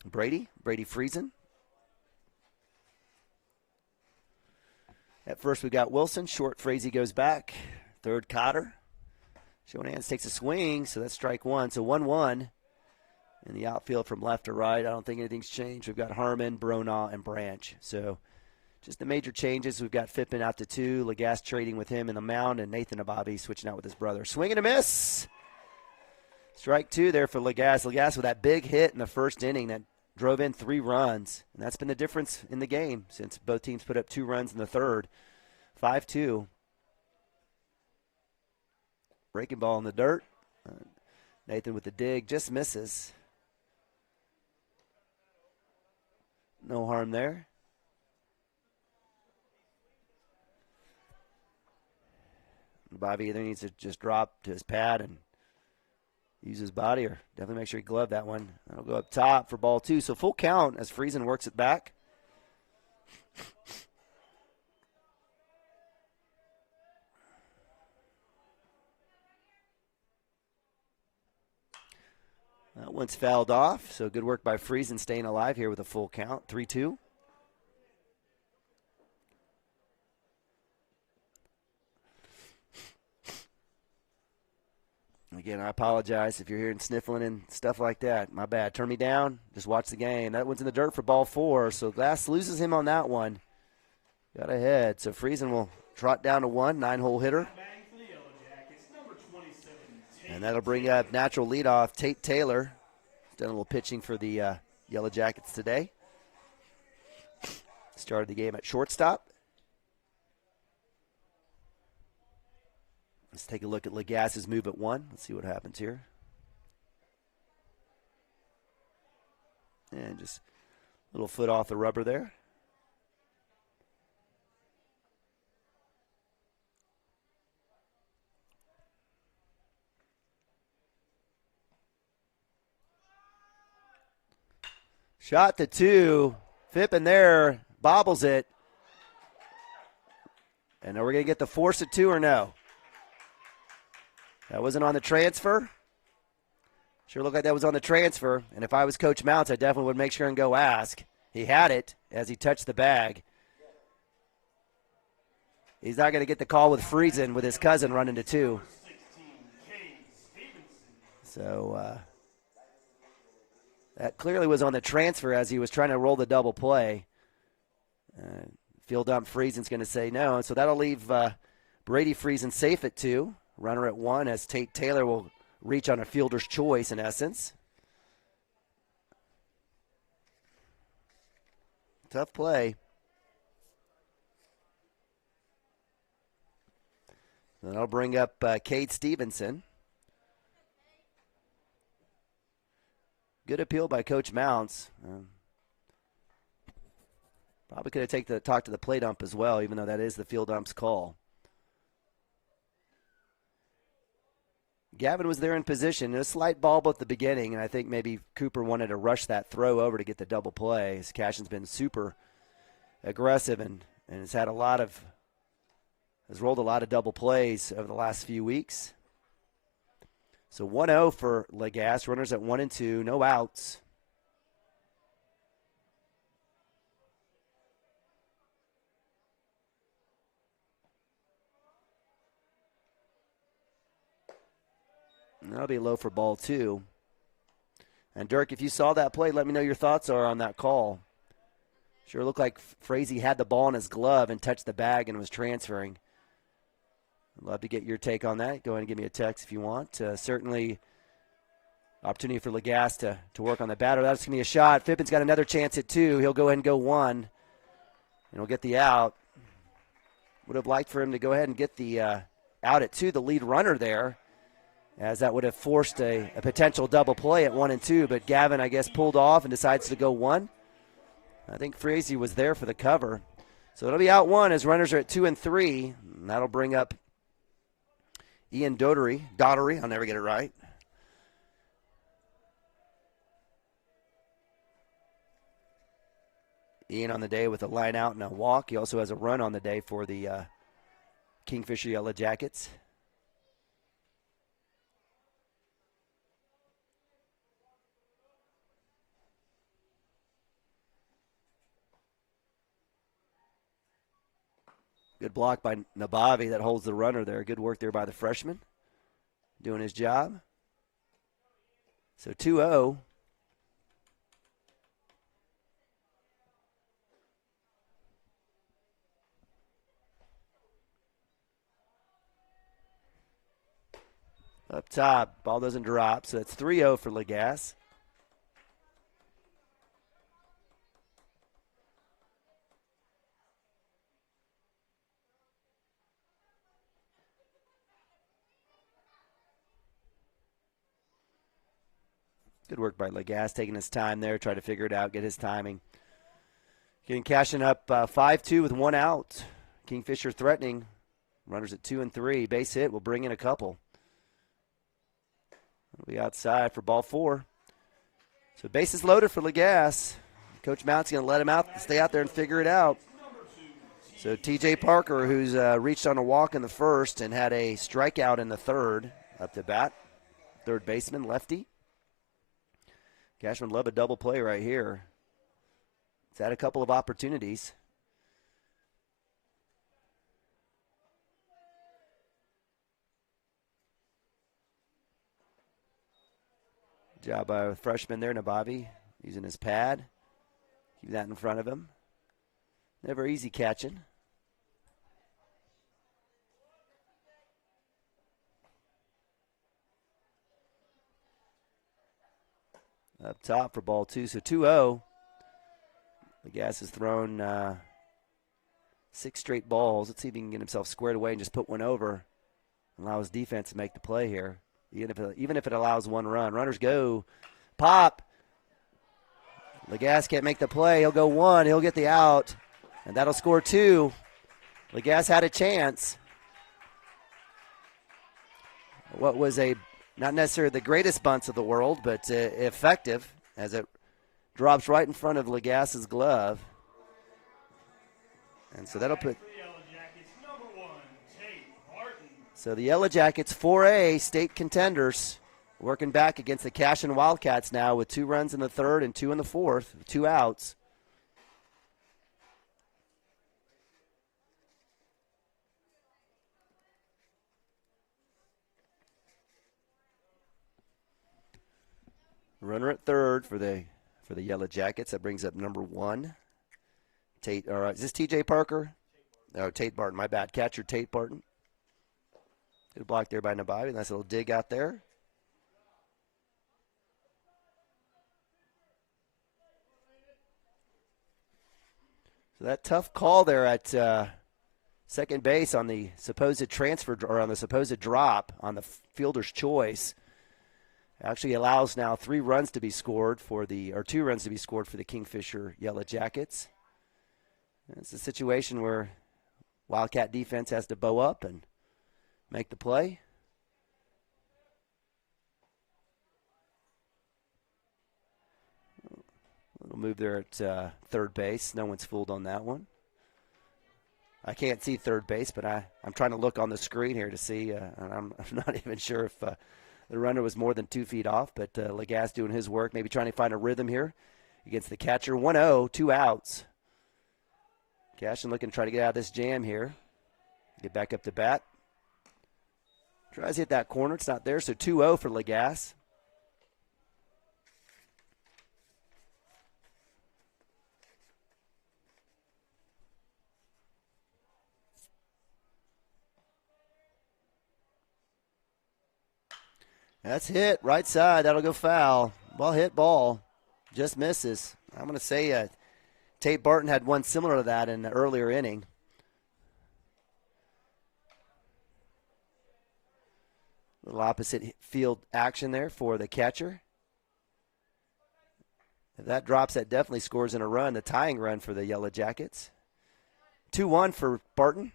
Brady Friesen. At first, we've got Wilson. Short Frazee goes back. Third, Cotter. Johannes takes a swing, so that's strike 1. So 1-1 in the outfield from left to right. I don't think anything's changed. We've got Harmon, Bronaugh, and Branch. So just the major changes. We've got Fippen out to 2. Lagasse trading with him in the mound, and Nathan Abavi switching out with his brother. Swing and a miss. Strike 2 there for Lagasse. Lagasse with that big hit in the first inning that drove in 3 runs. And that's been the difference in the game since both teams put up 2 runs in the third. 5-2. Breaking ball in the dirt. Nathan with the dig. Just misses. No harm there. Bobby either needs to just drop to his pad and use his body, or definitely make sure he glove that one. That'll go up top for ball 2. So full count as Friesen works it back. That one's fouled off, so good work by Friesen staying alive here with a full count. 3-2. Again, I apologize if you're hearing sniffling and stuff like that. My bad. Turn me down. Just watch the game. That one's in the dirt for ball 4, so Glass loses him on that one. Got ahead. So Friesen will trot down to 1, 9-hole hitter. And that'll bring up natural leadoff Tate Taylor. He's done a little pitching for the Yellow Jackets today. Started the game at shortstop. Let's take a look at Lagasse's move at 1. Let's see what happens here. And just a little foot off the rubber there. Shot to 2. Fippen there. Bobbles it. And are we going to get the force at 2 or no? That wasn't on the transfer. Sure looked like that was on the transfer. And if I was Coach Mounts, I definitely would make sure and go ask. He had it as he touched the bag. He's not going to get the call with Friesen with his cousin running to 2. So that clearly was on the transfer as he was trying to roll the double play. Field dump Friesen's going to say no. So that'll leave Brady Friesen safe at 2. Runner at 1 as Tate Taylor will reach on a fielder's choice in essence. Tough play. Then I'll bring up Cade Stevenson. Good appeal by Coach Mounts. Probably could have talked to the plate ump as well, even though that is the field ump's call. Gavin was there in position. A slight bobble at the beginning, and I think maybe Cooper wanted to rush that throw over to get the double play. Cashion's been super aggressive and has rolled a lot of double plays over the last few weeks. So 1-0 for Lagasse. Runners at 1 and 2, no outs. And that'll be low for ball 2. And Dirk, if you saw that play, let me know your thoughts are on that call. Sure looked like Frazee had the ball in his glove and touched the bag and was transferring. I'd love to get your take on that. Go ahead and give me a text if you want. Certainly opportunity for Legas to work on the batter. That's going to be a shot. Fippin's got another chance at 2. He'll go ahead and go 1, and he'll get the out. Would have liked for him to go ahead and get the out at 2, the lead runner there, as that would have forced a potential double play at 1 and 2. But Gavin, I guess, pulled off and decides to go 1. I think Frazee was there for the cover. So it'll be out 1 as runners are at 2 and 3. And that'll bring up Ian Daugherty. I'll never get it right. Ian on the day with a line out and a walk. He also has a run on the day for the Kingfisher Yellow Jackets. Good block by Nabavi that holds the runner there. Good work there by the freshman. Doing his job. So 2-0. Up top, ball doesn't drop, so that's 3-0 for Legas. Good work by Legas, taking his time there, try to figure it out, get his timing. Getting Cashion up 5-2 with 1 out. Kingfisher threatening. Runners at 2 and 3. Base hit will bring in a couple. It'll be outside for ball 4. So bases loaded for Legas. Coach Mount's going to let him out, stay out there and figure it out. So TJ Parker, who's reached on a walk in the first and had a strikeout in the third, up to bat. Third baseman, lefty. Cashion would love a double play right here. He's had a couple of opportunities. Job by a freshman there, Nabavi, using his pad. Keep that in front of him. Never easy catching. Up top for ball 2, so 2-0. Legas has thrown 6 straight balls. Let's see if he can get himself squared away and just put one over. Allow his defense to make the play here. Even if it allows 1 run. Runners go. Pop. Legas can't make the play. He'll go 1. He'll get the out. And that'll score 2. Legas had a chance. What was not necessarily the greatest bunts of the world, but effective as it drops right in front of Legas's glove. And so that'll put. So the Yellow Jackets, 4A state contenders, working back against the Cashion Wildcats now with 2 runs in the third and 2 in the fourth, 2 outs. Runner at third for the Yellow Jackets. That brings up number 1. Tate. All right, is this TJ Parker? No, Tate Barton. My bad. Catcher Tate Barton. Good block there by Nabavi. Nice little dig out there. So that tough call there at second base on the supposed transfer or on the supposed drop on the fielder's choice actually allows now 2 runs to be scored for the Kingfisher Yellow Jackets. It's a situation where Wildcat defense has to bow up and make the play. Little move there at third base. No one's fooled on that one. I can't see third base, but I'm trying to look on the screen here to see. And I'm not even sure if the runner was more than 2 feet off, but Legas doing his work, maybe trying to find a rhythm here against the catcher. 1-0, 2 outs. Cashion looking to try to get out of this jam here. Get back up to bat. Tries to hit that corner. It's not there, so 2-0 for Legas. That's hit, right side. That'll go foul. Ball hit ball. Just misses. I'm going to say Tate Barton had one similar to that in the earlier inning. Little opposite field action there for the catcher. If that drops, that definitely scores in a run, the tying run for the Yellow Jackets. 2-1 for Barton.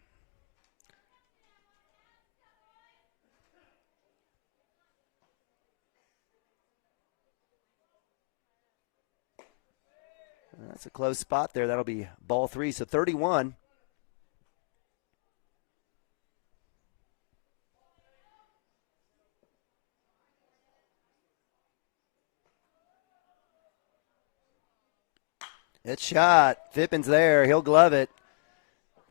That's a close spot there. That'll be ball 3, so 31. It's shot. Fippin's there. He'll glove it.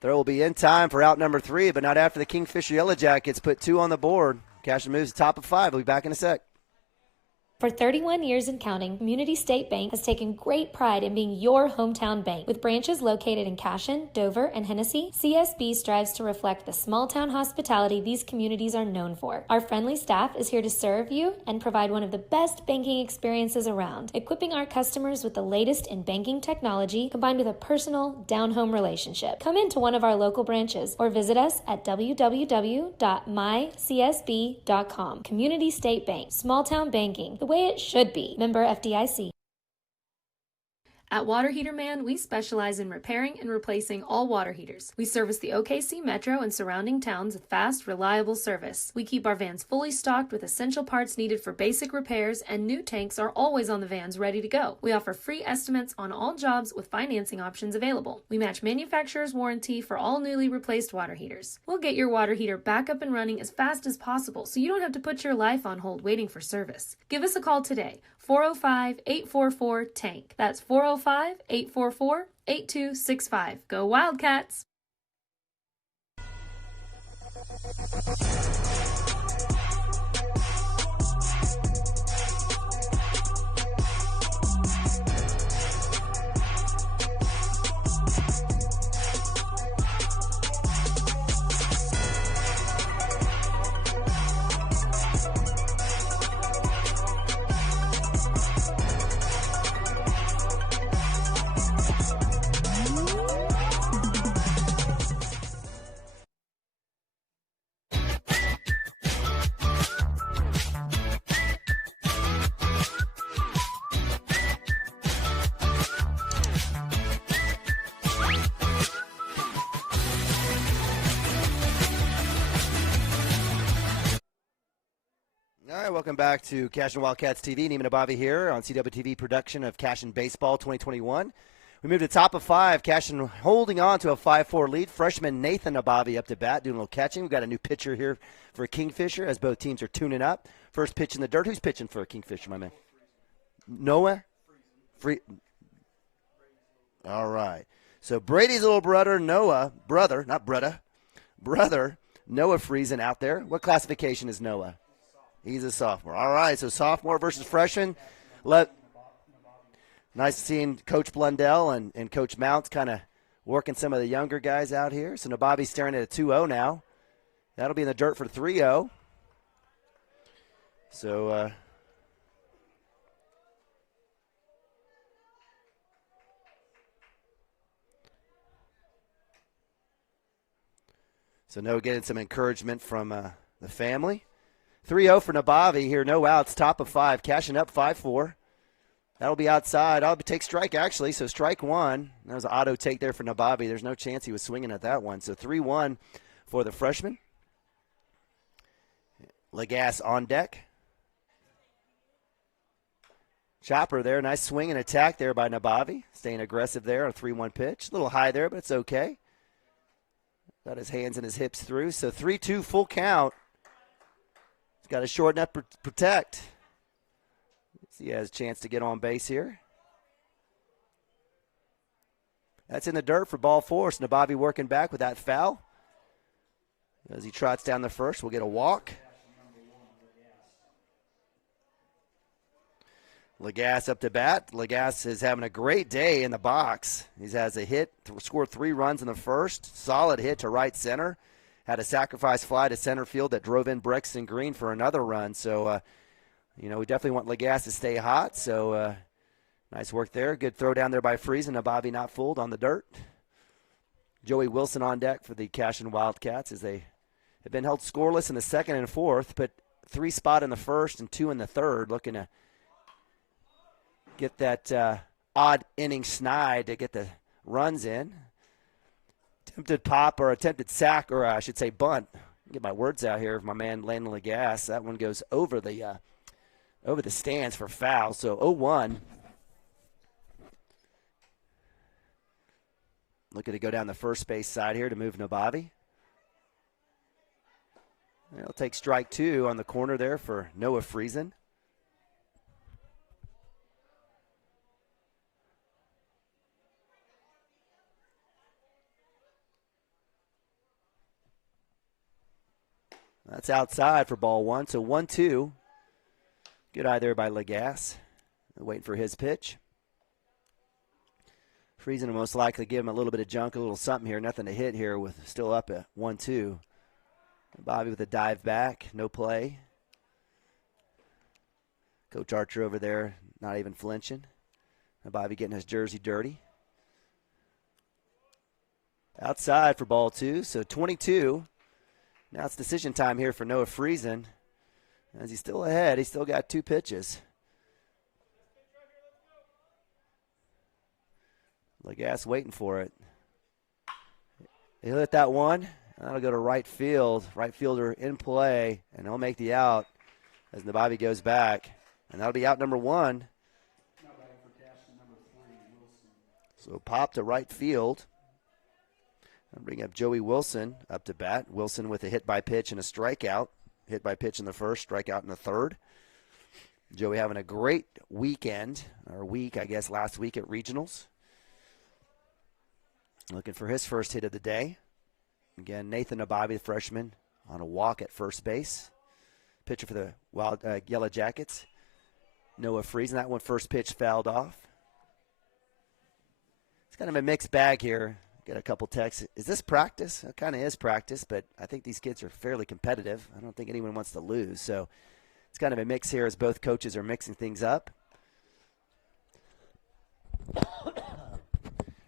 Throw will be in time for out number 3, but not after the Kingfisher Yellow Jackets put 2 on the board. Cashion moves to top of 5. We'll be back in a sec. For 31 years and counting, Community State Bank has taken great pride in being your hometown bank. With branches located in Cashion, Dover, and Hennessy, CSB strives to reflect the small-town hospitality these communities are known for. Our friendly staff is here to serve you and provide one of the best banking experiences around, equipping our customers with the latest in banking technology combined with a personal, down-home relationship. Come into one of our local branches or visit us at www.mycsb.com. Community State Bank, small-town banking, the way it should be. Member FDIC. At Water Heater Man, we specialize in repairing and replacing all water heaters. We service the OKC Metro and surrounding towns with fast, reliable service. We keep our vans fully stocked with essential parts needed for basic repairs, and new tanks are always on the vans ready to go. We offer free estimates on all jobs with financing options available. We match manufacturer's warranty for all newly replaced water heaters. We'll get your water heater back up and running as fast as possible so you don't have to put your life on hold waiting for service. Give us a call today. 405-844-TANK. That's 405-844-8265. Go Wildcats! All right, welcome back to Cashion Wildcats TV. Neiman Abavi here on CWTV production of Cashion Baseball 2021. We moved to top of 5. Cashion holding on to a 5-4 lead. Freshman Nathan Abavi up to bat, doing a little catching. We've got a new pitcher here for Kingfisher as both teams are tuning up. First pitch in the dirt. Who's pitching for Kingfisher, my man? Noah? All right. So Brady's little brother, Noah, brother, Noah Friesen out there. What classification is Noah? He's a sophomore. All right, so sophomore versus freshman. Nice seeing Coach Blundell and Coach Mounts kind of working some of the younger guys out here. So Nababi's staring at a 2-0 now. That'll be in the dirt for 3-0. So Noah getting some encouragement from the family. 3-0 for Nabavi here, no outs, top of 5. Cashion up 5-4. That'll be outside. I'll take strike, actually, so strike 1. That was an auto take there for Nabavi. There's no chance he was swinging at that one. So 3-1 for the freshman. Legas on deck. Chopper there, nice swing and attack there by Nabavi. Staying aggressive there on a 3-1 pitch. A little high there, but it's okay. Got his hands and his hips through. So 3-2 full count. He's got to shorten up, protect. He has a chance to get on base here. That's in the dirt for ball 4. So Nabavi working back with that foul. As he trots down the first, we'll get a walk. Legas up to bat. Legas is having a great day in the box. He has a hit, scored 3 runs in the first. Solid hit to right center. Had a sacrifice fly to center field that drove in Brexton Green for another run. So You know, we definitely want Legas to stay hot, so nice work there. Good throw down there by Friesen. Bobby not fooled on the dirt. Joey Wilson on deck for the Cashion Wildcats as they have been held scoreless in the second and fourth, but 3 spot in the first and 2 in the third, looking to get that odd inning snide to get the runs in. Attempted pop or attempted sack, or I should say bunt. Get my words out here. My man Landon Legas. That one goes over the stands for foul. So 0-1. Looking to go down the first base side here to move Nabavi. He'll take strike 2 on the corner there for Noah Friesen. That's outside for ball 1. So 1-2. Good eye there by Legas. Waiting for his pitch. Friesen will most likely give him a little bit of junk, a little something here. Nothing to hit here with still up at 1-2. Bobby with a dive back. No play. Coach Archer over there not even flinching. Bobby getting his jersey dirty. Outside for ball 2. So 22. Now it's decision time here for Noah Friesen. As he's still ahead, he's still got 2 pitches. Legas waiting for it. He'll hit that one. That'll go to right field. Right fielder in play, and he'll make the out as Nabavi goes back. And that'll be out number 1. So pop to right field. I'll bring up Joey Wilson up to bat. Wilson with a hit by pitch and a strikeout. Hit by pitch in the first, strikeout in the third. Joey having a great weekend, or week, I guess, last week at Regionals. Looking for his first hit of the day. Again, Nathan Nabavi, the freshman, on a walk at first base. Pitcher for the Yellow Jackets. Noah Friesen. That one first pitch fouled off. It's kind of a mixed bag here. Got a couple texts. Is this practice? It kind of is practice, but I think these kids are fairly competitive. I don't think anyone wants to lose. So it's kind of a mix here as both coaches are mixing things up.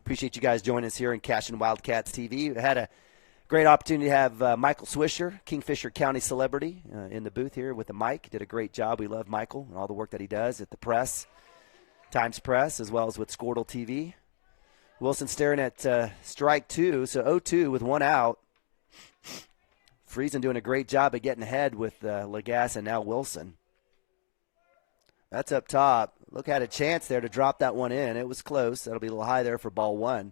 Appreciate you guys joining us here in Cashion Wildcats TV. We had a great opportunity to have Michael Swisher, Kingfisher County celebrity, in the booth here with the mic. Did a great job. We love Michael and all the work that he does at the press, Times Press, as well as with Squirtle TV. Wilson staring at strike 2, so 0-2 with 1 out. Friesen doing a great job of getting ahead with Legas and now Wilson. That's up top. Look, had a chance there to drop that one in. It was close. That'll be a little high there for ball 1.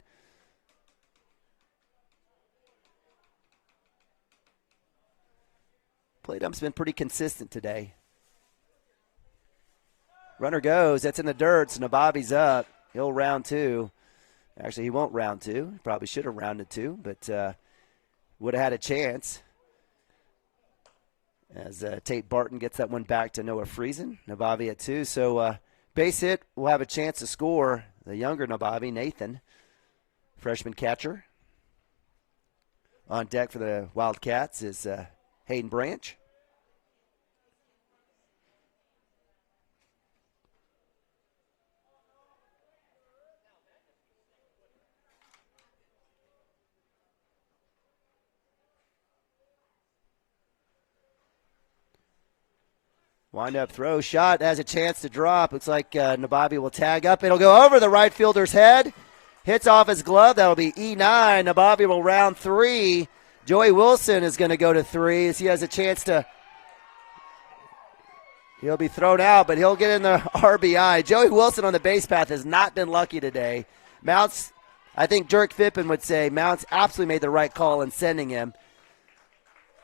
Play dump's been pretty consistent today. Runner goes. That's in the dirt. So Nabavi's up. He'll round 2. Actually, he won't round 2. He probably should have rounded 2, but would have had a chance. As Tate Barton gets that one back to Noah Friesen. Nabavi at 2. So base hit will have a chance to score. The younger Nabavi, Nathan, freshman catcher. On deck for the Wildcats is Hayden Branch. Wind up throw, shot, has a chance to drop. Looks like Nabavi will tag up. It'll go over the right fielder's head. Hits off his glove. That'll be E9. Nabavi will round 3. Joey Wilson is going to go to 3 as he has a chance to. He'll be thrown out, but he'll get in the RBI. Joey Wilson on the base path has not been lucky today. Mounts, I think Dirk Fippen would say, Mounts absolutely made the right call in sending him.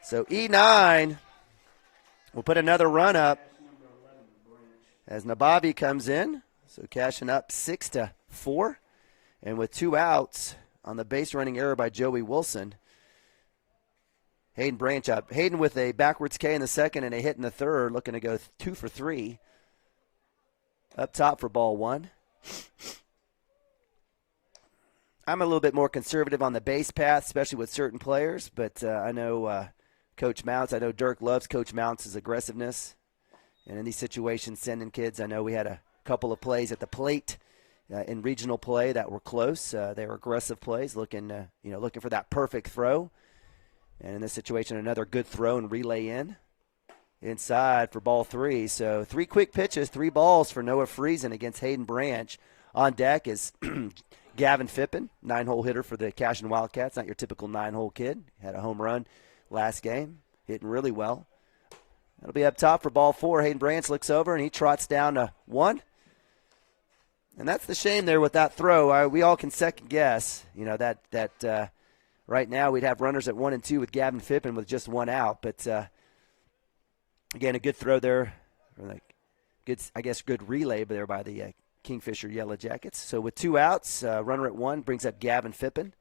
So E9 will put another run up as Nabavi comes in. So Cashion up 6-4. And with 2 outs on the base running error by Joey Wilson, Hayden Branch up. Hayden with a backwards K in the second and a hit in the third, looking to go 2 for 3. Up top for ball 1. I'm a little bit more conservative on the base path, especially with certain players, but I know Coach Mounts, I know Dirk loves Coach Mounts' aggressiveness And in these situations, sending kids, I know we had a couple of plays at the plate in regional play that were close. They were aggressive plays, looking for that perfect throw. And in this situation, another good throw and relay inside for ball 3. So 3 quick pitches, 3 balls for Noah Friesen against Hayden Branch. On deck is Gavin Fippen, 9-hole hitter for the Cashion Wildcats. Not your typical 9-hole kid. Had a home run last game, hitting really well. That'll be up top for ball 4. Hayden Branch looks over, and he trots down to 1. And that's the shame there with that throw. We all can second guess, that right now we'd have runners at 1 and 2 with Gavin Fippen with just 1 out. But, again, a good throw there. Good relay there by the Kingfisher Yellow Jackets. So with 2 outs, runner at 1 brings up Gavin Fippen.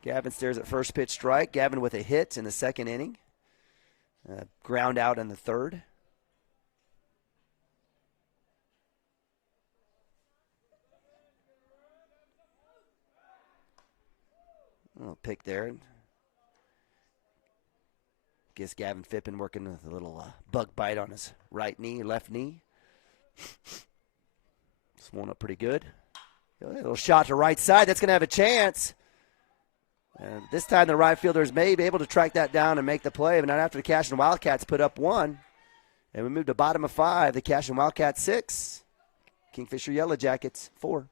Gavin stares at first pitch strike. Gavin with a hit in the 2nd inning. Ground out in the 3rd. A little pick there. Guess Gavin Fippen working with a little bug bite on his left knee. Swollen up pretty good. A little shot to right side. That's going to have a chance. This time the right fielders may be able to track that down and make the play, but not after the Cashion Wildcats put up 1. And we move to bottom of 5. The Cashion Wildcats 6. Kingfisher Yellow Jackets 4.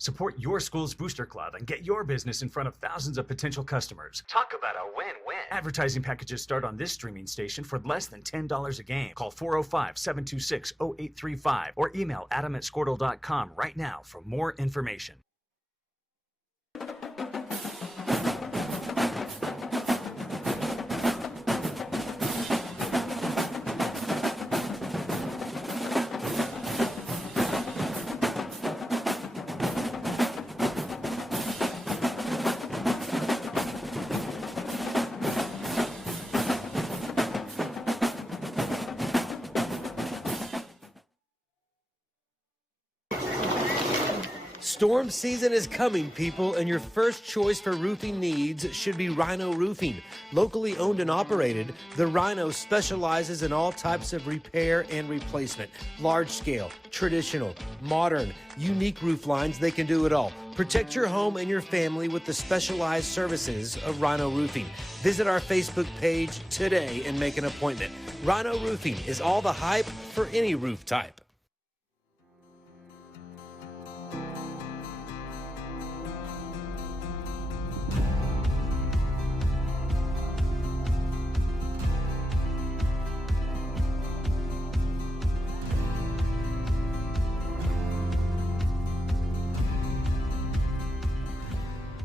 Support your school's booster club and get your business in front of thousands of potential customers. Talk about a win-win. Advertising packages start on this streaming station for less than $10 a game. Call 405-726-0835 or email adam@squirtle.com right now for more information. Storm season is coming, people, and your first choice for roofing needs should be Rhino Roofing. Locally owned and operated, the Rhino specializes in all types of repair and replacement. Large scale, traditional, modern, unique roof lines, they can do it all. Protect your home and your family with the specialized services of Rhino Roofing. Visit our Facebook page today and make an appointment. Rhino Roofing is all the hype for any roof type.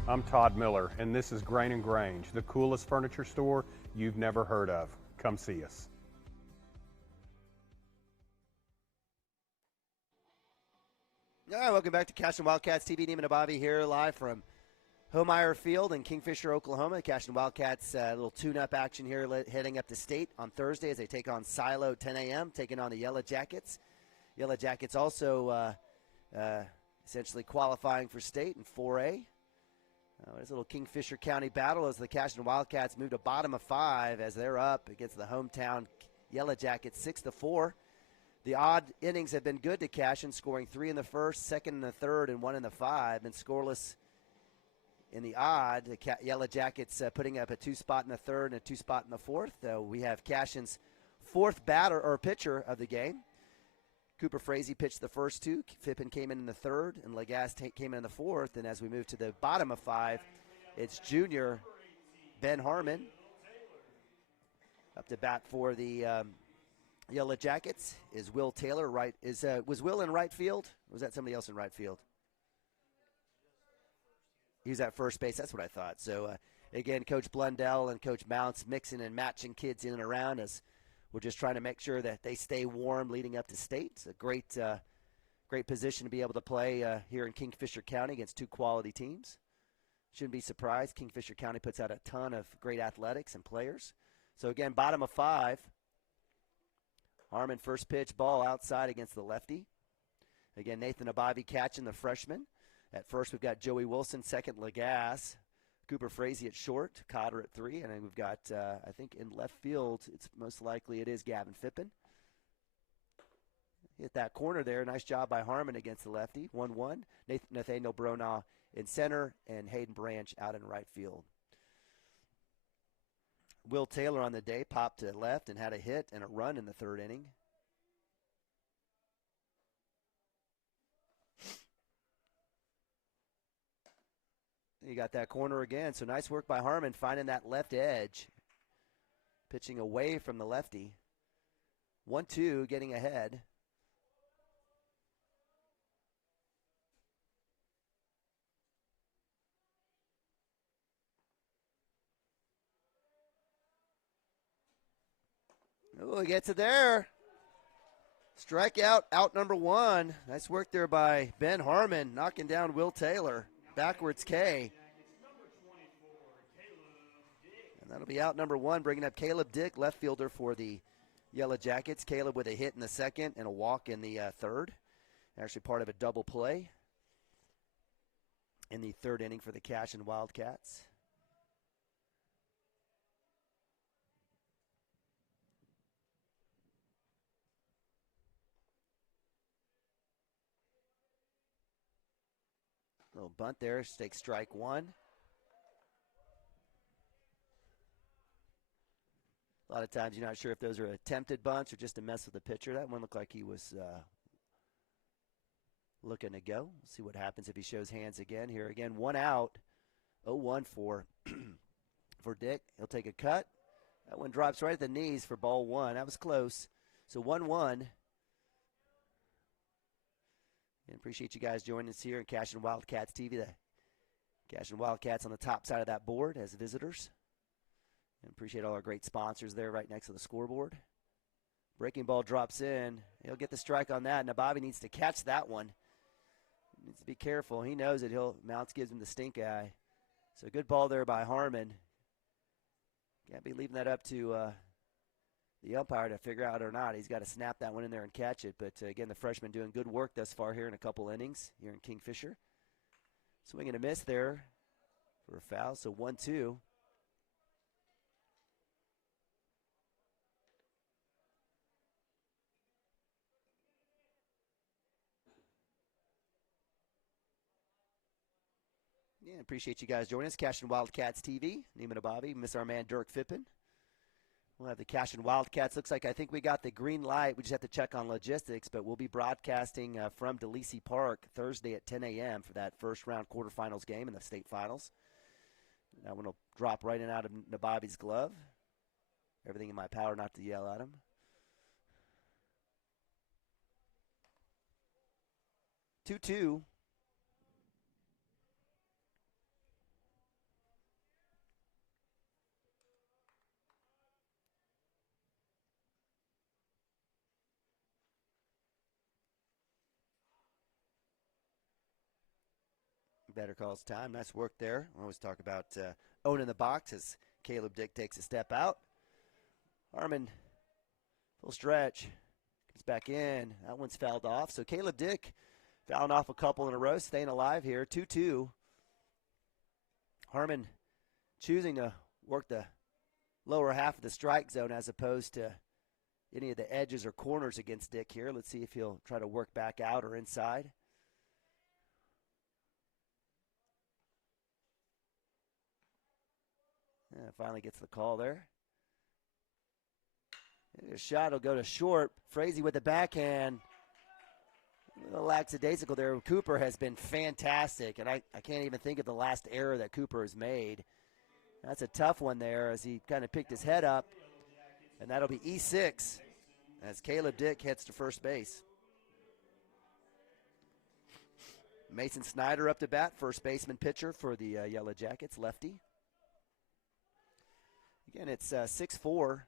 I'm Todd Miller, and this is Grain & Grange, the coolest furniture store you've never heard of. Come see us. All right, welcome back to Cashion Wildcats TV. Neiman Abavi here live from Homeyer Field in Kingfisher, Oklahoma. Cashion Wildcats, a little tune-up action here heading up to state on Thursday as they take on Silo 10 a.m., taking on the Yellow Jackets. Yellow Jackets also essentially qualifying for state in 4A. There's a little Kingfisher County battle as the Cashion Wildcats move to bottom of 5 as they're up against the hometown Yellow Jackets 6-4. The odd innings have been good to Cashion, scoring 3 in the first, 2nd in the 3rd, and 1 in the 5. And scoreless in the odd. The Yellow Jackets putting up a 2-spot in the 3rd and a 2-spot in the 4th. We have Cashion's 4th pitcher of the game. Cooper Frazee pitched the first 2. Fippen came in the 3rd, and Lagasse came in the 4th. And as we move to the bottom of 5, it's junior Ben Harmon up to bat for the Yellow Jackets. Is Will Taylor right? Was Will in right field? Or was that somebody else in right field? He was at first base. That's what I thought. So again, Coach Blundell and Coach Mounts mixing and matching kids in and around us. We're just trying to make sure that they stay warm leading up to state. It's a great position to be able to play here in Kingfisher County against 2 quality teams. Shouldn't be surprised. Kingfisher County puts out a ton of great athletics and players. So again, bottom of 5. Harmon first pitch, ball outside against the lefty. Again, Nathan Abavi catching the freshman. At first, we've got Joey Wilson, second Lagasse, Cooper Frazee at short, Cotter at 3, and then we've got, I think in left field, it's most likely it is Gavin Fippen. Hit that corner there. Nice job by Harmon against the lefty. 1-1. Nathaniel Bronaugh in center and Hayden Branch out in right field. Will Taylor on the day popped to left and had a hit and a run in the third inning. You got that corner again. So nice work by Harmon finding that left edge. Pitching away from the lefty. 1-2, getting ahead. Oh, he gets it there. Strikeout, out number 1. Nice work there by Ben Harmon, knocking down Will Taylor. Backwards K. And that'll be out number 1, bringing up Caleb Dick, left fielder for the Yellow Jackets. Caleb with a hit in the second and a walk in the third. Actually part of a double play in the third inning for the Cashion Wildcats. Little bunt there, takes strike 1. A lot of times you're not sure if those are attempted bunts or just to mess with the pitcher. That one looked like he was looking to go. We'll see what happens if he shows hands again. Here again, 1 out, 0-1 for Dick. He'll take a cut. That one drops right at the knees for ball 1. That was close. So 1-1. And appreciate you guys joining us here in Cashion Wildcats TV. The Cashion Wildcats on the top side of that board as visitors. And appreciate all our great sponsors there right next to the scoreboard. Breaking ball drops in. He'll get the strike on that. Now Bobby needs to catch that one. He needs to be careful. He knows that Mounts gives him the stink eye. So good ball there by Harmon. Can't be leaving that up to the umpire to figure out or not. He's got to snap that one in there and catch it. But, again, the freshman doing good work thus far here in a couple innings here in Kingfisher. Swing and a miss there for a foul. So 1-2. Yeah, appreciate you guys joining us. Cashion Wildcats TV. Neiman Abavi. Miss our man Dirk Fippen. We'll have the Cashion Wildcats. Looks like I think we got the green light. We just have to check on logistics, but we'll be broadcasting from DeLisi Park Thursday at 10 a.m. for that first round quarterfinals game in the state finals. That one will drop right in out of Nababi's glove. Everything in my power not to yell at him. Two. Better calls time. Nice work there. I always talk about owning the box as Caleb Dick takes a step out. Harmon, full stretch. Gets back in. That one's fouled off. So Caleb Dick fouling off a couple in a row, staying alive here. 2-2. Harmon choosing to work the lower half of the strike zone as opposed to any of the edges or corners against Dick here. Let's see if he'll try to work back out or inside. Yeah, finally gets the call there. A shot will go to short. Frazee with the backhand. A little lackadaisical there. Cooper has been fantastic, and I can't even think of the last error that Cooper has made. That's a tough one there as he kind of picked his head up, and that'll be E6 as Caleb Dick heads to first base. Mason Snyder up to bat, first baseman pitcher for the Yellow Jackets, lefty. Again, it's 6-4.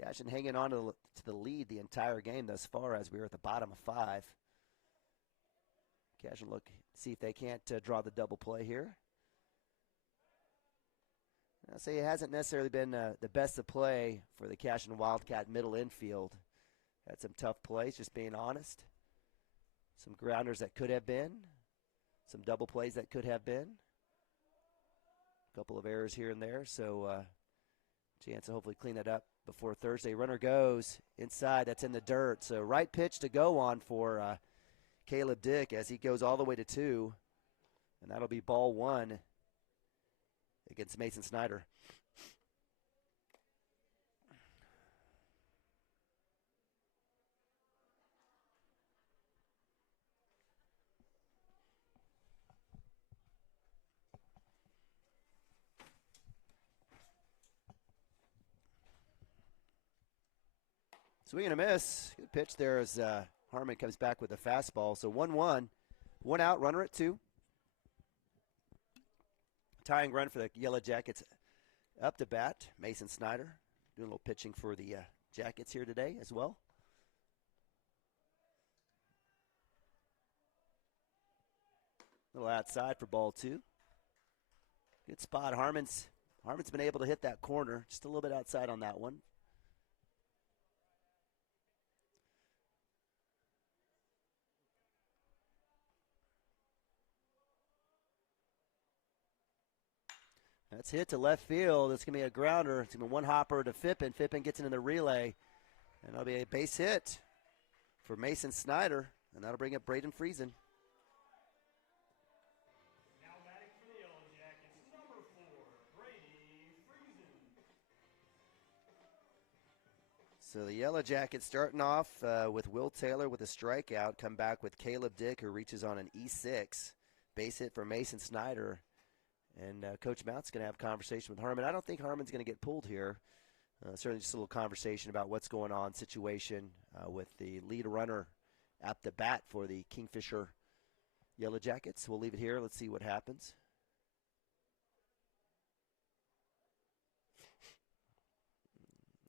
Cashion hanging on to the lead the entire game thus far as we're at the bottom of 5. Cashion see if they can't draw the double play here. I'll say it hasn't necessarily been the best of play for the Cashion Wildcat middle infield. Had some tough plays, just being honest. Some grounders that could have been. Some double plays that could have been. A couple of errors here and there, so chance to hopefully clean that up before Thursday. Runner goes inside. That's in the dirt. So right pitch to go on for Caleb Dick as he goes all the way to 2. And that'll be ball 1 against Mason Snyder. Swing and a miss. Good pitch there as Harmon comes back with a fastball. So 1-1. 1 out, runner at 2. Tying run for the Yellow Jackets up to bat. Mason Snyder doing a little pitching for the Jackets here today as well. A little outside for ball 2. Good spot. Harmon's been able to hit that corner. Just a little bit outside on that one. That's hit to left field. It's going to be a grounder. It's going to be one hopper to Fippen. Fippen gets into the relay. And that'll be a base hit for Mason Snyder. And that'll bring up Braden Friesen. Now batting for the Yellow Jackets, number 4, Brady Friesen. So the Yellow Jackets starting off with Will Taylor with a strikeout. Come back with Caleb Dick, who reaches on an E6. Base hit for Mason Snyder. And Coach Mount's going to have a conversation with Harmon. I don't think Harmon's going to get pulled here. Certainly just a little conversation about what's going on, situation with the lead runner at the bat for the Kingfisher Yellow Jackets. We'll leave it here. Let's see what happens.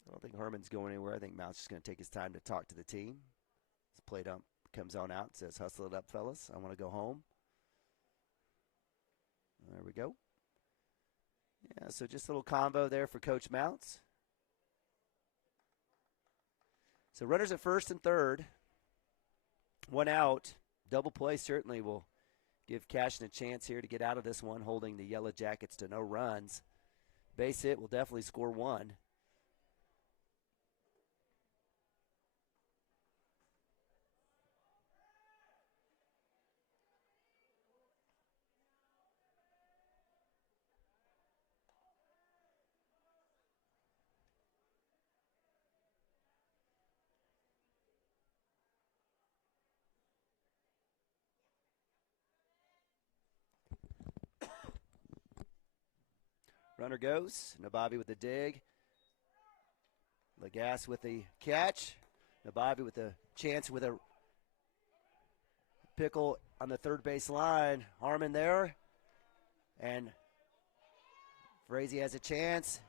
I don't think Harmon's going anywhere. I think Mount's just going to take his time to talk to the team. His plate ump comes on out and says, "Hustle it up, fellas. I want to go home." There we go. Yeah, so just a little combo there for Coach Mounts. So runners at first and third. 1 out. Double play certainly will give Cashion a chance here to get out of this one, holding the Yellow Jackets to no runs. Base hit will definitely score 1. Runner goes. Nababi with the dig. Lagasse with the catch. Nababi with the chance with a pickle on the third base line. Harmon there. And Frazee has a chance.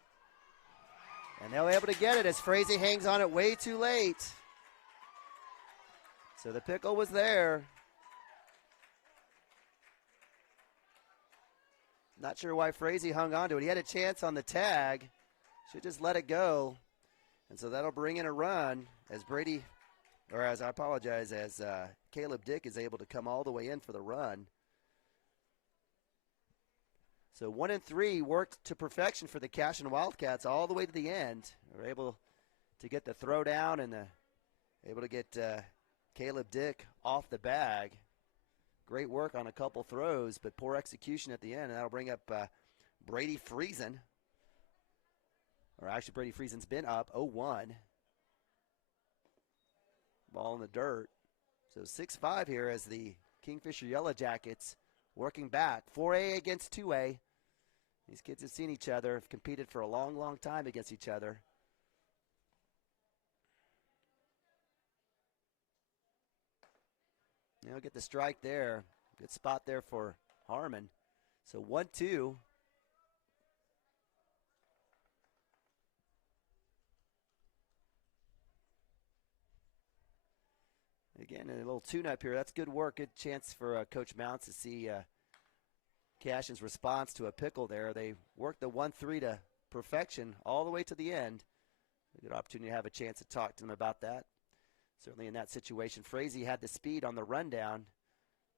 And they'll be able to get it as Frazee hangs on it way too late. So the pickle was there. Not sure why Frazee hung on to it. He had a chance on the tag. Should just let it go. And so that'll bring in a run as Caleb Dick is able to come all the way in for the run. So 1 and 3 worked to perfection for the Cashion Wildcats all the way to the end. They were able to get the throw down and able to get Caleb Dick off the bag. Great work on a couple throws, but poor execution at the end, and that'll bring up Brady Friesen. Or actually, Brady Friesen's been up 0-1. Ball in the dirt. So 6-5 here as the Kingfisher Yellow Jackets working back. 4A against 2A. These kids have seen each other, have competed for a long, long time against each other. They'll get the strike there. Good spot there for Harmon. So 1-2. Again, a little tune-up here. That's good work. Good chance for Coach Mounts to see Cashion's response to a pickle there. They worked the 1-3 to perfection all the way to the end. A good opportunity to have a chance to talk to them about that. Certainly in that situation, Frazee had the speed on the rundown.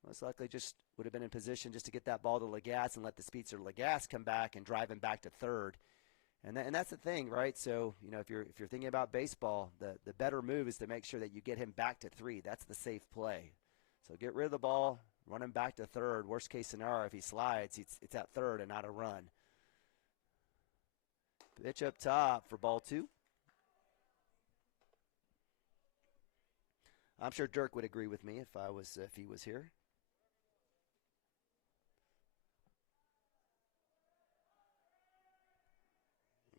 Most likely just would have been in position just to get that ball to Lagasse and let the speedster Lagasse come back and drive him back to third. And that's the thing, right? So, if you're thinking about baseball, the better move is to make sure that you get him back to 3. That's the safe play. So get rid of the ball, run him back to third. Worst case scenario, if he slides, it's at third and not a run. Pitch up top for ball 2. I'm sure Dirk would agree with me if he was here.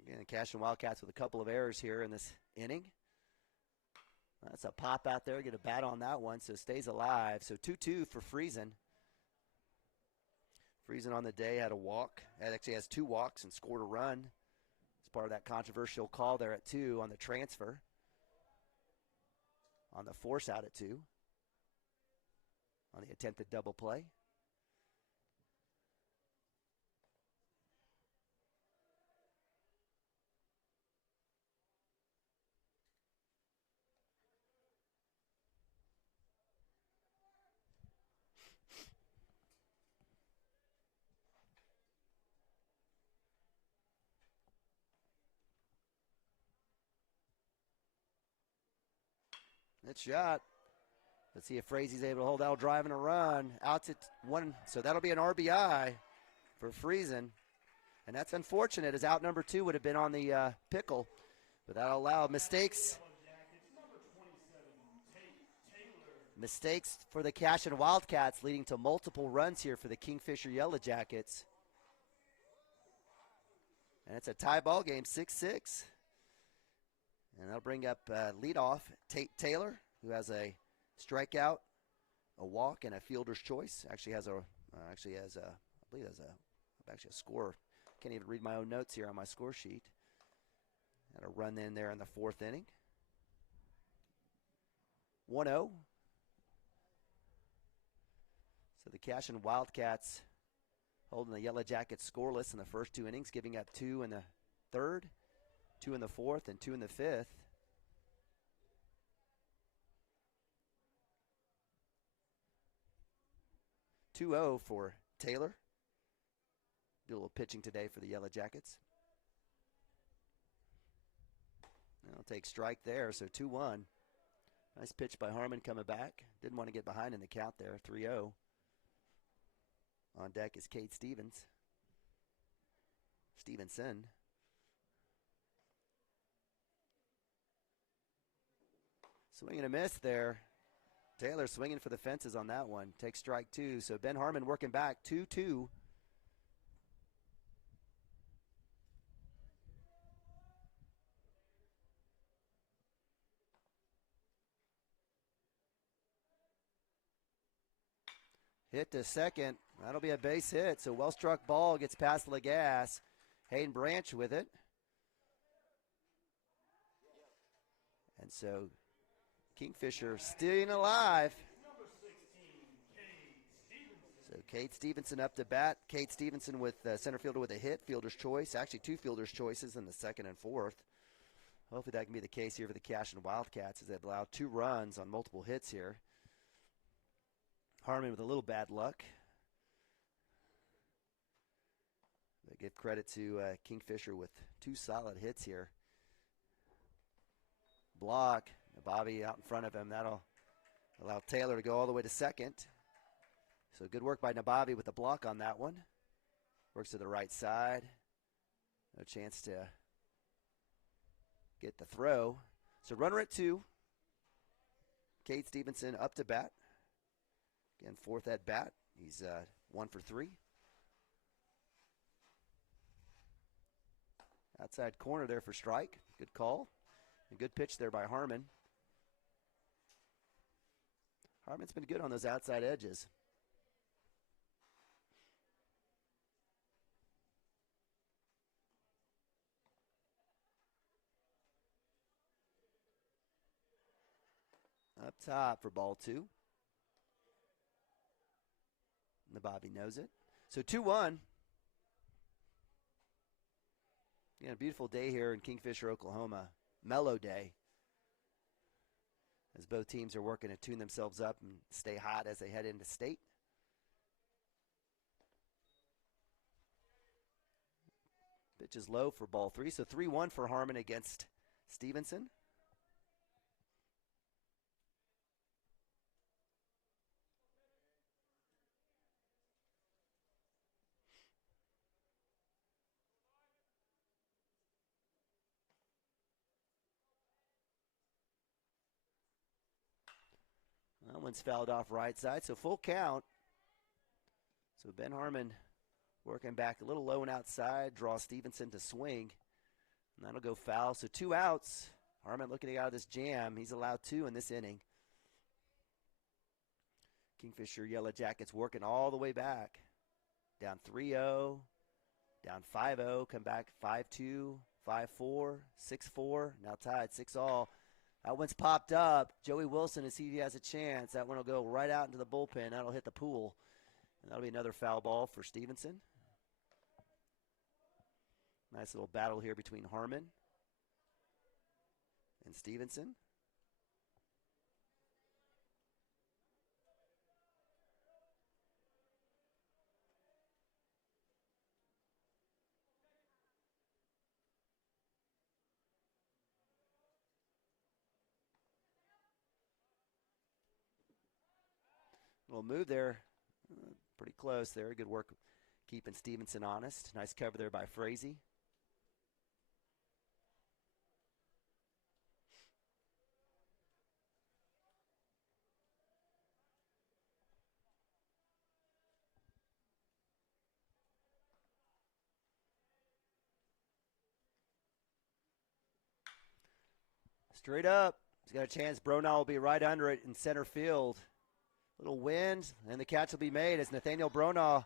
Again, Cashion Wildcats with a couple of errors here in this inning. That's a pop out there. Get a bat on that one, so stays alive. So 2-2 for Friesen. Friesen on the day had a walk. Actually has 2 walks and scored a run. It's part of that controversial call there at 2 on the transfer. On the force out at 2. On the attempted double play. That shot. Let's see if Frazee's able to hold out, driving a run. Out to 1, so that'll be an RBI for Friesen. And that's unfortunate, as out number 2 would have been on the pickle. But that'll allow mistakes. Mistakes for the Cashion Wildcats, leading to multiple runs here for the Kingfisher Yellow Jackets. And it's a tie ball game, 6-6. And that'll bring up leadoff Tate Taylor, who has a strikeout, a walk, and a fielder's choice. Actually has a score. Can't even read my own notes here on my score sheet. Had a run in there in the 4th inning. 1-0. So the Cashion Wildcats holding the Yellow Jackets scoreless in the first 2 innings, giving up 2 in the 3rd. 2 in the 4th and 2 in the 5th. (2-0) for Taylor. Do a little pitching today for the Yellow Jackets. I'll take strike there, so 2-1. Nice pitch by Harmon coming back. Didn't want to get behind in the count there, 3-0. On deck is Cade Stevenson. Swing and a miss there. Taylor swinging for the fences on that one. Takes strike 2. So Ben Harmon working back, 2-2. Hit to second. That'll be a base hit. So well-struck ball gets past Lagasse. Hayden Branch with it. And so Kingfisher staying alive. So Cade Stevenson up to bat. Cade Stevenson with center fielder with a hit, fielder's choice. Actually 2 fielder's choices in the 2nd and 4th. Hopefully that can be the case here for the Cashion Wildcats, as they've allowed 2 runs on multiple hits here. Harmon with a little bad luck. They give credit to Kingfisher with 2 solid hits here. Block. Bobby out in front of him. That'll allow Taylor to go all the way to second. So good work by Nabavi with the block on that one. Works to the right side. No chance to get the throw. So runner at 2. Cade Stevenson up to bat. Again, 4th at bat. He's 1 for 3. Outside corner there for strike. Good call. A good pitch there by Harmon. Harmon's been good on those outside edges. Up top for ball 2. Nabavi knows it. So 2-1. Yeah, a beautiful day here in Kingfisher, Oklahoma. Mellow day. As both teams are working to tune themselves up and stay hot as they head into state. Pitch is low for ball 3. So 3-1 for Harmon against Stevenson. That one's fouled off right side, so full count. So Ben Harmon working back a little low and outside, draw Stevenson to swing. And that'll go foul. So 2 outs. Harmon looking to get out of this jam. He's allowed 2 in this inning. Kingfisher Yellow Jackets working all the way back. Down 3-0, down 5-0, come back 5-2, 5-4, 6-4, now tied 6-all. That one's popped up. Joey Wilson to see if he has a chance. That one will go right out into the bullpen. That'll hit the pool. And that'll be another foul ball for Stevenson. Nice little battle here between Harmon and Stevenson. Little move there. Pretty close there. Good work keeping Stevenson honest. Nice cover there by Frazee. Straight up. He's got a chance. Bronall will be right under it in center field. Little wind, and the catch will be made as Nathaniel Bronall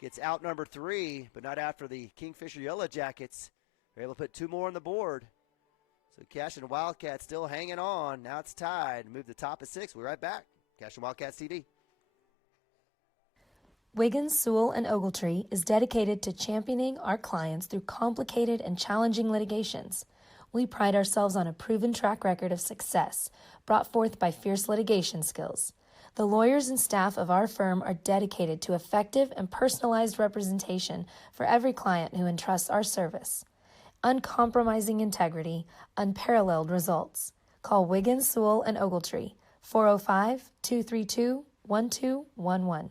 gets out number 3, but not after the Kingfisher Yellow Jackets are able to put 2 more on the board. So Cashion Wildcats still hanging on. Now it's tied. Move the top of 6. We're right back. Cashion Wildcats TV. Wiggins, Sewell, and Ogletree is dedicated to championing our clients through complicated and challenging litigations. We pride ourselves on a proven track record of success brought forth by fierce litigation skills. The lawyers and staff of our firm are dedicated to effective and personalized representation for every client who entrusts our service. Uncompromising integrity, unparalleled results. Call Wiggins, Sewell, and Ogletree, 405-232-1211.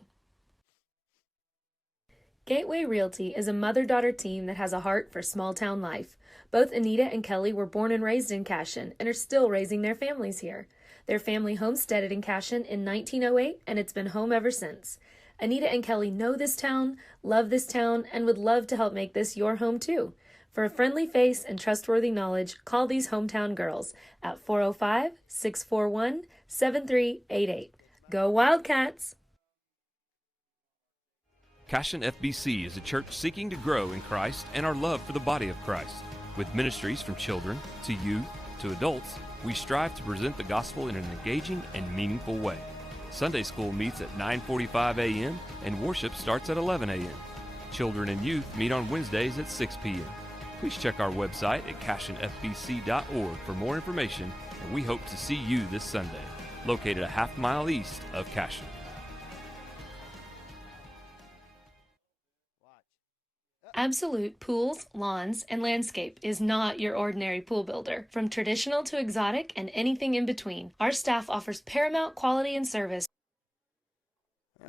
Gateway Realty is a mother-daughter team that has a heart for small-town life. Both Anita and Kelly were born and raised in Cashion and are still raising their families here. Their family homesteaded in Cashion in 1908, and it's been home ever since. Anita and Kelly know this town, love this town, and would love to help make this your home too. For a friendly face and trustworthy knowledge, call these hometown girls at 405-641-7388. Go Wildcats! Cashion FBC is a church seeking to grow in Christ and our love for the body of Christ. With ministries from children to youth to adults, we strive to present the gospel in an engaging and meaningful way. Sunday school meets at 9:45 a.m. and worship starts at 11 a.m. Children and youth meet on Wednesdays at 6 p.m. Please check our website at cashionfbc.org for more information, and we hope to see you this Sunday, located a half-mile east of Cashion. Absolute Pools, Lawns, and Landscape is not your ordinary pool builder. From traditional to exotic and anything in between, our staff offers paramount quality and service.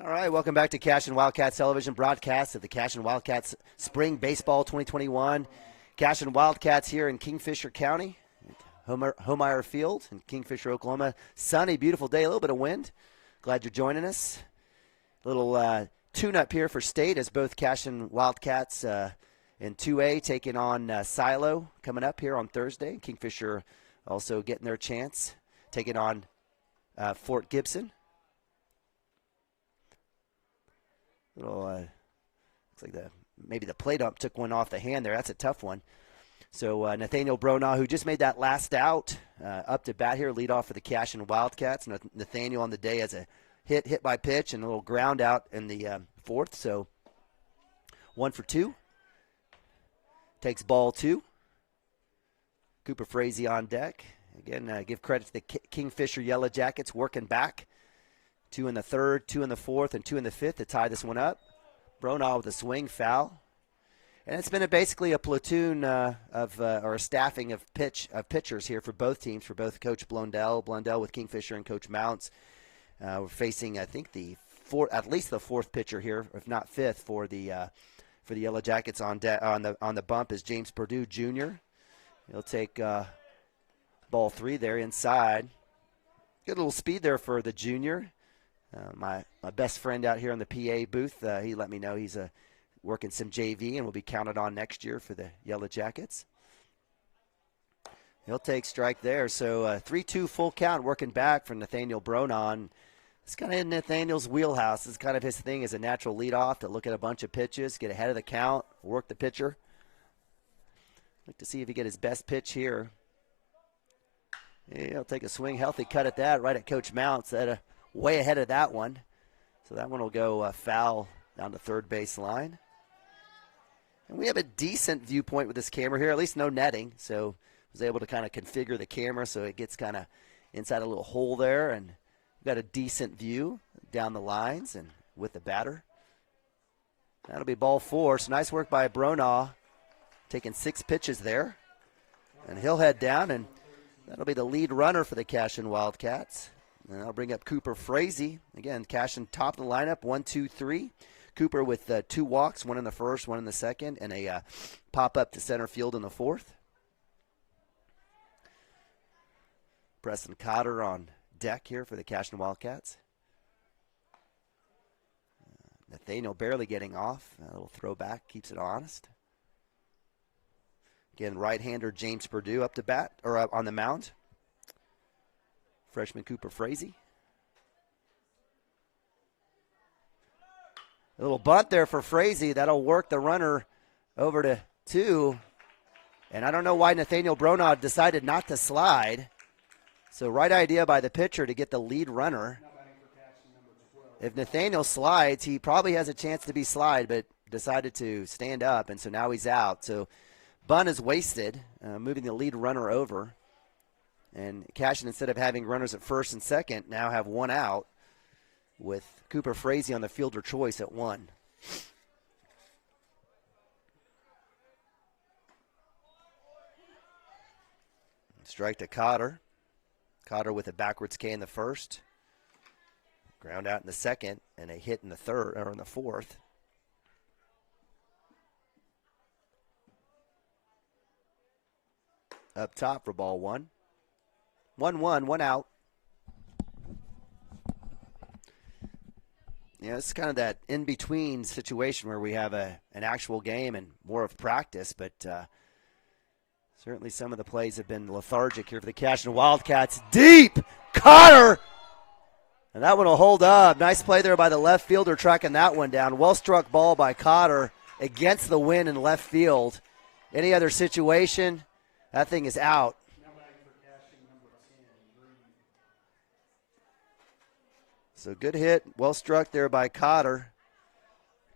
All right, welcome back to Cashion Wildcats television broadcast of the Cashion Wildcats Spring Baseball 2021. Cashion Wildcats here in Kingfisher County, Homeyer Field in Kingfisher, Oklahoma. Sunny, beautiful day, a little bit of wind. Glad you're joining us. A little tune-up here for state as both Cashion Wildcats in 2A taking on Silo coming up here on Thursday. Kingfisher also getting their chance, taking on Fort Gibson. Looks like maybe the plate ump took one off the hand there. That's a tough one. So Nathaniel Bronall, who just made that last out, up to bat here, lead off for the Cashion Wildcats. Nathaniel on the day has a hit by pitch and a little ground out in the 4th. So 1 for 2. Takes ball 2. Cooper Frazee on deck. Again, give credit to the Kingfisher Yellow Jackets working back. 2 in the third, 2 in the fourth, and 2 in the fifth to tie this one up. Bronaugh with a swing foul. And it's been basically a platoon or a staffing of pitchers here for both teams, for both Coach Blundell with Kingfisher, and Coach Mounts. We're facing, I think, at least the fourth pitcher here, if not fifth, for the Yellow Jackets on the bump is James Perdue Jr. He'll take ball 3 there inside. Good little speed there for the junior. My best friend out here in the PA booth, he let me know he's working some JV and will be counted on next year for the Yellow Jackets. He'll take strike there. So 3-2 full count working back from Nathaniel Bronaugh. It's kind of in Nathaniel's wheelhouse. It's kind of his thing as a natural leadoff to look at a bunch of pitches, get ahead of the count, work the pitcher. Look to see if he get his best pitch here. He'll take a swing, healthy cut at that, right at Coach Mounts. Way ahead of that one. So that one will go foul down the third base line. And we have a decent viewpoint with this camera here, at least no netting. So I was able to kind of configure the camera so it gets kind of inside a little hole there. And we've got a decent view down the lines and with the batter. That'll be ball 4. So nice work by Bronaugh, taking 6 pitches there. And he'll head down, and that'll be the lead runner for the Cashion Wildcats. And that'll bring up Cooper Frazee. Again, Cashion top of the lineup, 1, 2, 3. Cooper with 2 walks, 1 in the first, 1 in the second, and a pop-up to center field in the fourth. Preston Cotter on deck here for the Cashion Wildcats. Nathaniel barely getting off. A little throwback, keeps it honest. Again, right-hander James Perdue up to bat, or up on the mound. Freshman Cooper Frazee. A little bunt there for Frazee. That'll work the runner over to 2. And I don't know why Nathaniel Bronaugh decided not to slide. So right idea by the pitcher to get the lead runner. If Nathaniel slides, he probably has a chance to be slide, but decided to stand up, and so now he's out. So bunt is wasted, moving the lead runner over. And Cashion, instead of having runners at first and second, now have 1 out with Cooper Frazee on the fielder choice at 1. Strike to Cotter. Cotter with a backwards K in the first. Ground out in the second, and a hit in the third, or in the fourth. Up top for ball 1. 1-1, 1 out. It's kind of that in-between situation where we have an actual game and more of practice, but certainly some of the plays have been lethargic here for the Cashion Wildcats. Deep! Cotter! And that one will hold up. Nice play there by the left fielder tracking that one down. Well-struck ball by Cotter against the wind in left field. Any other situation, that thing is out. So good hit, well struck there by Cotter.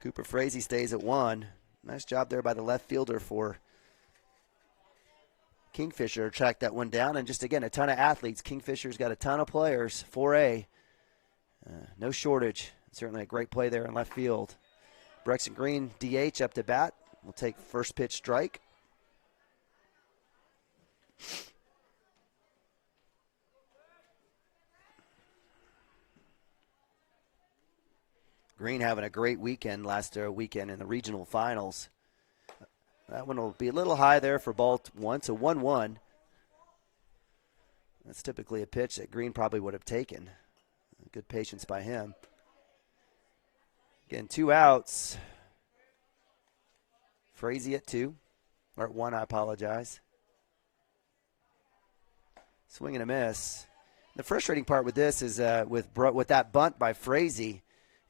Cooper Frazee stays at 1. Nice job there by the left fielder for Kingfisher to track that one down. And just again, a ton of athletes. Kingfisher's got a ton of players, 4A. No shortage. Certainly a great play there in left field. Brexton Green, DH up to bat. We'll take first pitch strike. Green having a great weekend last weekend in the regional finals. That one will be a little high there for ball 1, so 1-1. That's typically a pitch that Green probably would have taken. Good patience by him. Again, 2 outs. Frazee at 2. Or at 1, I apologize. Swing and a miss. The frustrating part with this is with that bunt by Frazee,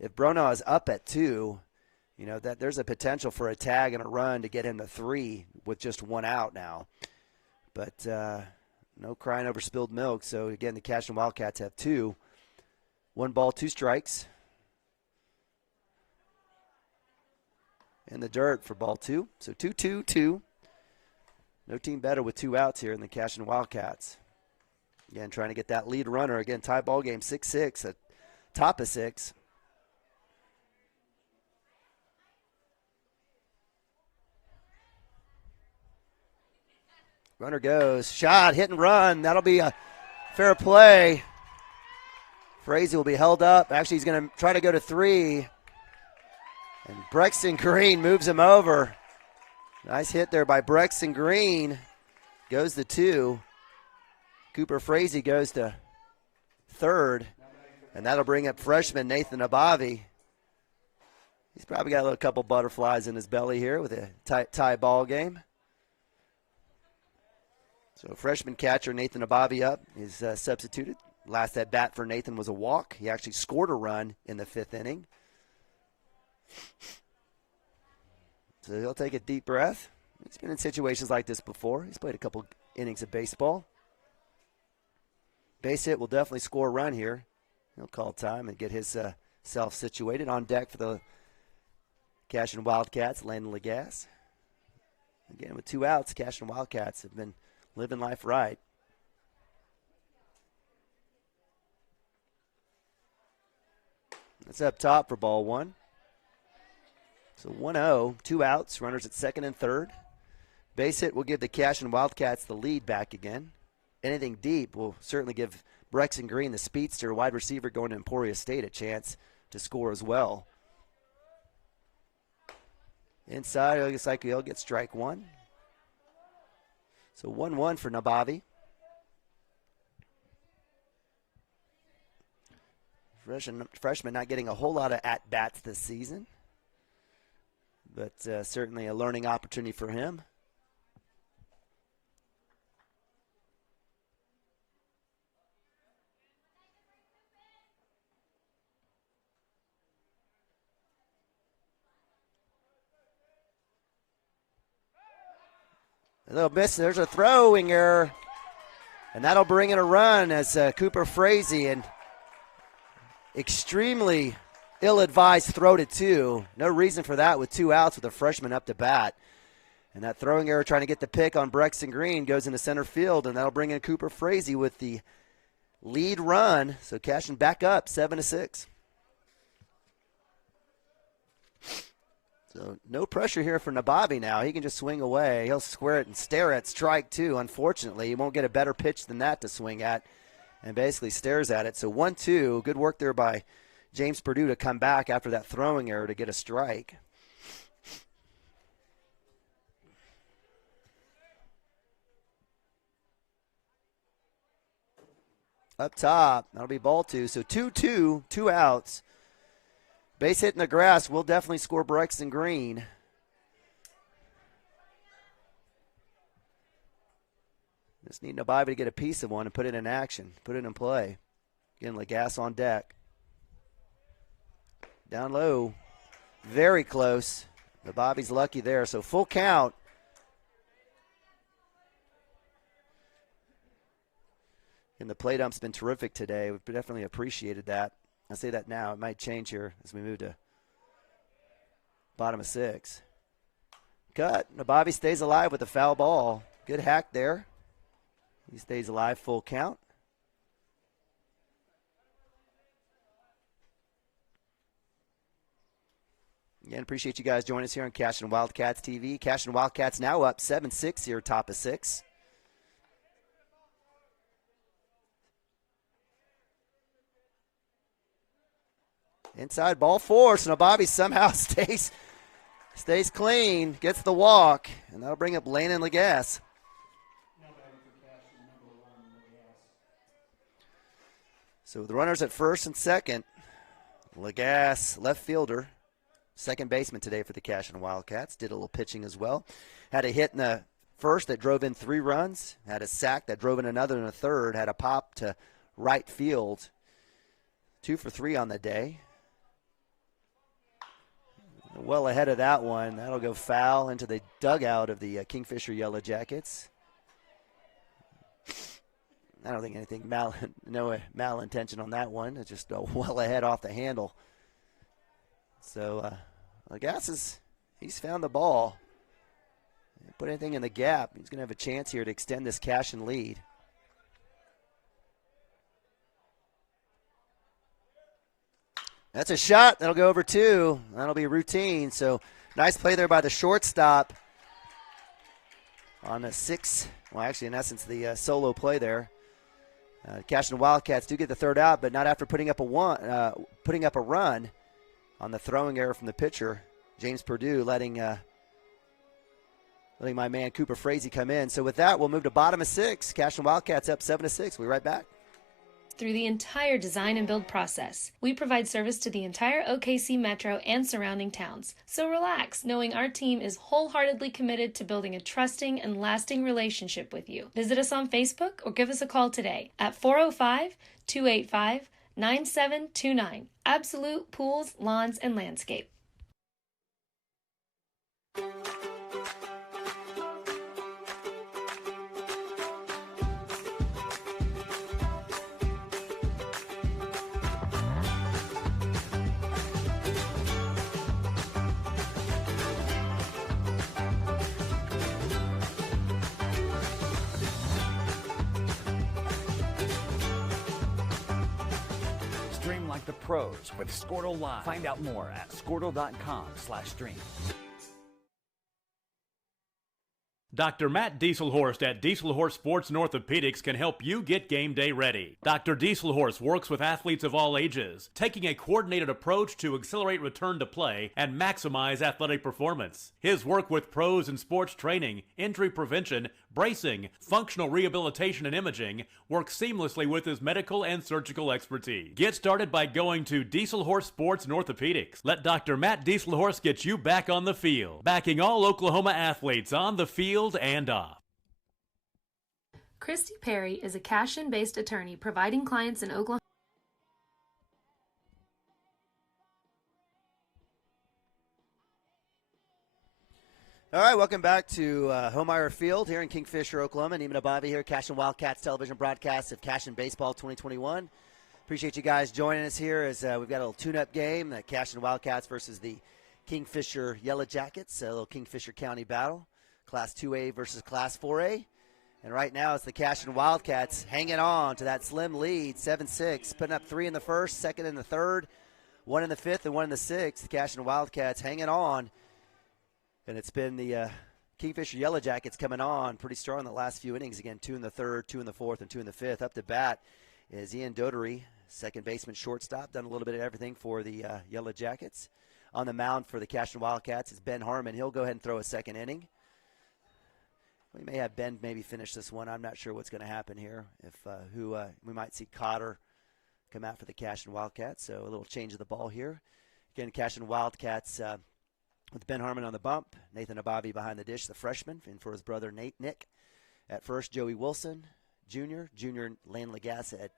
if Bronaugh is up at 2, that there's a potential for a tag and a run to get him to 3 with just 1 out now. But no crying over spilled milk. So again, the Cashion Wildcats have 2. 1 ball, 2 strikes. in the dirt for ball 2. So 2-2-2. No team better with 2 outs here in the Cashion Wildcats. Again, trying to get that lead runner. Again, tie ball game 6-6 at top of 6. Runner goes, shot, hit and run. That'll be a fair play. Frazee will be held up. Actually, he's going to try to go to 3. And Brexton Green moves him over. Nice hit there by Brexton Green. Goes to 2. Cooper Frazee goes to 3rd. And that'll bring up freshman Nathan Abavi. He's probably got a little couple butterflies in his belly here with a tie ball game. So freshman catcher Nathan Abavi up is substituted. Last at bat for Nathan was a walk. He actually scored a run in the 5th inning. So he'll take a deep breath. He's been in situations like this before. He's played a couple innings of baseball. Base hit will definitely score a run here. He'll call time and get his self situated. On deck for the Cashion Wildcats, Landon Lagasse. Again, with 2 outs, Cashion Wildcats have been living life right. That's up top for ball 1. So 1-0, 2 outs, runners at 2nd and 3rd. Base hit will give the Cashion Wildcats the lead back again. Anything deep will certainly give Brexton Green, the speedster, wide receiver going to Emporia State, a chance to score as well. Inside, it looks like he'll get strike 1. So 1-1 for Nabavi. Freshman not getting a whole lot of at-bats this season, but certainly a learning opportunity for him. A little miss. There's a throwing error, and that'll bring in a run as Cooper Frazee, and extremely ill-advised throw to 2. No reason for that with 2 outs with a freshman up to bat. And that throwing error trying to get the pick on Brexton Green goes into center field, and that'll bring in Cooper Frazee with the lead run. So Cashion back up 7-6. So no pressure here for Nabavi now. He can just swing away. He'll square it and stare at strike 2. Unfortunately, he won't get a better pitch than that to swing at, and basically stares at it. So 1-2. Good work there by James Perdue to come back after that throwing error to get a strike. Up top, that'll be ball 2. So 2-2, 2 outs. Base hit in the grass will definitely score Brexton Green. Just need Nabavi to get a piece of one and put it in action, put it in play. Again, Lagasse on deck. Down low, very close. Nabavi's lucky there, so full count. And the plate ump's been terrific today. We've definitely appreciated that. I say that now. It might change here as we move to bottom of 6. Cut. Nabavi stays alive with a foul ball. Good hack there. He stays alive, full count. Again, appreciate you guys joining us here on Cashion Wildcats TV. Cashion Wildcats now up 7-6 here, top of 6. Inside ball 4, so Nabavi somehow stays clean, gets the walk, and that'll bring up Landon Lagasse. So the runners at 1st and 2nd. Lagasse, left fielder, second baseman today for the Cashion Wildcats. Did a little pitching as well. Had a hit in the 1st that drove in 3 runs. Had a sack that drove in another in the 3rd. Had a pop to right field. 2 for 3 on the day. Well ahead of that one. That'll go foul into the dugout of the Kingfisher Yellow Jackets. I don't think anything no malintention on that one. It's just well ahead off the handle. So Lagasse He's found the ball. Put anything in the gap. He's going to have a chance here to extend this Cashion lead. That's a shot. That'll go over 2. That'll be routine. So nice play there by the shortstop on the 6. Well, actually, in essence, the solo play there. Cashion Wildcats do get the third out, but not after putting up a run on the throwing error from the pitcher, James Perdue, letting my man Cooper Frazee come in. So with that, we'll move to bottom of 6. Cashion Wildcats up 7-6. We'll be right back. Through the entire design and build process, we provide service to the entire OKC Metro and surrounding towns. So relax, knowing our team is wholeheartedly committed to building a trusting and lasting relationship with you. Visit us on Facebook or give us a call today at 405-285-9729. Absolute Pools, Lawns, and Landscape. Stream like the pros with Squirtle Live. Find out more at squirtle.com/stream. Dr. Matt Dieselhorst at Dieselhorst Sports and Orthopedics can help you get game day ready. Dr. Dieselhorst works with athletes of all ages, taking a coordinated approach to accelerate return to play and maximize athletic performance. His work with pros in sports training, injury prevention, bracing, functional rehabilitation, and imaging works seamlessly with his medical and surgical expertise. Get started by going to Dieselhorst Sports and Orthopedics. Let Dr. Matt Dieselhorst get you back on the field, backing all Oklahoma athletes on the field and off. Christy Perry is a Cashion-based attorney providing clients in Oklahoma. All right, welcome back to Homeyer Field here in Kingfisher, Oklahoma. Neiman Abavi here, Cashion Wildcats television broadcast of Cashion Baseball 2021. Appreciate you guys joining us here as we've got a little tune-up game, the Cashion Wildcats versus the Kingfisher Yellow Jackets, a little Kingfisher County battle, Class 2A versus Class 4A. And right now it's the Cashion Wildcats hanging on to that slim lead, 7-6, putting up 3 in the first, 2nd in the 3rd, 1 in the 5th, and 1 in the 6th. The Cashion Wildcats hanging on. And it's been the Kingfisher Yellow Jackets coming on pretty strong in the last few innings. Again, 2 in the 3rd, 2 in the 4th, and 2 in the 5th. Up to bat is Ian Dodery, second baseman, shortstop. Done a little bit of everything for the Yellow Jackets. On the mound for the Cashion Wildcats is Ben Harmon. He'll go ahead and throw a second inning. We may have Ben maybe finish this one. I'm not sure what's going to happen here. We might see Cotter come out for the Cashion Wildcats. So a little change of the ball here. Again, Cashion Wildcats with Ben Harmon on the bump, Nathan Abavi behind the dish, the freshman, and for his brother Nick. At first, Joey Wilson, junior Lane Lagassa at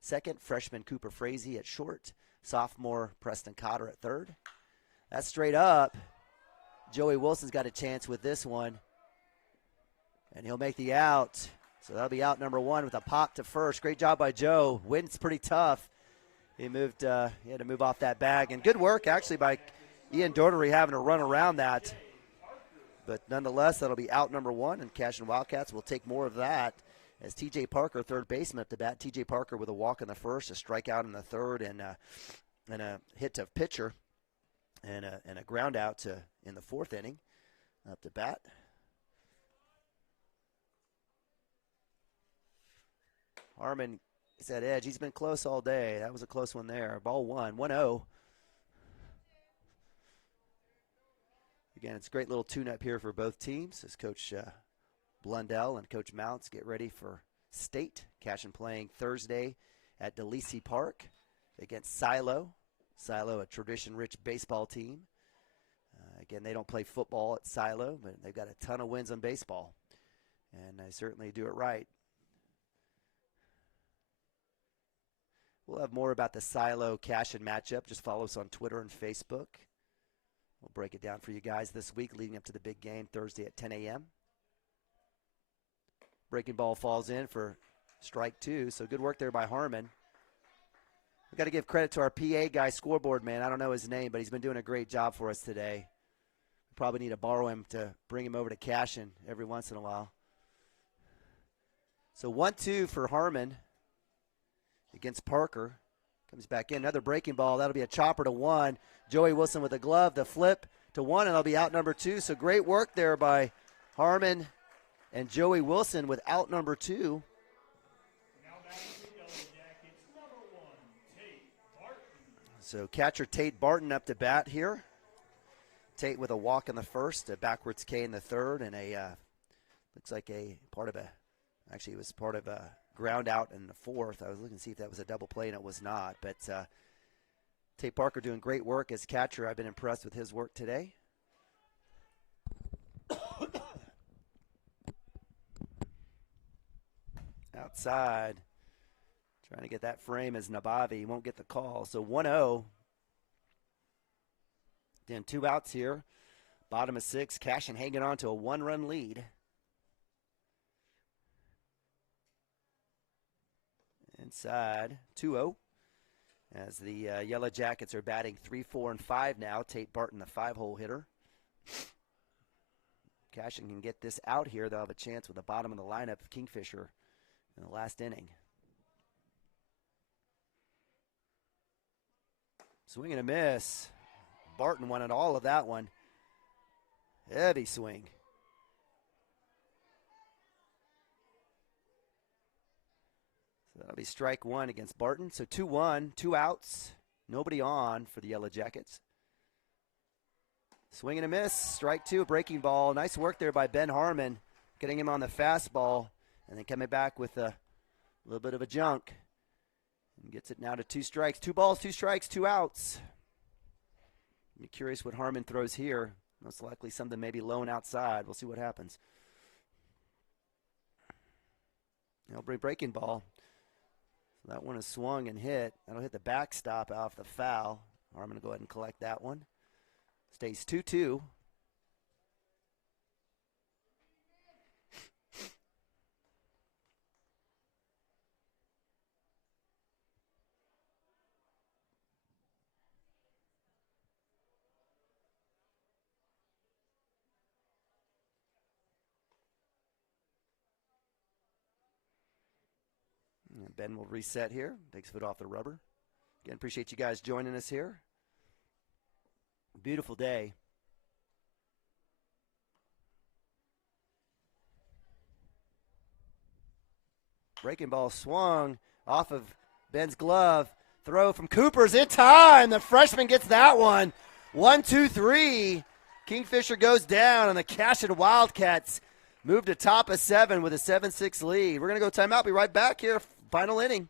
second, freshman Cooper Frazee at short, sophomore Preston Cotter at third. That's straight up. Joey Wilson's got a chance with this one, and he'll make the out. So that'll be out number 1 with a pop to first. Great job by Joe. Wind's pretty tough. He had to move off that bag, and good work actually by Ian Dodery having to run around that. But nonetheless, that'll be out number 1, and Cashion Wildcats will take more of that as T.J. Parker, third baseman, up to bat. T.J. Parker with a walk in the first, a strikeout in the 3rd, and a hit to pitcher, and a ground out in the 4th inning. Up to bat. Harmon is at edge. He's been close all day. That was a close one there. Ball 1-0. Again, it's a great little tune-up here for both teams as Coach Blundell and Coach Mounts get ready for state. Cashion playing Thursday at DeLisi Park against Silo. Silo, a tradition-rich baseball team. Again, they don't play football at Silo, but they've got a ton of wins on baseball, and they certainly do it right. We'll have more about the Silo-Cashion matchup. Just follow us on Twitter and Facebook. We'll break it down for you guys this week leading up to the big game Thursday at 10 a.m. Breaking ball falls in for strike 2, so good work there by Harmon. We've got to give credit to our PA guy, scoreboard man. I don't know his name, but he's been doing a great job for us today. Probably need to borrow him to bring him over to Cashion every once in a while. So 1-2 for Harmon against Parker. Comes back in. Another breaking ball. That'll be a chopper to 1. Joey Wilson with a glove. The flip to 1, and that'll be out number 2. So great work there by Harmon and Joey Wilson with out number 2. So catcher Tate Barton up to bat here. Tate with a walk in the first, a backwards K in the third, and looks like it was part of a ground out in the fourth. I was looking to see if that was a double play, and it was not. But Tate Parker doing great work as catcher. I've been impressed with his work today. Outside. Trying to get that frame as Nabavi. He won't get the call. So 1-0. Then 2 outs here. Bottom of 6. Cashion hanging on to a 1-run lead. Inside 2-0. As the Yellow Jackets are batting 3, 4, and 5 now. Tate Barton, the 5-hole hitter. Cashion can get this out here. They'll have a chance with the bottom of the lineup of Kingfisher in the last inning. Swing and a miss. Barton wanted all of that one. Heavy swing. So that'll be strike 1 against Barton. So 2-1, 2 outs. Nobody on for the Yellow Jackets. Swing and a miss. Strike 2, breaking ball. Nice work there by Ben Harmon, getting him on the fastball, and then coming back with a little bit of a junk. And gets it now to 2 strikes. 2 balls, 2 strikes, 2 outs. I'm curious what Harmon throws here. Most likely something maybe low and outside. We'll see what happens. That'll bring breaking ball. So that one is swung and hit. That'll hit the backstop off the foul. Harmon will go ahead and collect that one. Stays 2-2. And Ben will reset here. Takes foot off the rubber. Again, appreciate you guys joining us here. Beautiful day. Breaking ball swung off of Ben's glove. Throw from Cooper's in time. The freshman gets that one. 1-2-3. Kingfisher goes down, and the Cashion Wildcats move to top of 7 with a 7-6 lead. We're going to go timeout. Be right back here. Final inning.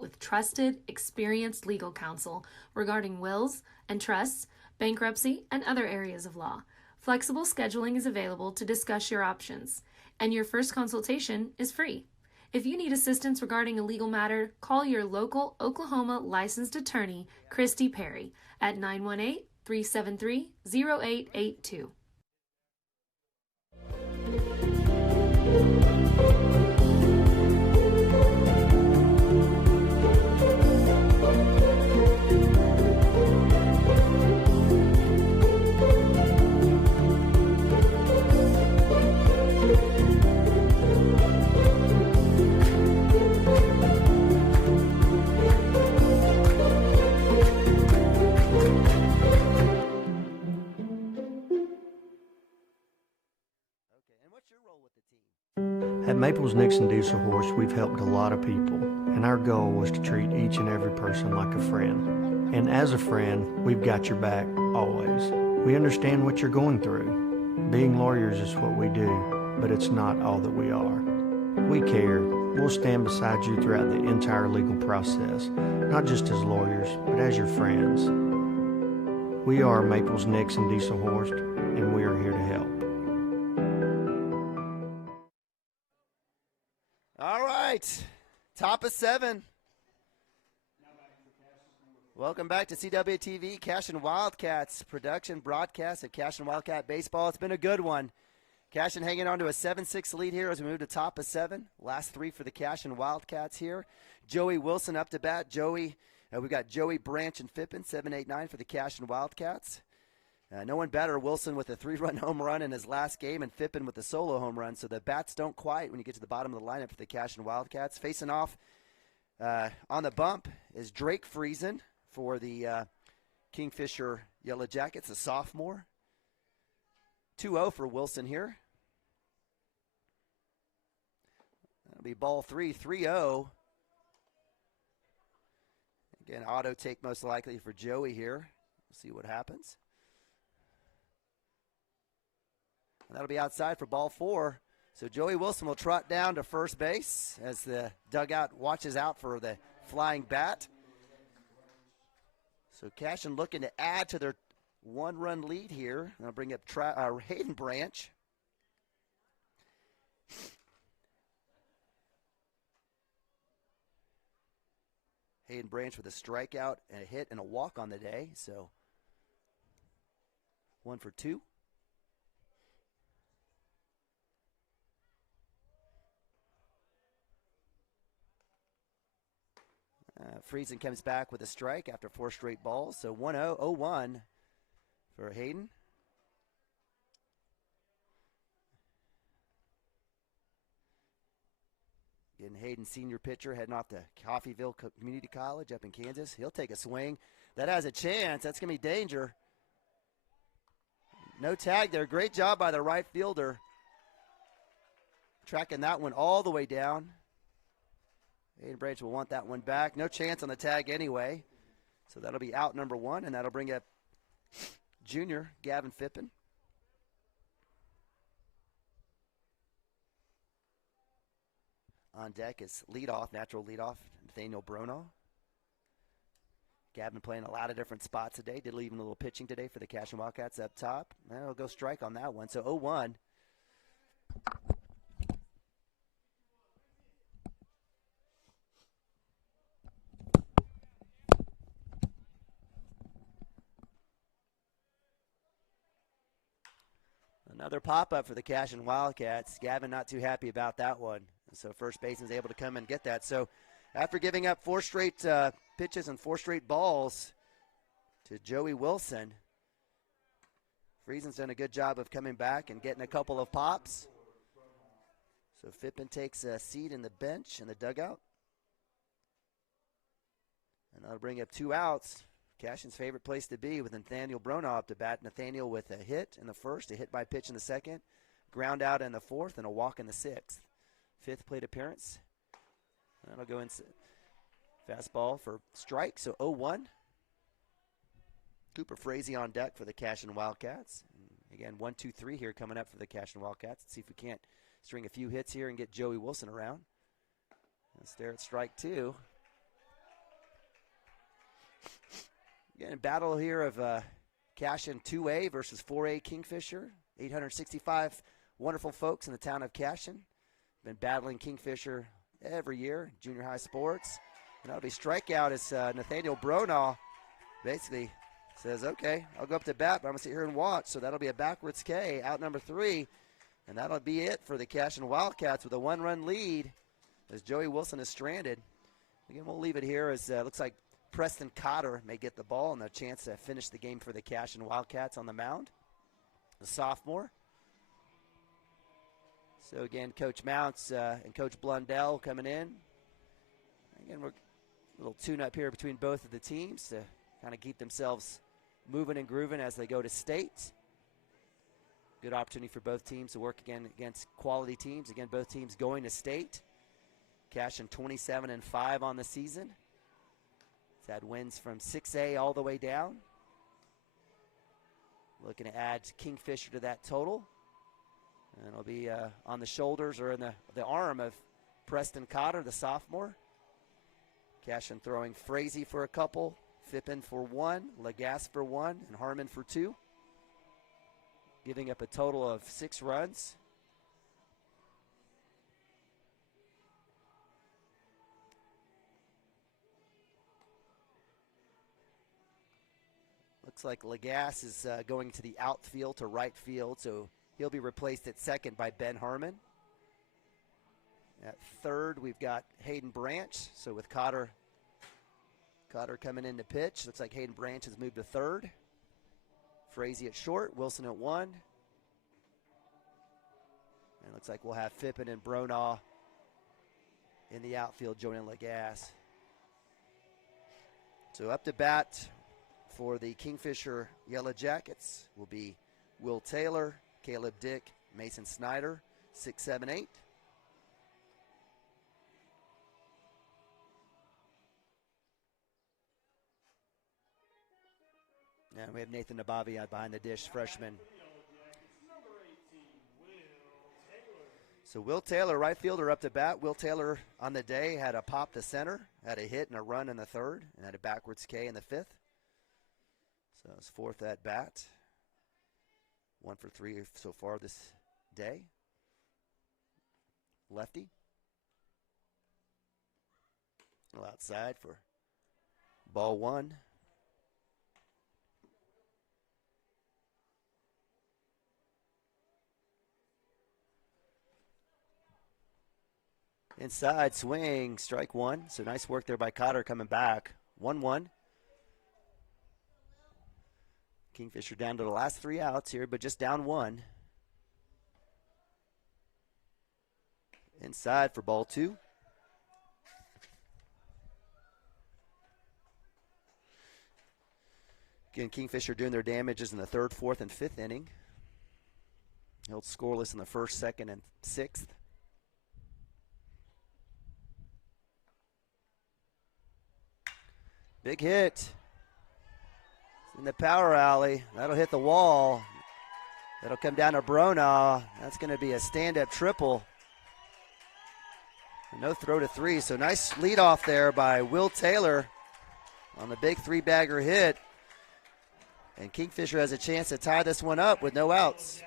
With trusted, experienced legal counsel regarding wills and trusts, bankruptcy, and other areas of law. Flexible scheduling is available to discuss your options, and your first consultation is free. If you need assistance regarding a legal matter, call your local Oklahoma licensed attorney, Christy Perry, at 918-373-0882. At Maples Nixon Diesel Horse, we've helped a lot of people, and our goal was to treat each and every person like a friend. And as a friend, we've got your back, always. We understand what you're going through. Being lawyers is what we do, but it's not all that we are. We care. We'll stand beside you throughout the entire legal process, not just as lawyers, but as your friends. We are Maples Nixon Diesel Horse, and we are here to help. All right, top of 7. Welcome back to CWTV, Cashion Wildcats production broadcast at Cashion Wildcat Baseball. It's been a good one. Cashion hanging on to a 7-6 lead here as we move to top of 7. Last 3 for the Cashion Wildcats here. Joey Wilson up to bat. We've got Joey, Branch, and Fippen, 7, 8, 9 for the Cashion Wildcats. No one better, Wilson with a 3-run home run in his last game and Fippen with a solo home run. So the bats don't quiet when you get to the bottom of the lineup for the Cashion Wildcats. Facing off on the bump is Drake Friesen for the Kingfisher Yellow Jackets, a sophomore. 2-0 for Wilson here. That'll be ball 3, 3-0. Again, auto take most likely for Joey here. We'll see what happens. And that'll be outside for ball 4. So Joey Wilson will trot down to first base as the dugout watches out for the flying bat. So Cashion looking to add to their 1-run lead here. I'll bring up Hayden Branch. Hayden Branch with a strikeout and a hit and a walk on the day. So 1 for 2. Friesen comes back with a strike after 4 straight balls. So 1-0, 0-1 for Hayden. Again, Hayden, senior pitcher, heading off to Coffeyville Community College up in Kansas. He'll take a swing. That has a chance. That's going to be danger. No tag there. Great job by the right fielder. Tracking that one all the way down. Hayden Branch will want that one back. No chance on the tag anyway. So that'll be out number 1, and that'll bring up junior Gavin Fippen. On deck is natural leadoff, Nathaniel Bronaugh. Gavin playing a lot of different spots today. Did leave him a little pitching today for the Cashion Wildcats up top. And he'll go strike on that one. So 0-1. Another pop-up for the Cashion Wildcats. Gavin not too happy about that one. So first baseman's able to come and get that. So after giving up 4 straight pitches and 4 straight balls to Joey Wilson, Friesen's done a good job of coming back and getting a couple of pops. So Fippen takes a seat in the bench in the dugout. And that'll bring up 2 outs. Cashion's favorite place to be with Nathaniel Bronaugh up to bat. Nathaniel with a hit in the first, a hit by pitch in the second, ground out in the 4th, and a walk in the 6th. 5th plate appearance. That'll go in fastball for strike, so 0-1. Cooper Frazee on deck for the Cashion Wildcats. And again, 1-2-3 here coming up for the Cashion Wildcats. Let's see if we can't string a few hits here and get Joey Wilson around. Let's stare at strike 2. Again, battle here of Cashion 2A versus 4A Kingfisher. 865 wonderful folks in the town of Cashion. Been battling Kingfisher every year, junior high sports. And that'll be strikeout as Nathaniel Bronaugh basically says, okay, I'll go up to bat, but I'm going to sit here and watch. So that'll be a backwards K, out number 3. And that'll be it for the Cashion Wildcats with a 1-run lead as Joey Wilson is stranded. Again, we'll leave it here as it looks like Preston Cotter may get the ball and a chance to finish the game for the Cashion Wildcats on the mound. The sophomore. So again, Coach Mounts and Coach Blundell coming in. Again, we're a little tune-up here between both of the teams to kind of keep themselves moving and grooving as they go to state. Good opportunity for both teams to work again against quality teams. Again, both teams going to state. Cashion 27-5 on the season. It's had wins from 6A all the way down. Looking to add Kingfisher to that total. And it'll be on the shoulders or in the arm of Preston Cotter, the sophomore. Cashion throwing Frazee for a couple, Fippen for 1, Lagasse for 1, and Harmon for 2. Giving up a total of 6 runs. Looks like Lagasse is going to the outfield to right field, so he'll be replaced at second by Ben Harmon. At third, we've got Hayden Branch. So with Cotter coming in to pitch, looks like Hayden Branch has moved to third. Frazee at short, Wilson at 1. And it looks like we'll have Fippen and Bronaugh in the outfield joining Lagasse. So up to bat for the Kingfisher Yellow Jackets will be Will Taylor, Caleb Dick, Mason Snyder, 6, 7, 8. And we have Nathan Nabavi behind the dish, freshman. So Will Taylor, right fielder, up to bat. Will Taylor on the day had a pop to center, had a hit and a run in the third, and had a backwards K in the fifth. So his fourth at bat. 1 for 3 so far this day. Lefty. A little outside for ball 1. Inside, swing, strike 1. So nice work there by Cotter coming back. 1-1. Kingfisher down to the last 3 outs here, but just down 1. Inside for ball 2. Again, Kingfisher doing their damages in the 3rd, 4th, and 5th inning. Held scoreless in the 1st, 2nd, and 6th. Big hit. It's in the power alley. That'll hit the wall. That'll come down to Bronaugh. That's going to be a stand-up triple. No throw to 3, so nice leadoff there by Will Taylor on the big 3-bagger hit. And Kingfisher has a chance to tie this one up with no outs.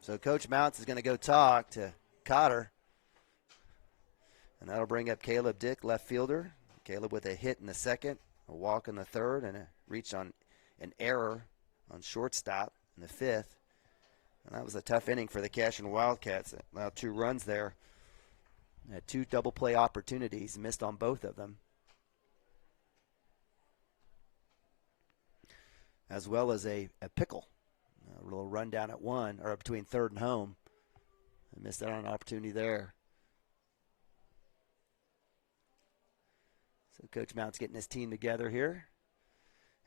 So Coach Mounts is going to go talk to Cotter. And that'll bring up Caleb Dick, left fielder. Caleb with a hit in the 2nd, a walk in the 3rd, and a reach on an error on shortstop in the 5th. And that was a tough inning for the Cashion Wildcats. Allowed 2 runs there. Had 2 double play opportunities, missed on both of them. As well as a pickle. A little run down at 1, or between 3rd and home. I missed out on an opportunity there. So Coach Mount's getting his team together here.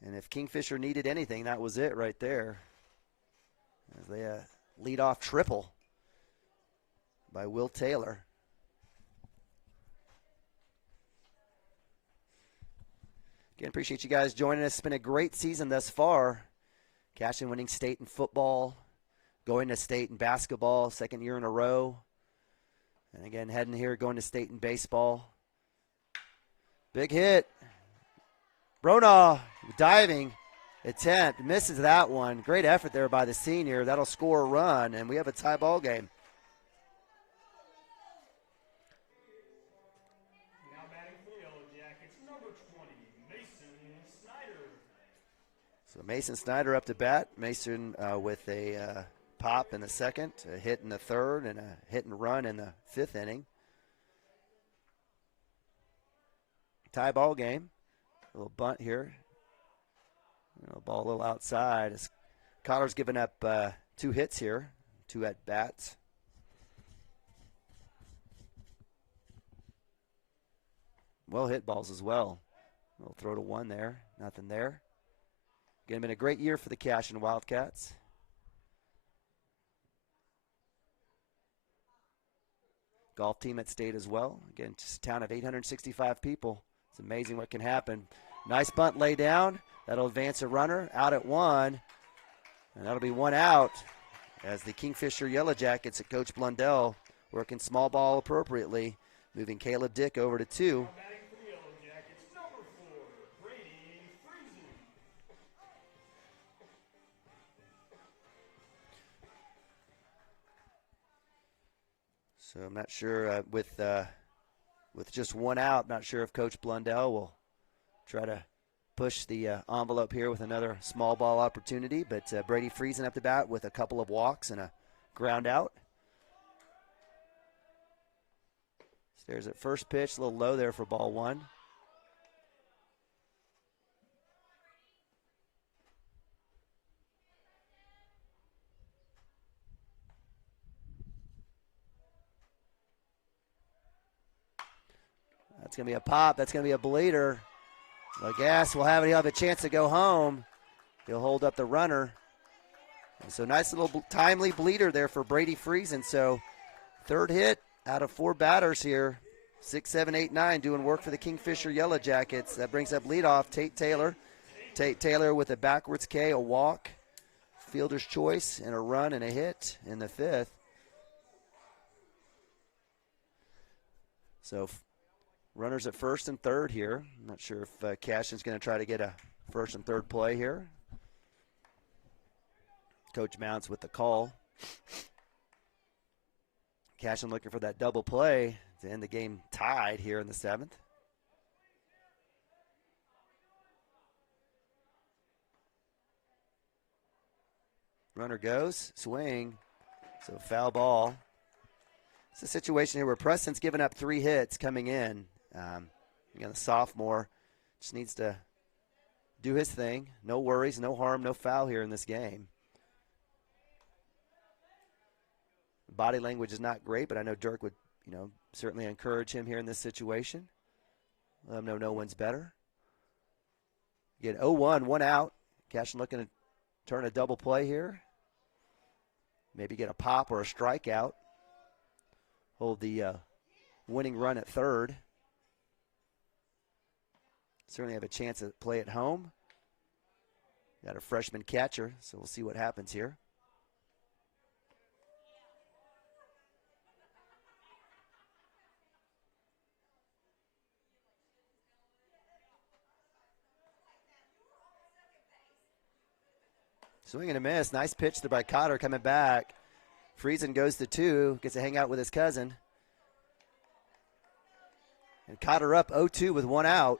And if Kingfisher needed anything, that was it right there. As they lead off triple by Will Taylor. Again, appreciate you guys joining us. It's been a great season thus far. Cashion winning state in football, going to state in basketball, 2nd year in a row. And again, heading here, going to state in baseball. Big hit. Bronaugh diving attempt, misses that one. Great effort there by the senior. That'll score a run, and we have a tie ball game. Now batting for the Yellow Jackets, number 20, Mason Snyder. So Mason Snyder up to bat. Mason with a pop in the 2nd, a hit in the 3rd, and a hit and run in the 5th inning. Tie ball game. A little bunt here. Ball a little outside. As Cotter's given up 2 hits here, 2 at bats. Well hit balls as well. A little throw to 1 there. Nothing there. Again, been a great year for the Cashion Wildcats. Golf team at state as well. Again, just a town of 865 people. It's amazing what can happen. Nice bunt lay down. That'll advance a runner out at 1. And that'll be 1 out as the Kingfisher Yellow Jackets at Coach Blundell working small ball appropriately, moving Caleb Dick over to 2. So I'm not sure with just 1 out, not sure if Coach Blundell will try to push the envelope here with another small ball opportunity. But Brady Friesen up to bat with a couple of walks and a ground out. There's at first pitch, a little low there for ball one. That's going to be a pop. That's going to be a bleeder. Lagasse will have it. He'll have a chance to go home. He'll hold up the runner. And so nice little timely bleeder there for Brady Friesen. So third hit out of 4 batters here. 6, 7, 8, 9 doing work for the Kingfisher Yellow Jackets. That brings up leadoff Tate Taylor. Tate Taylor with a backwards K, a walk, fielder's choice, and a run and a hit in the 5th. So runners at first and third here. I'm not sure if Cashion's going to try to get a first and third play here. Coach Mounts with the call. Cashion looking for that double play to end the game tied here in the 7th. Runner goes, swing, so foul ball. It's a situation here where Preston's given up 3 hits coming in. Again, the sophomore just needs to do his thing. No worries, no harm, no foul here in this game. Body language is not great, but I know Dirk would, certainly encourage him here in this situation. Let him know no one's better. Again, 0-1, 1 out. Cashion looking to turn a double play here. Maybe get a pop or a strikeout. Hold the winning run at third. Certainly have a chance to play at home. Got a freshman catcher, so we'll see what happens here. Swing and a miss. Nice pitch there by Cotter coming back. Friesen goes to 2, gets to hang out with his cousin. And Cotter up 0-2 with 1 out.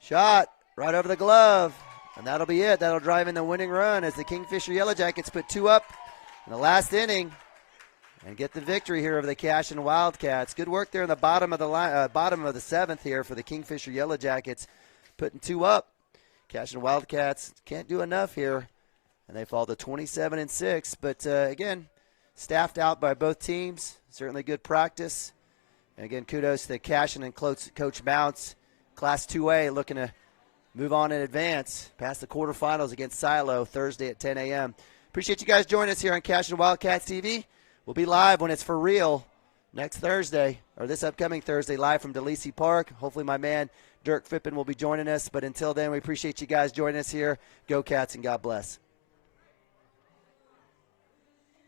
Shot right over the glove. And that'll be it. That'll drive in the winning run as the Kingfisher Yellow Jackets put 2 up in the last inning and get the victory here over the Cashion Wildcats. Good work there in the bottom of the bottom of the 7th here for the Kingfisher Yellow Jackets, putting 2 up. Cashion Wildcats can't do enough here, and they fall to 27-6. But again, staffed out by both teams. Certainly good practice. And again, kudos to Cashion and Coach Mounts. Class 2A looking to move on in advance past the quarterfinals against Silo Thursday at 10 a.m. Appreciate you guys joining us here on Cashion Wildcats TV. We'll be live when it's for real next Thursday, or this upcoming Thursday, live from DeLisi Park. Hopefully my man Dirk Fippen will be joining us. But until then, we appreciate you guys joining us here. Go Cats and God bless.